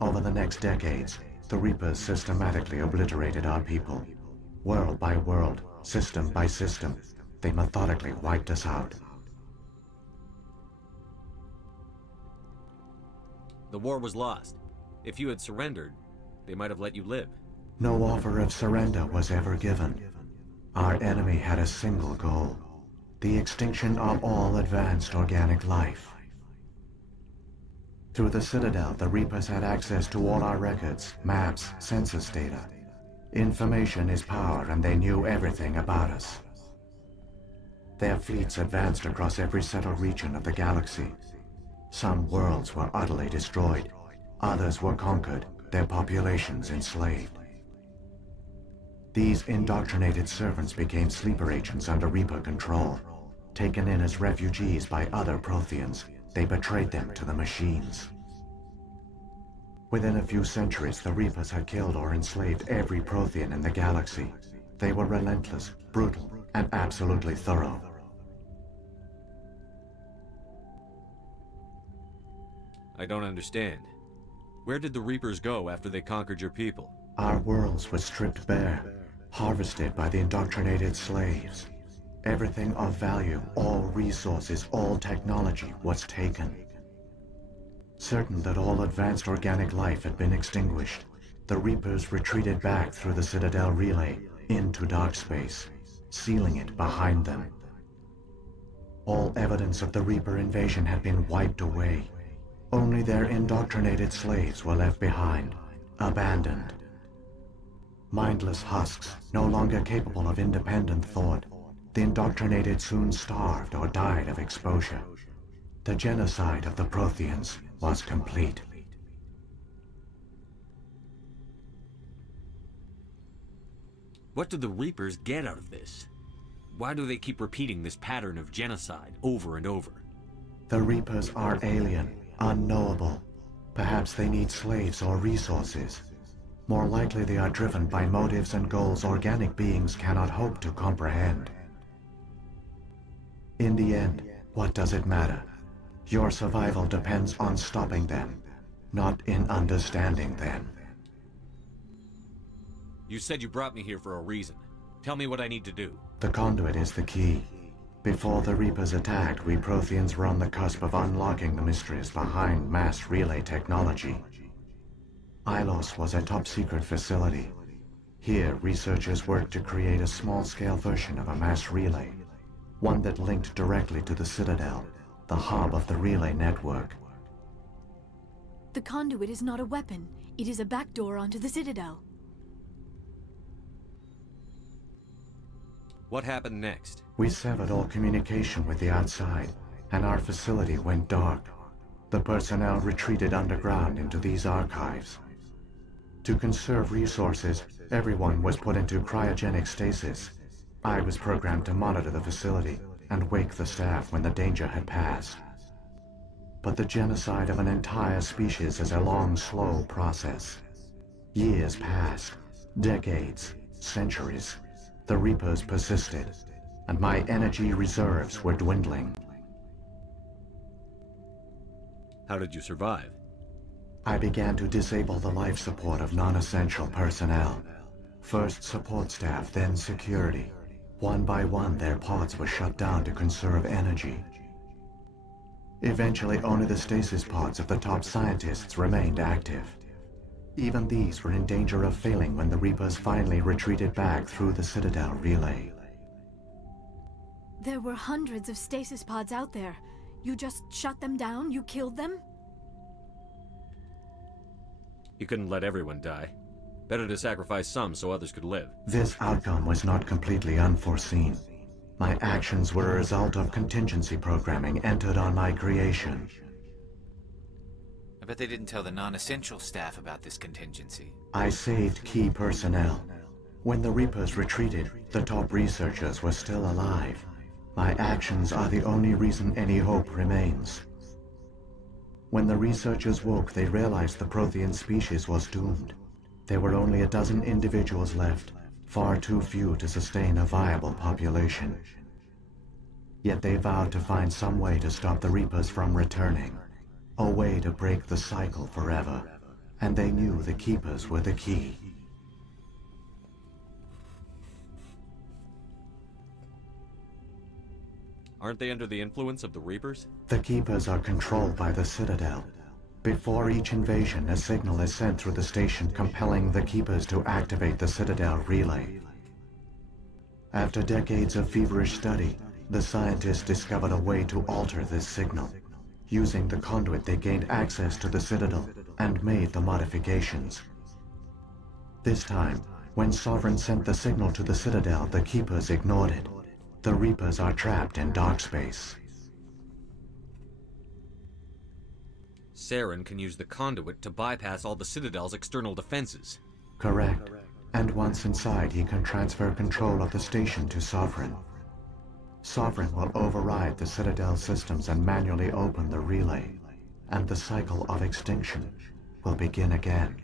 Over the next decades, the Reapers systematically obliterated our people. World by world, system by system, they methodically wiped us out. The war was lost. If you had surrendered, they might have let you live. No offer of surrender was ever given. Our enemy had a single goal: the extinction of all advanced organic life. Through the Citadel, the Reapers had access to all our records, maps, census data. Information is power, and they knew everything about us. Their fleets advanced across every settled region of the galaxy. Some worlds were utterly destroyed. Others were conquered, their populations enslaved. These indoctrinated servants became sleeper agents under Reaper control. Taken in as refugees by other Protheans, they betrayed them to the machines. Within a few centuries, the Reapers had killed or enslaved every Prothean in the galaxy. They were relentless, brutal, and absolutely thorough. I don't understand. Where did the Reapers go after they conquered your people? Our worlds were stripped bare, harvested by the indoctrinated slaves. Everything of value, all resources, all technology was taken. Certain that all advanced organic life had been extinguished, the Reapers retreated back through the Citadel relay into dark space, sealing it behind them. All evidence of the Reaper invasion had been wiped away. Only their indoctrinated slaves were left behind, abandoned. Mindless husks, no longer capable of independent thought, the indoctrinated soon starved or died of exposure. The genocide of the Protheans was complete. What do the Reapers get out of this? Why do they keep repeating this pattern of genocide over and over? The Reapers are alien, unknowable. Perhaps they need slaves or resources. More likely they are driven by motives and goals organic beings cannot hope to comprehend. In the end, what does it matter? Your survival depends on stopping them, not in understanding them. You said you brought me here for a reason. Tell me what I need to do. The conduit is the key. Before the Reapers attacked, we Protheans were on the cusp of unlocking the mysteries behind mass relay technology. Ilos was a top-secret facility. Here, researchers worked to create a small-scale version of a mass relay, one that linked directly to the Citadel, the hub of the relay network. The conduit is not a weapon. It is a backdoor onto the Citadel. What happened next? We severed all communication with the outside, and our facility went dark. The personnel retreated underground into these archives. To conserve resources, everyone was put into cryogenic stasis. I was programmed to monitor the facility and wake the staff when the danger had passed. But the genocide of an entire species is a long, slow process. Years passed, decades, centuries. The Reapers persisted, and my energy reserves were dwindling. How did you survive? I began to disable the life support of non-essential personnel. First support staff, then security. One by one, their pods were shut down to conserve energy. Eventually, only the stasis pods of the top scientists remained active. Even these were in danger of failing when the Reapers finally retreated back through the Citadel relay. There were hundreds of stasis pods out there. You just shut them down? You killed them? You couldn't let everyone die. Better to sacrifice some so others could live. This outcome was not completely unforeseen. My actions were a result of contingency programming entered on my creation. I bet they didn't tell the non-essential staff about this contingency. I saved key personnel. When the Reapers retreated, the top researchers were still alive. My actions are the only reason any hope remains. When the researchers woke, they realized the Prothean species was doomed. There were only a dozen individuals left, far too few to sustain a viable population. Yet they vowed to find some way to stop the Reapers from returning. A way to break the cycle forever. And they knew the Keepers were the key. Aren't they under the influence of the Reapers? The Keepers are controlled by the Citadel. Before each invasion, a signal is sent through the station compelling the Keepers to activate the Citadel relay. After decades of feverish study, the scientists discovered a way to alter this signal. Using the conduit, they gained access to the Citadel and made the modifications. This time, when Sovereign sent the signal to the Citadel, the Keepers ignored it. The Reapers are trapped in dark space. Saren can use the conduit to bypass all the Citadel's external defenses. Correct. And once inside, he can transfer control of the station to Sovereign. Sovereign will override the Citadel systems and manually open the relay, and the cycle of extinction will begin again.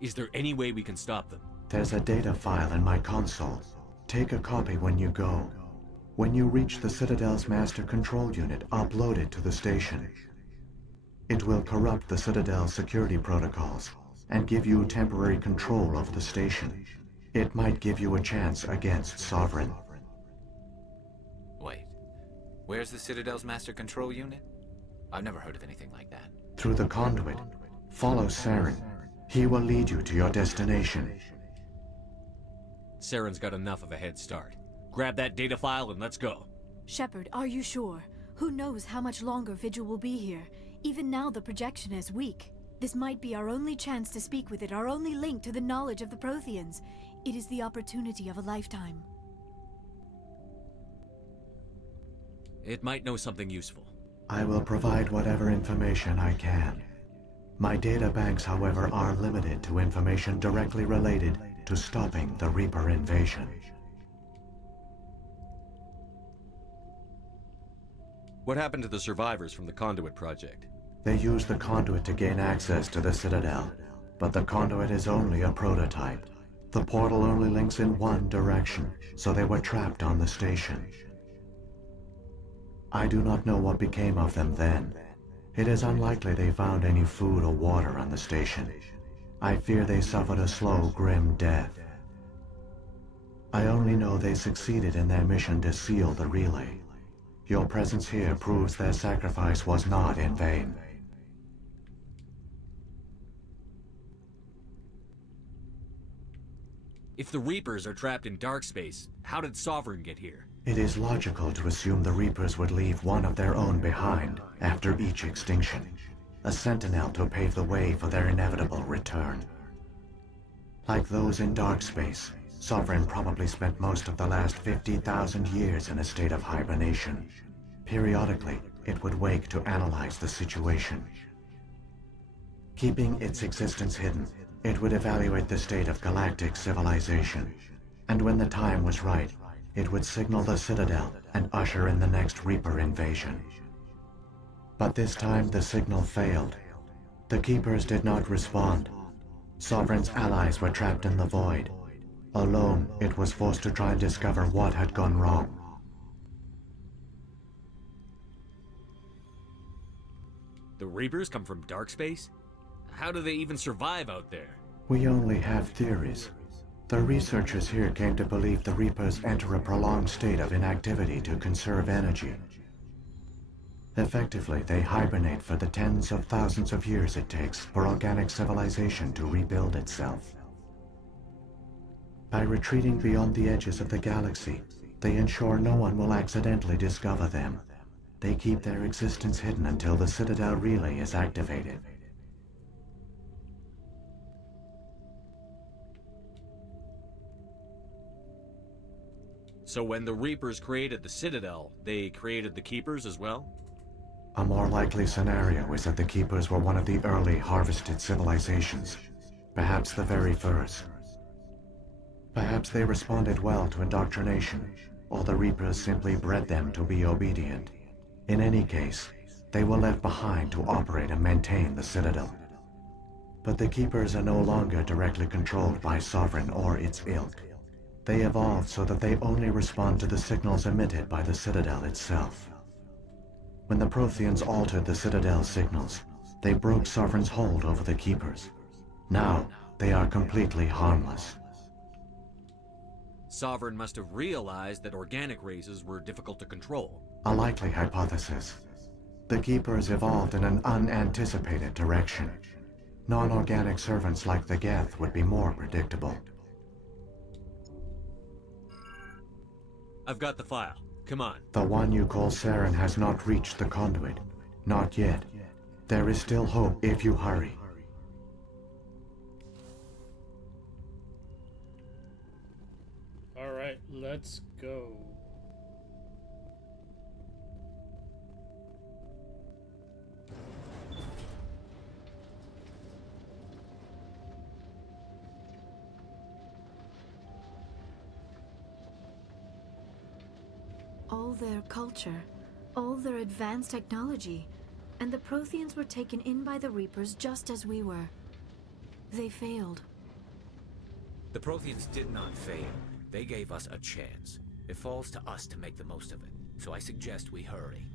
Is there any way we can stop them? There's a data file in my console. Take a copy when you go. When you reach the Citadel's master control unit, upload it to the station. It will corrupt the Citadel's security protocols and give you temporary control of the station. It might give you a chance against Sovereign. Wait, where's the Citadel's master control unit? I've never heard of anything like that. Through the conduit, follow Saren. He will lead you to your destination. Saren's got enough of a head start. Grab that data file and let's go. Shepard, are you sure? Who knows how much longer Vigil will be here? Even now the projection is weak. This might be our only chance to speak with it, our only link to the knowledge of the Protheans. It is the opportunity of a lifetime. It might know something useful. I will provide whatever information I can. My data banks, however, are limited to information directly related to stopping the Reaper invasion. What happened to the survivors from the Conduit project? They used the conduit to gain access to the Citadel, but the conduit is only a prototype. The portal only links in one direction, so they were trapped on the station. I do not know what became of them then. It is unlikely they found any food or water on the station. I fear they suffered a slow, grim death. I only know they succeeded in their mission to seal the relay. Your presence here proves their sacrifice was not in vain. If the Reapers are trapped in dark space, how did Sovereign get here? It is logical to assume the Reapers would leave one of their own behind after each extinction, a sentinel to pave the way for their inevitable return. Like those in dark space, Sovereign probably spent most of the last 50,000 years in a state of hibernation. Periodically, it would wake to analyze the situation. Keeping its existence hidden, it would evaluate the state of galactic civilization, and when the time was right, it would signal the Citadel and usher in the next Reaper invasion. But this time the signal failed. The Keepers did not respond. Sovereign's allies were trapped in the void. Alone, it was forced to try and discover what had gone wrong. The Reapers come from dark space? How do they even survive out there? We only have theories. The researchers here came to believe the Reapers enter a prolonged state of inactivity to conserve energy. Effectively, they hibernate for the tens of thousands of years it takes for organic civilization to rebuild itself. By retreating beyond the edges of the galaxy, they ensure no one will accidentally discover them. They keep their existence hidden until the Citadel relay is activated. So when the Reapers created the Citadel, they created the Keepers as well? A more likely scenario is that the Keepers were one of the early harvested civilizations, perhaps the very first. Perhaps they responded well to indoctrination, or the Reapers simply bred them to be obedient. In any case, they were left behind to operate and maintain the Citadel. But the Keepers are no longer directly controlled by Sovereign or its ilk. They evolved so that they only respond to the signals emitted by the Citadel itself. When the Protheans altered the Citadel's signals, they broke Sovereign's hold over the Keepers. Now, they are completely harmless. Sovereign must have realized that organic races were difficult to control. A likely hypothesis. The Keepers evolved in an unanticipated direction. Non-organic servants like the Geth would be more predictable. I've got the file. Come on. The one you call Saren has not reached the conduit. Not yet. There is still hope if you hurry. Alright, let's go. All their culture, all their advanced technology, and the Protheans were taken in by the Reapers just as we were. They failed. The Protheans did not fail. They gave us a chance. It falls to us to make the most of it, so I suggest we hurry.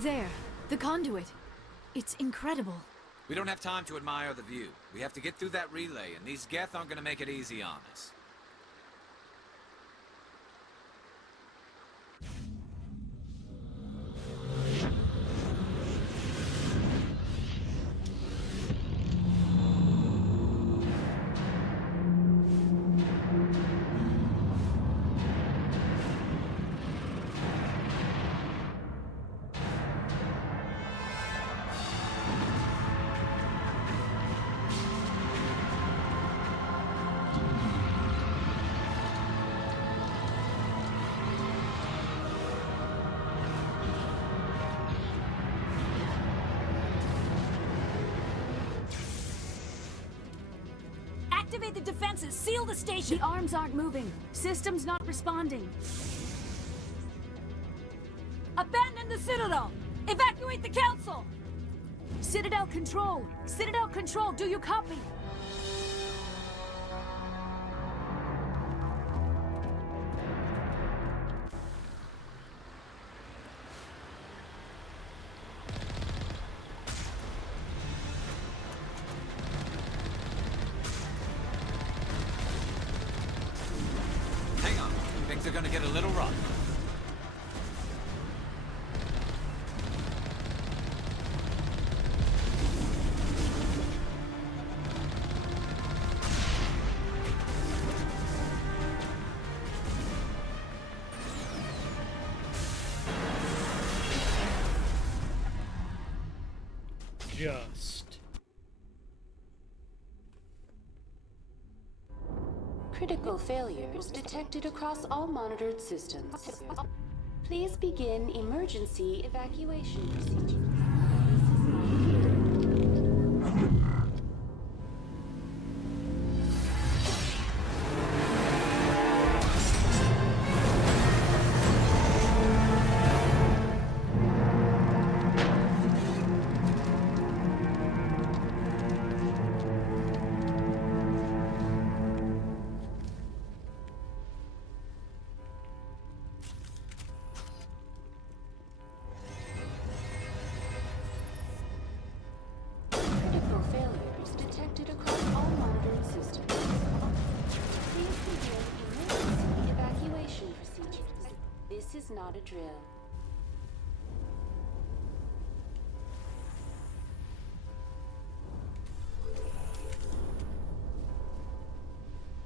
There, the conduit. It's incredible. We don't have time to admire the view. We have to get through that relay, and these Geth aren't gonna make it easy on us. Activate the defenses! Seal the station! The arms aren't moving. System's not responding. Abandon the Citadel! Evacuate the Council! Citadel Control! Citadel Control, do you copy? Hang on. Things are gonna get a little rough. Just. Critical failures detected across all monitored systems. Please begin emergency evacuation procedures. Critical failures detected across all monitored systems. Please begin emergency evacuation procedures. This is not a drill.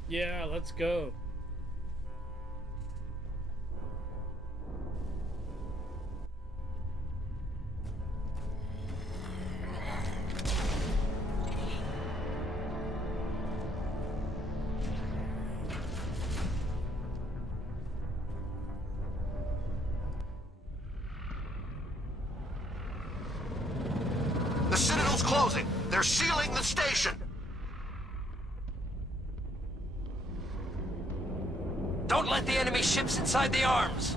Yeah, let's go. The Citadel's closing. They're sealing the station. Don't let the enemy ships inside the arms!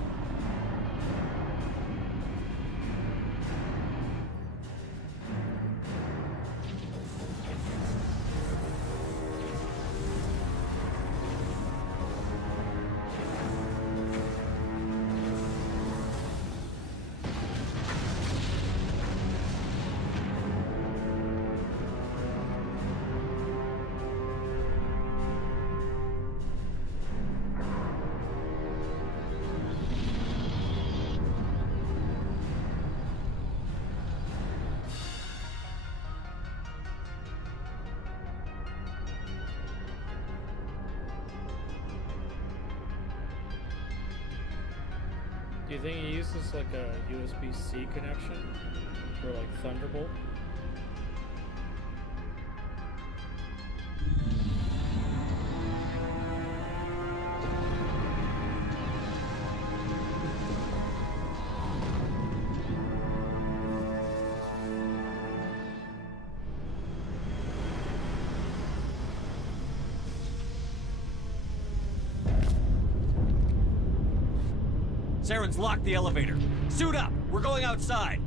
Do you think he uses like a USB-C connection or like Thunderbolt? Saren's locked the elevator. Suit up! We're going outside!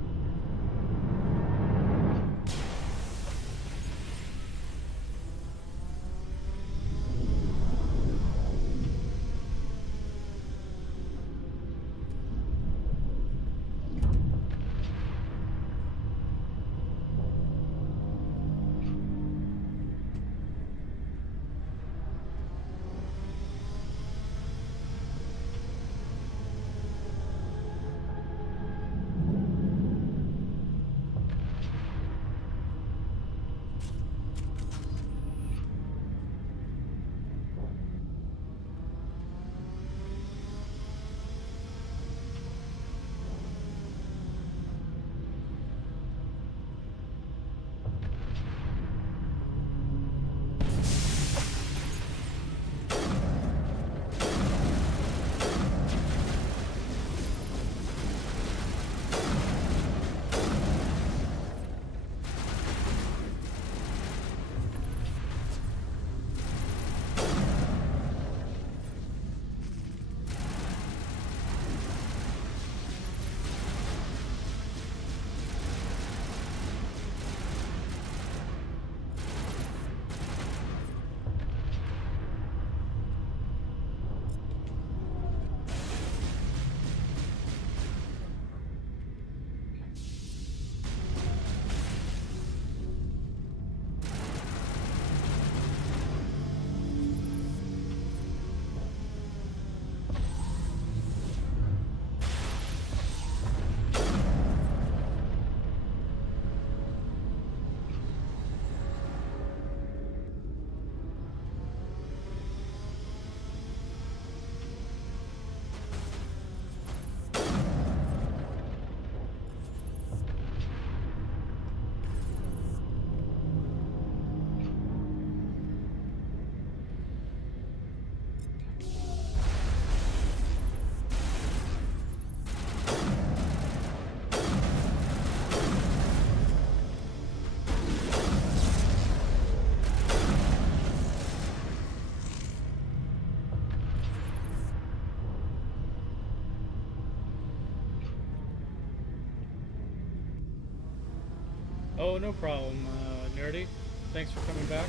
Oh, no problem, Nerdy. Thanks for coming back.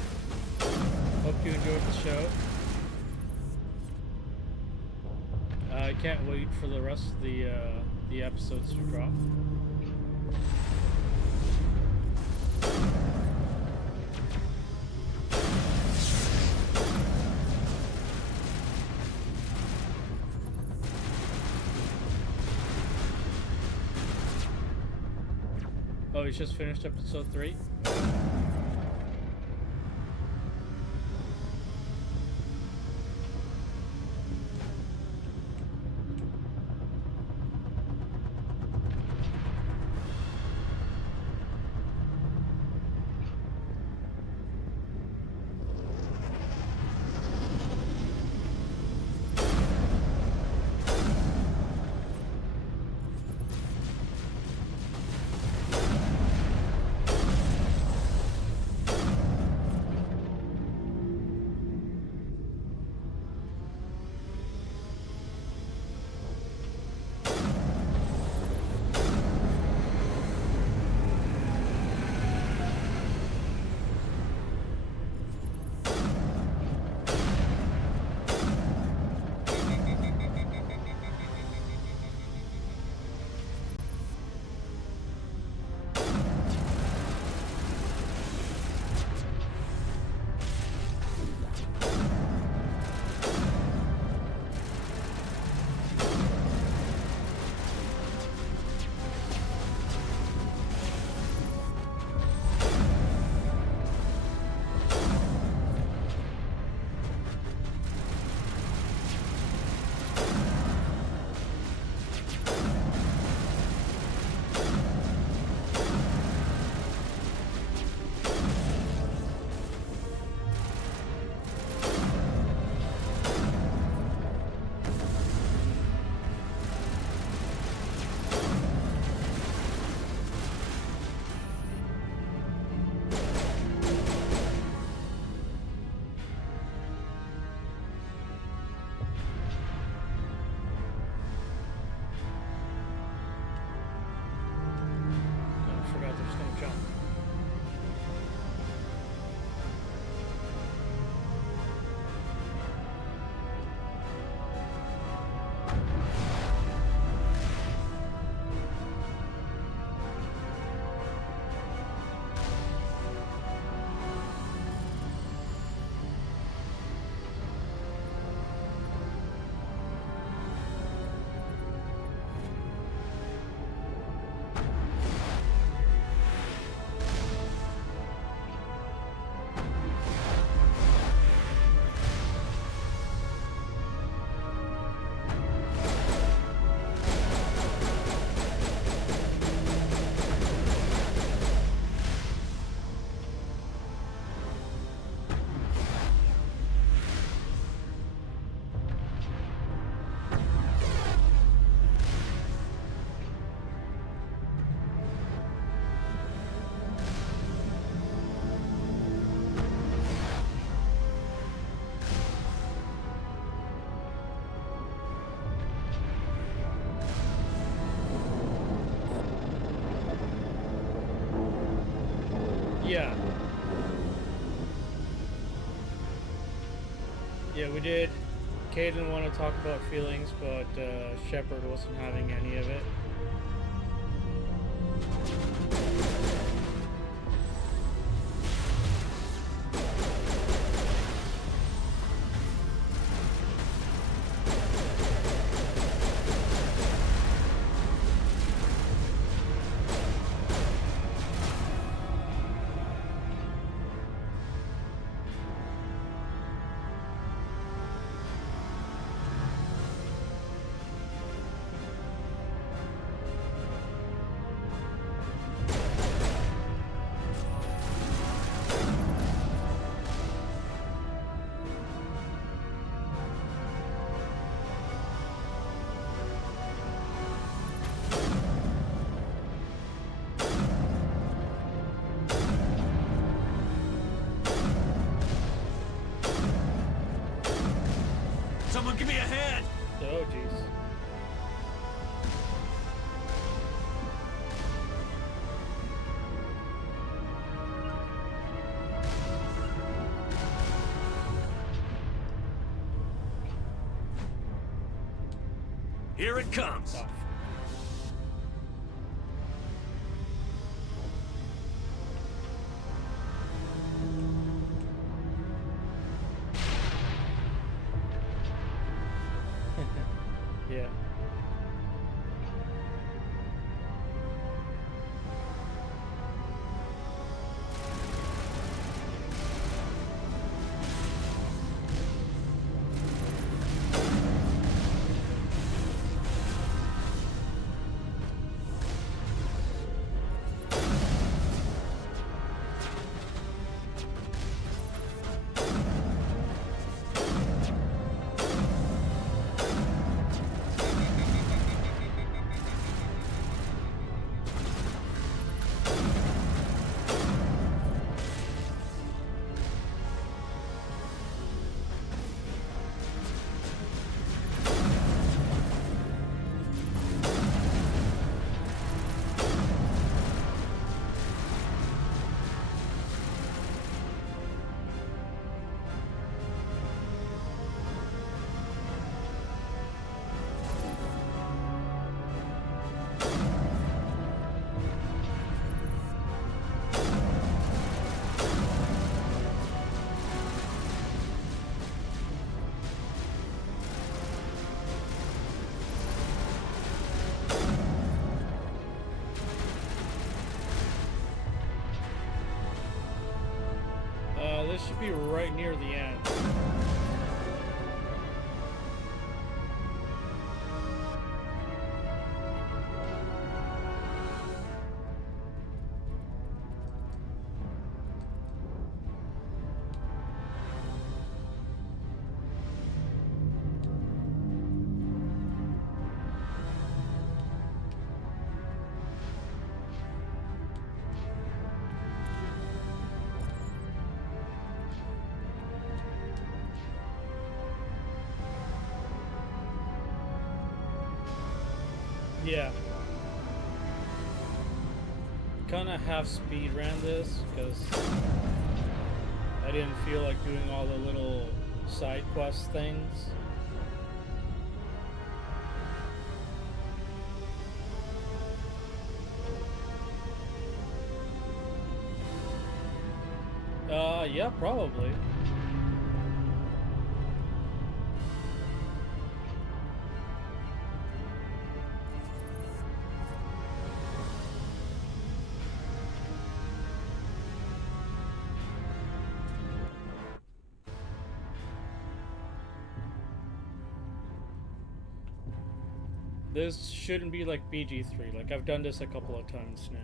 Hope you enjoyed the show. I can't wait for the rest of the episodes to drop. Oh, he's just finished episode 3? Yeah. Yeah, we did. Kay didn't want to talk about feelings, but Shepard wasn't having any of it. Someone give me a hand! Oh, jeez. Here it comes. Oh. Yeah. This should be right near the end. Yeah. Kind of half speed ran this because I didn't feel like doing all the little side quest things. Yeah, probably. This shouldn't be like BG3. Like, I've done this a couple of times now.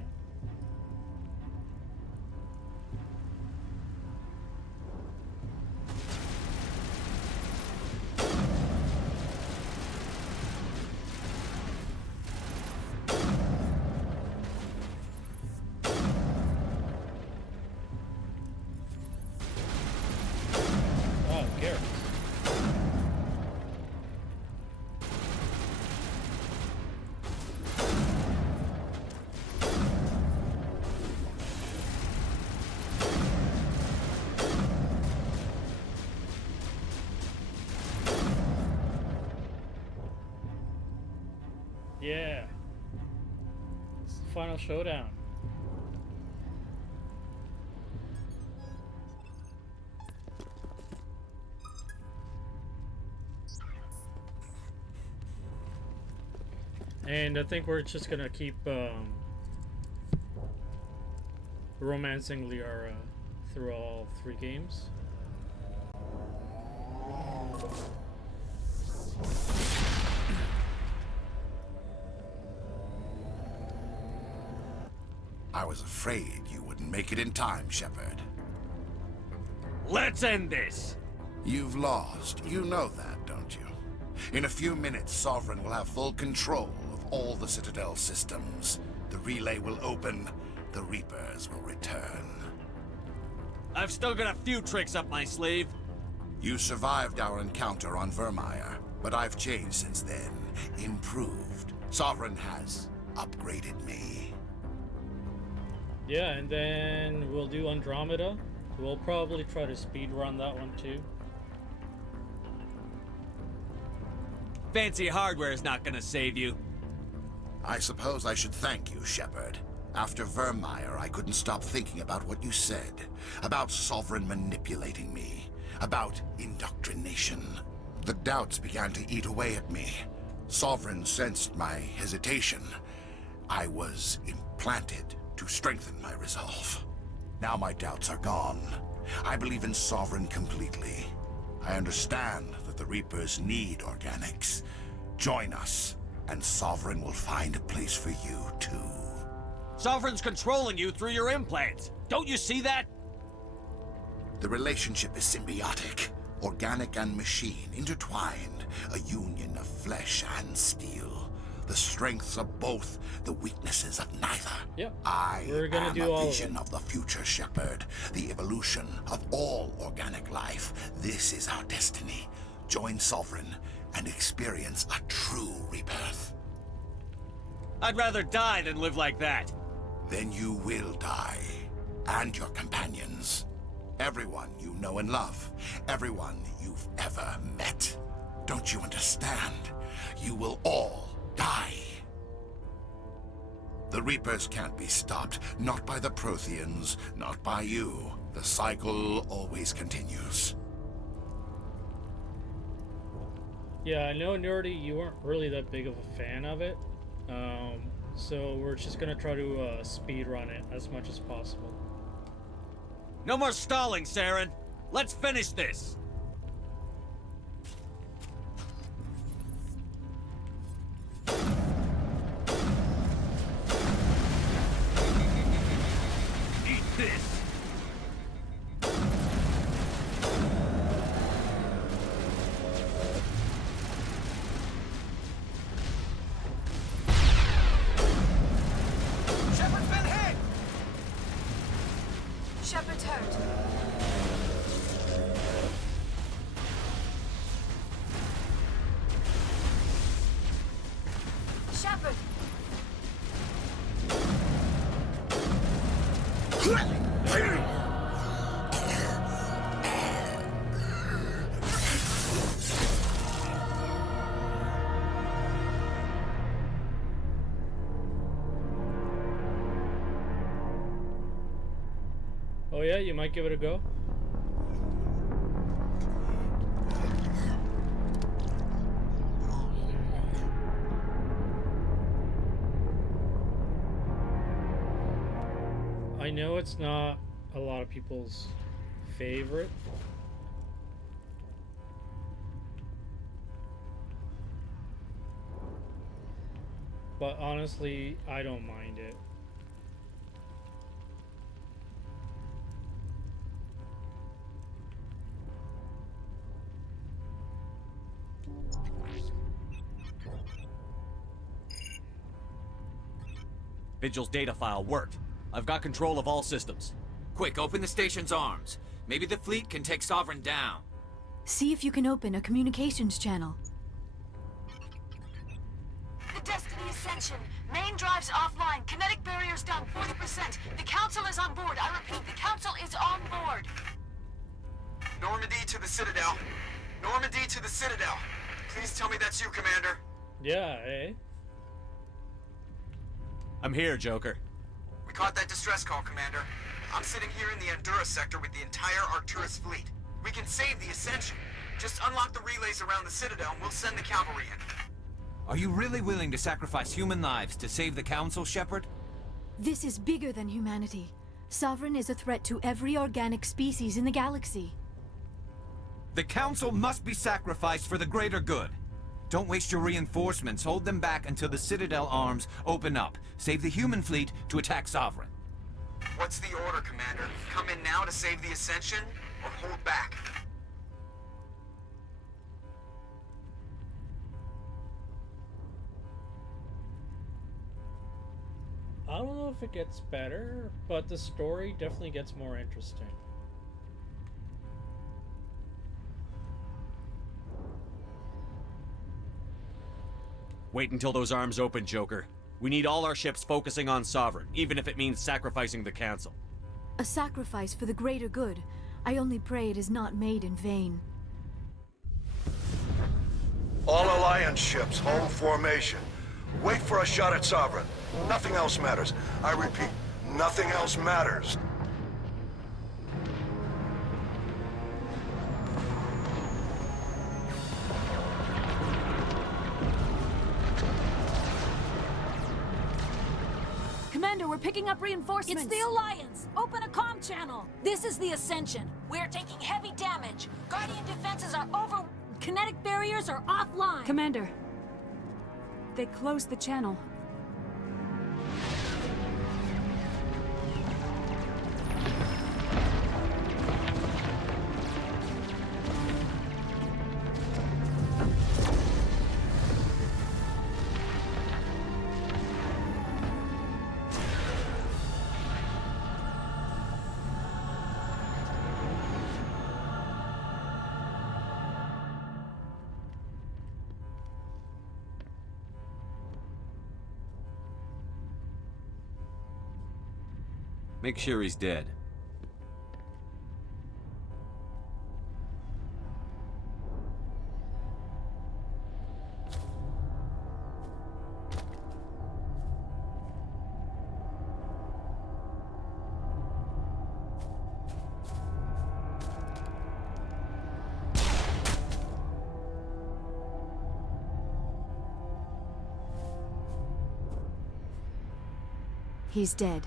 Oh, Garrett. Yeah. It's the final showdown. And I think we're just gonna keep romancing Liara through all 3 games. I was afraid you wouldn't make it in time, Shepard. Let's end this! You've lost. You know that, don't you? In a few minutes, Sovereign will have full control of all the Citadel systems. The relay will open. The Reapers will return. I've still got a few tricks up my sleeve. You survived our encounter on Vermeer, but I've changed since then. Improved. Sovereign has upgraded me. Yeah, and then we'll do Andromeda. We'll probably try to speedrun that one too. fancy hardware is not gonna save you. I suppose I should thank you, Shepard. After Vermeer, I couldn't stop thinking about what you said. About Sovereign manipulating me. About indoctrination. The doubts began to eat away at me. Sovereign sensed my hesitation. I was implanted to strengthen my resolve. Now my doubts are gone. I believe in Sovereign completely. I understand that the Reapers need organics. Join us, and Sovereign will find a place for you, too. Sovereign's controlling you through your implants. Don't you see that? The relationship is symbiotic. Organic and machine, intertwined. A union of flesh and steel. The strengths of both, the weaknesses of neither. Yep. We're gonna do a vision of the future, Shepard. The evolution of all organic life. This is our destiny. Join Sovereign and experience a true rebirth. I'd rather die than live like that. Then you will die. And your companions. Everyone you know and love. Everyone you've ever met. Don't you understand? You will all die. The Reapers can't be stopped. Not by the Protheans. Not by you. The cycle always continues. Yeah, I know, Nerdy, you weren't really that big of a fan of it. So we're just gonna try to speed run it as much as possible. No more stalling, Saren. Let's finish this. Eat this. Shepard's been hit! Shepard's hurt. Shepard! Oh yeah, you might give it a go? I know it's not a lot of people's favorite. But honestly, I don't mind it. Vigil's data file worked. I've got control of all systems. Quick, open the station's arms. Maybe the fleet can take Sovereign down. See if you can open a communications channel. The Destiny Ascension. Main drives offline. Kinetic barriers down 40%. The Council is on board. I repeat, the Council is on board. Normandy to the Citadel. Normandy to the Citadel. Please tell me that's you, Commander. Yeah, eh? I'm here, Joker. We caught that distress call, Commander. I'm sitting here in the Endura sector with the entire Arcturus fleet. We can save the Ascension. Just unlock the relays around the Citadel and we'll send the cavalry in. Are you really willing to sacrifice human lives to save the Council, Shepard? This is bigger than humanity. Sovereign is a threat to every organic species in the galaxy. The Council must be sacrificed for the greater good. Don't waste your reinforcements. Hold them back until the Citadel arms open up. Save the human fleet to attack Sovereign. What's the order, Commander? Come in now to save the Ascension, or hold back? I don't know if it gets better, but the story definitely gets more interesting. Wait until those arms open, Joker. We need all our ships focusing on Sovereign, even if it means sacrificing the Council. A sacrifice for the greater good. I only pray it is not made in vain. All Alliance ships, hold formation. Wait for a shot at Sovereign. Nothing else matters. I repeat, nothing else matters. Commander, we're picking up reinforcements. It's the Alliance! Open a comm channel! This is the Ascension. We're taking heavy damage. Guardian defenses are over... Kinetic barriers are offline. Commander, they closed the channel. Make sure he's dead. He's dead.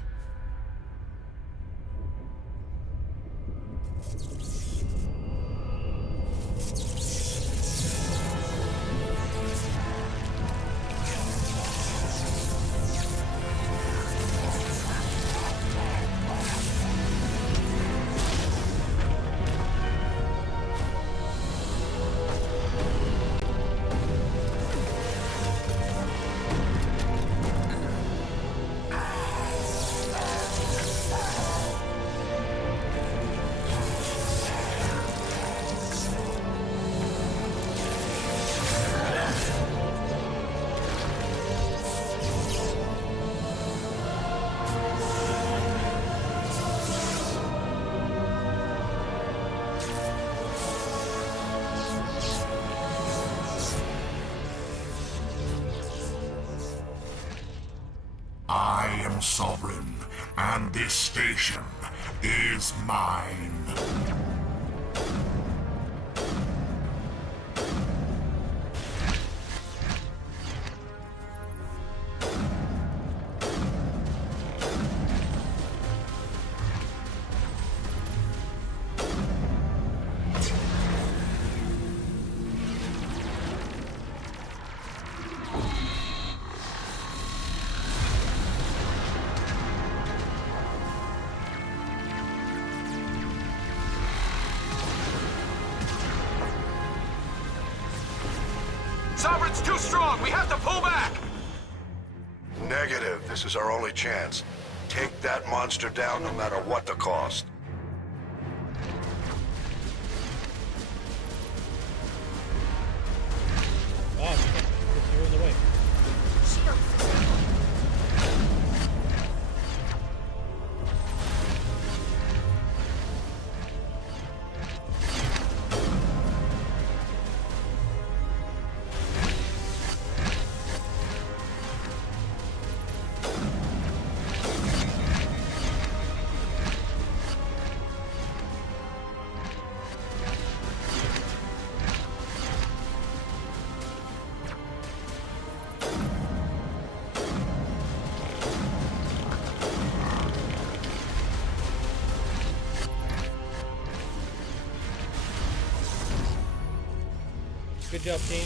I am Sovereign, and this station is mine. Sovereign's too strong! We have to pull back! Negative. This is our only chance. Take that monster down no matter what the cost. Oh, you're in the way. Good job, team.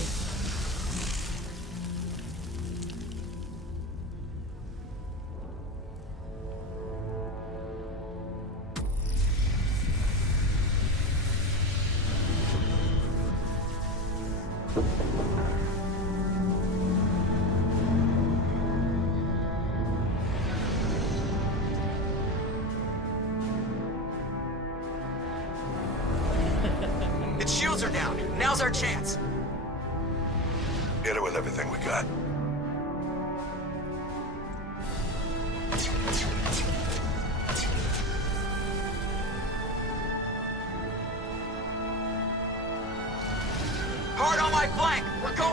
Its shields are down. Now's our chance. Hit it with everything we got. Hard on my flank. We're going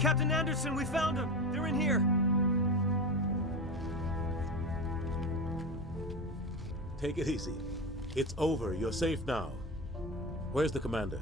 Captain Anderson, we found them! They're in here! Take it easy. It's over. You're safe now. Where's the commander?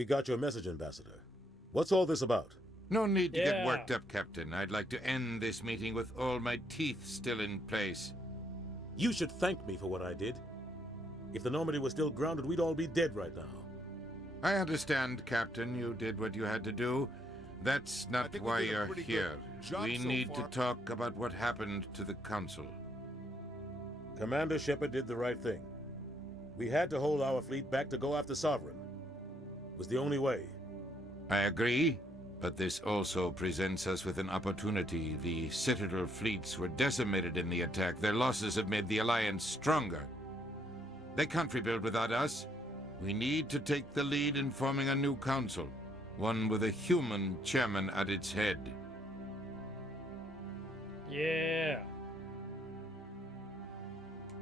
We got your message, Ambassador. What's all this about? No need to get worked up, Captain. I'd like to end this meeting with all my teeth still in place. You should thank me for what I did. If the Normandy was still grounded, we'd all be dead right now. I understand, Captain. You did what you had to do. That's not why you're here. We need to talk about what happened to the Council. Commander Shepard did the right thing. We had to hold our fleet back to go after Sovereign. It was the only way. I agree, but this also presents us with an opportunity. The Citadel fleets were decimated in the attack. Their losses have made the Alliance stronger. They can't rebuild without us. We need to take the lead in forming a new council, one with a human chairman at its head. Yeah.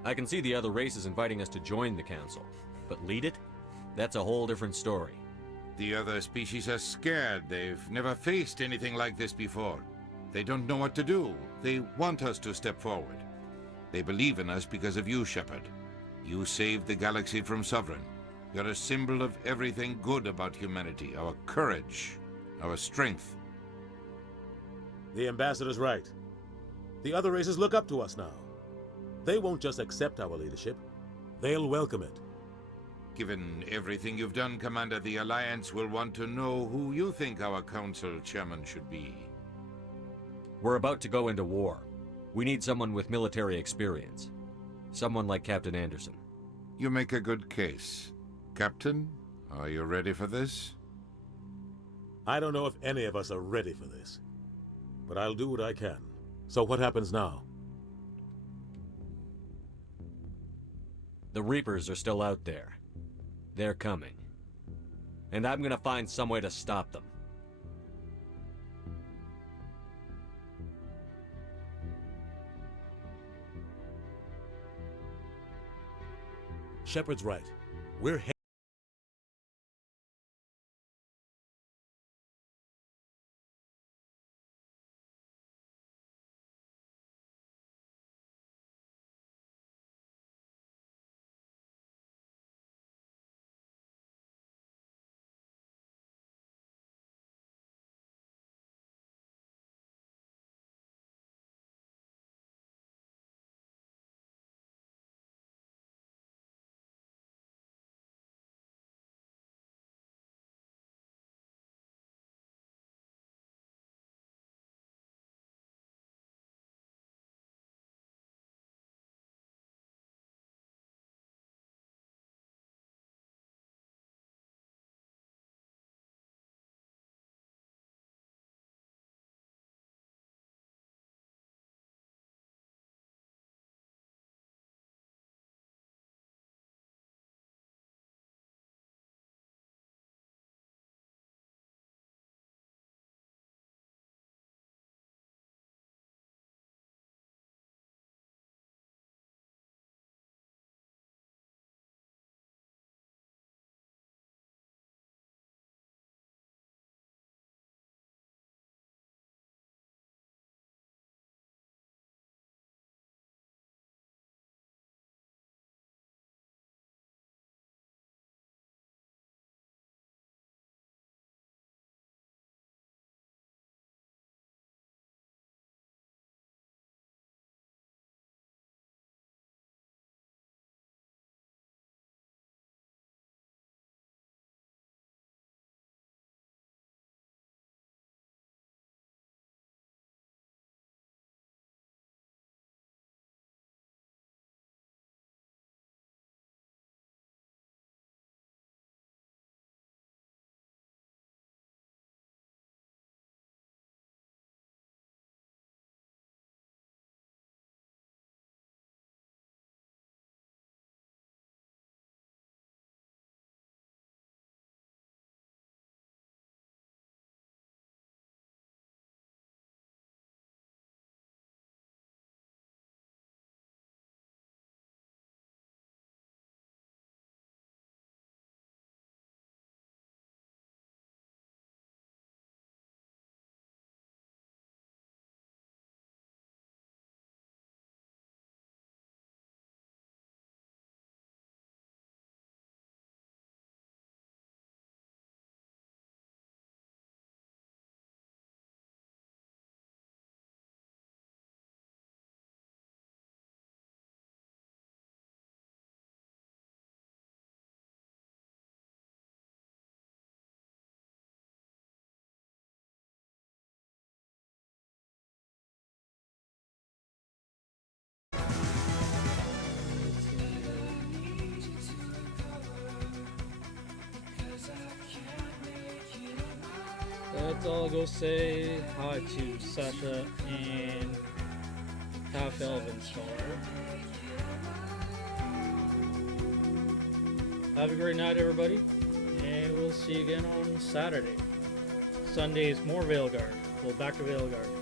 I can see the other races inviting us to join the council, but lead it? That's a whole different story. The other species are scared. They've never faced anything like this before. They don't know what to do. They want us to step forward. They believe in us because of you, Shepard. You saved the galaxy from Sovereign. You're a symbol of everything good about humanity, our courage, our strength. The Ambassador's right. The other races look up to us now. They won't just accept our leadership. They'll welcome it. Given everything you've done, Commander, the Alliance will want to know who you think our council chairman should be. We're about to go into war. We need someone with military experience. Someone like Captain Anderson. You make a good case. Captain, are you ready for this? I don't know if any of us are ready for this, but I'll do what I can. So what happens now? The Reapers are still out there. They're coming. And I'm gonna find some way to stop them. Shepard's right. We're let's all go say hi to Sasha and Half Elven Star. Have a great night, everybody, and we'll see you again on Saturday. Sunday is more Veilguard. Well, back to Veilguard.